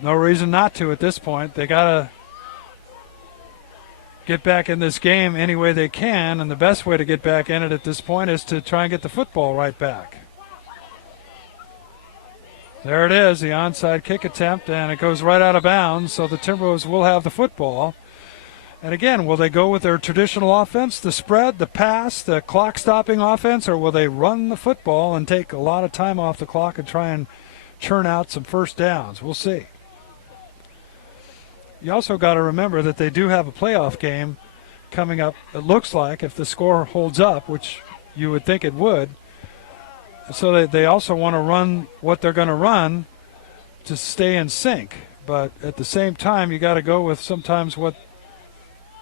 No reason not to at this point. They got to get back in this game any way they can, and the best way to get back in it at this point is to try and get the football right back. There it is, the onside kick attempt, and it goes right out of bounds, so the Timberwolves will have the football. And again, will they go with their traditional offense, the spread, the pass, the clock-stopping offense, or will they run the football and take a lot of time off the clock and try and churn out some first downs? We'll see. You also got to remember that they do have a playoff game coming up, it looks like, if the score holds up, which you would think it would. So they also want to run what they're going to run to stay in sync. But at the same time, you got to go with sometimes what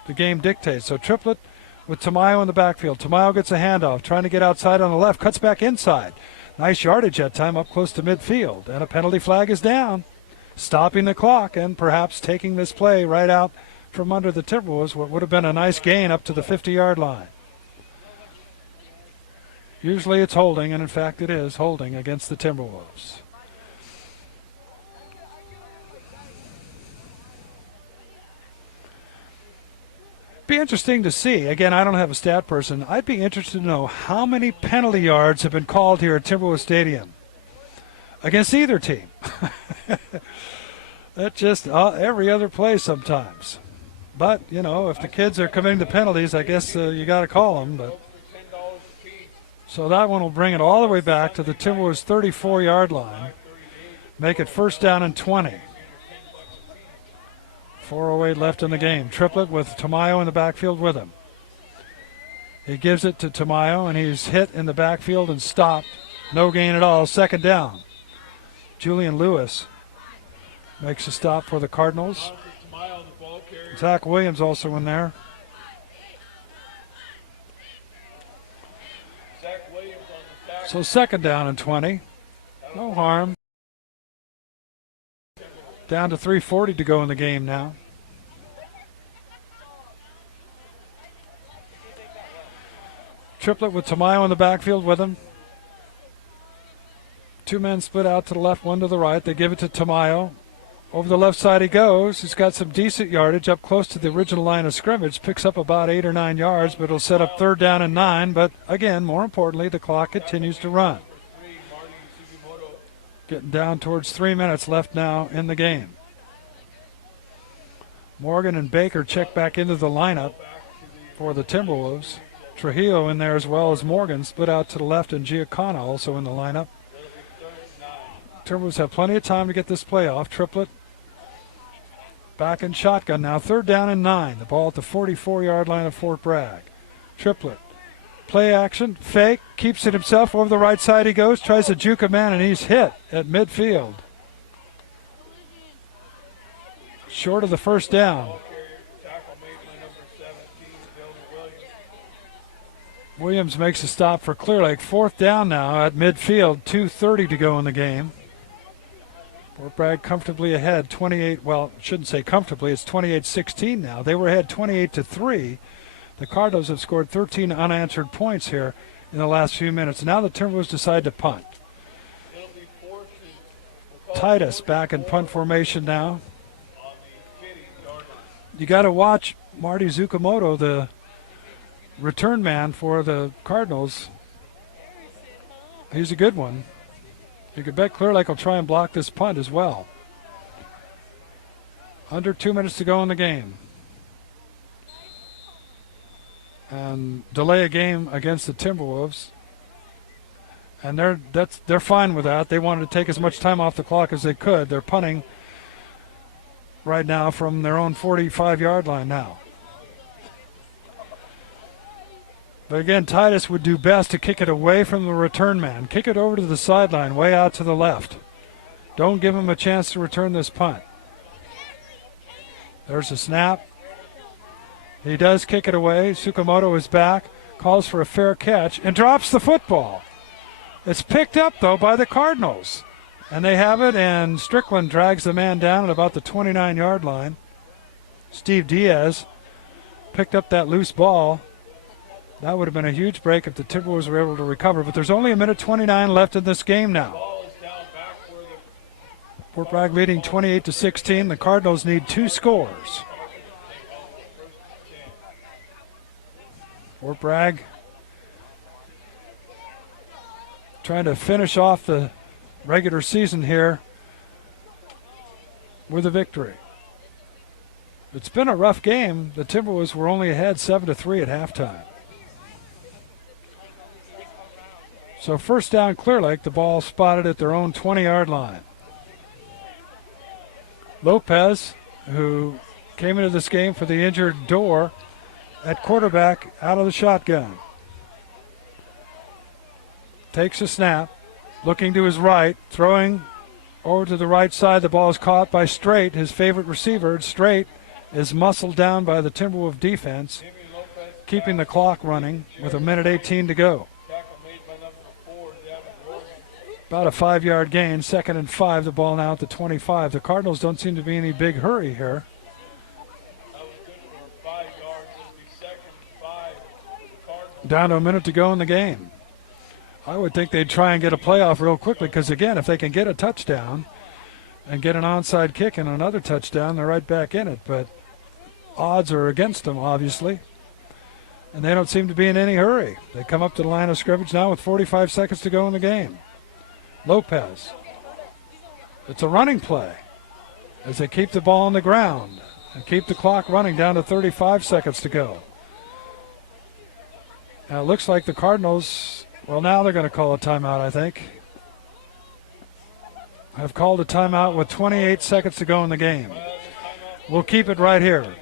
the game dictates. So triplet with Tamayo in the backfield. Tamayo gets a handoff, trying to get outside on the left, cuts back inside. Nice yardage that time up close to midfield. And a penalty flag is down, stopping the clock and perhaps taking this play right out from under the Timberwolves, what would have been a nice gain up to the 50-yard line. Usually it's holding, and in fact it is holding against the Timberwolves. Be interesting to see. Again, I don't have a stat person. I'd be interested to know how many penalty yards have been called here at Timberwolves Stadium against either team. That's just every other play sometimes. But, you know, if the kids are committing the penalties, I guess you got to call them. But so that one will bring it all the way back to the Timberwolves 34-yard line. Make it first down and 20. 4:08 left in the game. Triplet with Tamayo in the backfield with him. He gives it to Tamayo, and he's hit in the backfield and stopped. No gain at all. Second down. Julian Lewis makes a stop for the Cardinals. Zach Williams also in there. So second down and 20. No harm. Down to 3:40 to go in the game now. Triplet with Tamayo in the backfield with him. Two men split out to the left, one to the right. They give it to Tamayo. Over the left side he goes. He's got some decent yardage up close to the original line of scrimmage. Picks up about 8 or 9 yards, but it'll set up third down and 9. But again, more importantly, the clock continues to run. Getting down towards 3 minutes left now in the game. Morgan and Baker check back into the lineup for the Timberwolves. Trujillo in there as well as Morgan, split out to the left, and Giancana also in the lineup. Timberwolves have plenty of time to get this play off. Triplet back in shotgun now. Third down and 9. The ball at the 44-yard line of Fort Bragg. Triplet. Play action. Fake. Keeps it himself. Over the right side he goes. Tries to juke a man, and he's hit at midfield. Short of the first down. Williams makes a stop for Clearlake. 4th down now at midfield. 2:30 to go in the game. Fort Bragg comfortably ahead, 28. Well, shouldn't say comfortably. It's 28-16 now. They were ahead 28-3. The Cardinals have scored 13 unanswered points here in the last few minutes. Now the Timberwolves decide to punt. Titus back in punt formation now. You got to watch Marty Zukamoto, the return man for the Cardinals. He's a good one. You could bet Clearlake will try and block this punt as well. Under 2 minutes to go in the game. And delay a game against the Timberwolves. And they're fine with that. They wanted to take as much time off the clock as they could. They're punting right now from their own 45-yard line now. But again, Titus would do best to kick it away from the return man. Kick it over to the sideline, way out to the left. Don't give him a chance to return this punt. There's a snap. He does kick it away. Tsukamoto is back, calls for a fair catch, and drops the football. It's picked up, though, by the Cardinals. And they have it, and Strickland drags the man down at about the 29-yard line. Steve Diaz picked up that loose ball. That would have been a huge break if the Timberwolves were able to recover. But there's only 1:29 left in this game now. Fort Bragg leading 28-16. The Cardinals need 2 scores. Fort Bragg trying to finish off the regular season here with a victory. It's been a rough game. The Timberwolves were only ahead 7-3 at halftime. So first down Clearlake, the ball spotted at their own 20-yard line. Lopez, who came into this game for the injured Dorr, at quarterback out of the shotgun. Takes a snap, looking to his right, throwing over to the right side. The ball is caught by Straight, his favorite receiver. Straight is muscled down by the Timberwolves defense, keeping the clock running with 1:18 to go. About a 5-yard gain, 2nd and 5, the ball now at the 25. The Cardinals don't seem to be in any big hurry here. Down to a minute to go in the game. I would think they'd try and get a playoff real quickly because, again, if they can get a touchdown and get an onside kick and another touchdown, they're right back in it. But odds are against them, obviously. And they don't seem to be in any hurry. They come up to the line of scrimmage now with 45 seconds to go in the game. Lopez. It's a running play as they keep the ball on the ground and keep the clock running down to 35 seconds to go. Now it looks like the Cardinals, well, now they're going to call a timeout, I think. Have called a timeout with 28 seconds to go in the game. We'll keep it right here.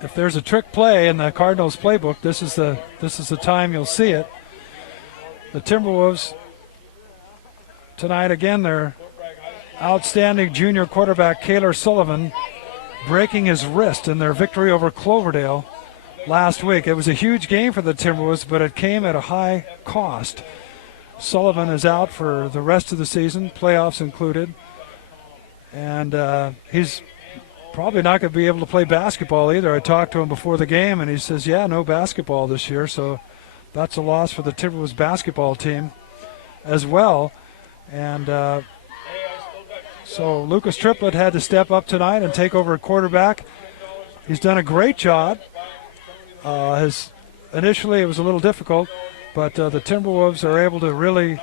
If there's a trick play in the Cardinals playbook, this is the time you'll see it. The Timberwolves tonight, again, their outstanding junior quarterback, Kaylor Sullivan, breaking his wrist in their victory over Cloverdale last week. It was a huge game for the Timberwolves, but it came at a high cost. Sullivan is out for the rest of the season, playoffs included, and he's probably not going to be able to play basketball either. I talked to him before the game, and he says, yeah, no basketball this year, so that's a loss for the Timberwolves basketball team as well. And so Lucas Triplett had to step up tonight and take over at quarterback. He's done a great job. Initially it was a little difficult, but the Timberwolves are able to really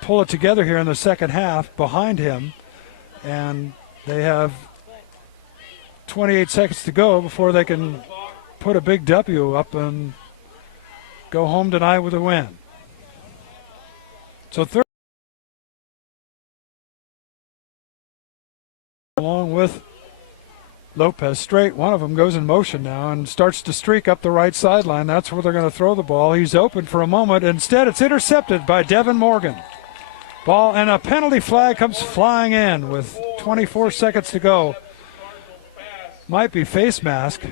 pull it together here in the second half behind him, and they have 28 seconds to go before they can put a big W up and go home tonight with a win. So third, along with Lopez. Straight, one of them goes in motion now and starts to streak up the right sideline. That's where they're going to throw the ball. He's open for a moment. Instead, it's intercepted by Devin Morgan. Ball and a penalty flag comes flying in with 24 seconds to go. Might be face mask.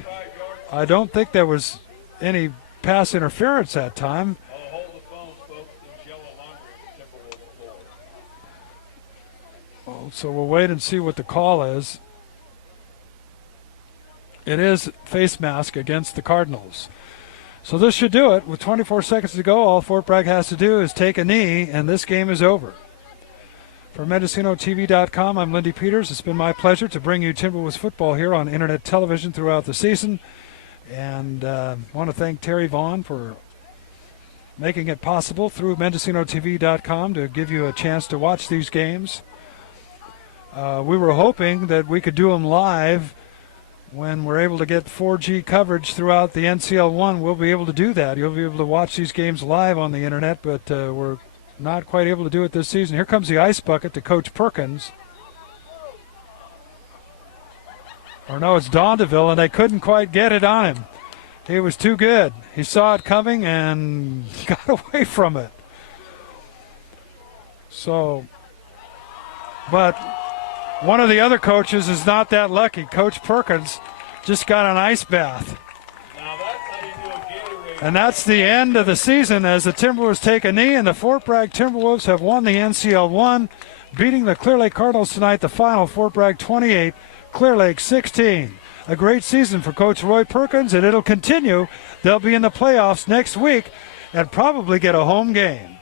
I don't think there was any pass interference that time. I'll hold the phones, folks. There's yellow laundry on the Timberwolves floor. Oh, so we'll wait and see what the call is. It is face mask against the Cardinals. So this should do it. With 24 seconds to go, all Fort Bragg has to do is take a knee, and this game is over. For MendocinoTV.com, I'm Lindy Peters. It's been my pleasure to bring you Timberwolves football here on internet television throughout the season. And want to thank Terry Vaughn for making it possible through MendocinoTV.com to give you a chance to watch these games. We were hoping that we could do them live. When we're able to get 4G coverage throughout the NCL1, we'll be able to do that. You'll be able to watch these games live on the internet, but we're not quite able to do it this season. Here comes the ice bucket to Coach Perkins. Or no, it's Dondeville, and they couldn't quite get it on him. He was too good. He saw it coming and got away from it. So, but one of the other coaches is not that lucky. Coach Perkins just got an ice bath. Now that's how you do a Gatorade. And that's the end of the season as the Timberwolves take a knee, and the Fort Bragg Timberwolves have won the NCL1, beating the Clearlake Cardinals tonight, the final, Fort Bragg 28, Clearlake 16. A great season for Coach Roy Perkins, and it'll continue. They'll be in the playoffs next week and probably get a home game.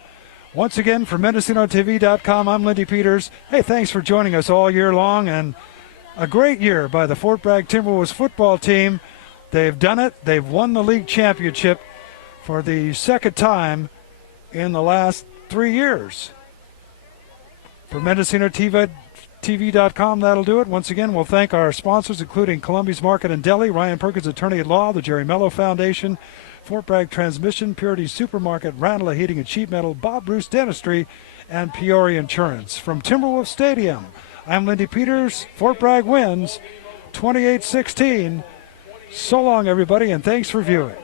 Once again, for MendocinoTV.com, I'm Lindy Peters. Hey, thanks for joining us all year long, and a great year by the Fort Bragg Timberwolves football team. They've done it. They've won the league championship for the second time in the last 3 years. For MendocinoTV.com, that'll do it. Once again, we'll thank our sponsors, including Columbia's Market and Deli, Ryan Perkins Attorney at Law, the Jerry Mello Foundation, Fort Bragg Transmission, Purity Supermarket, Randall Heating and Sheet Metal, Bob Bruce Dentistry, and Peoria Insurance. From Timberwolves Stadium, I'm Lindy Peters. Fort Bragg wins 28-16. So long, everybody, and thanks for viewing.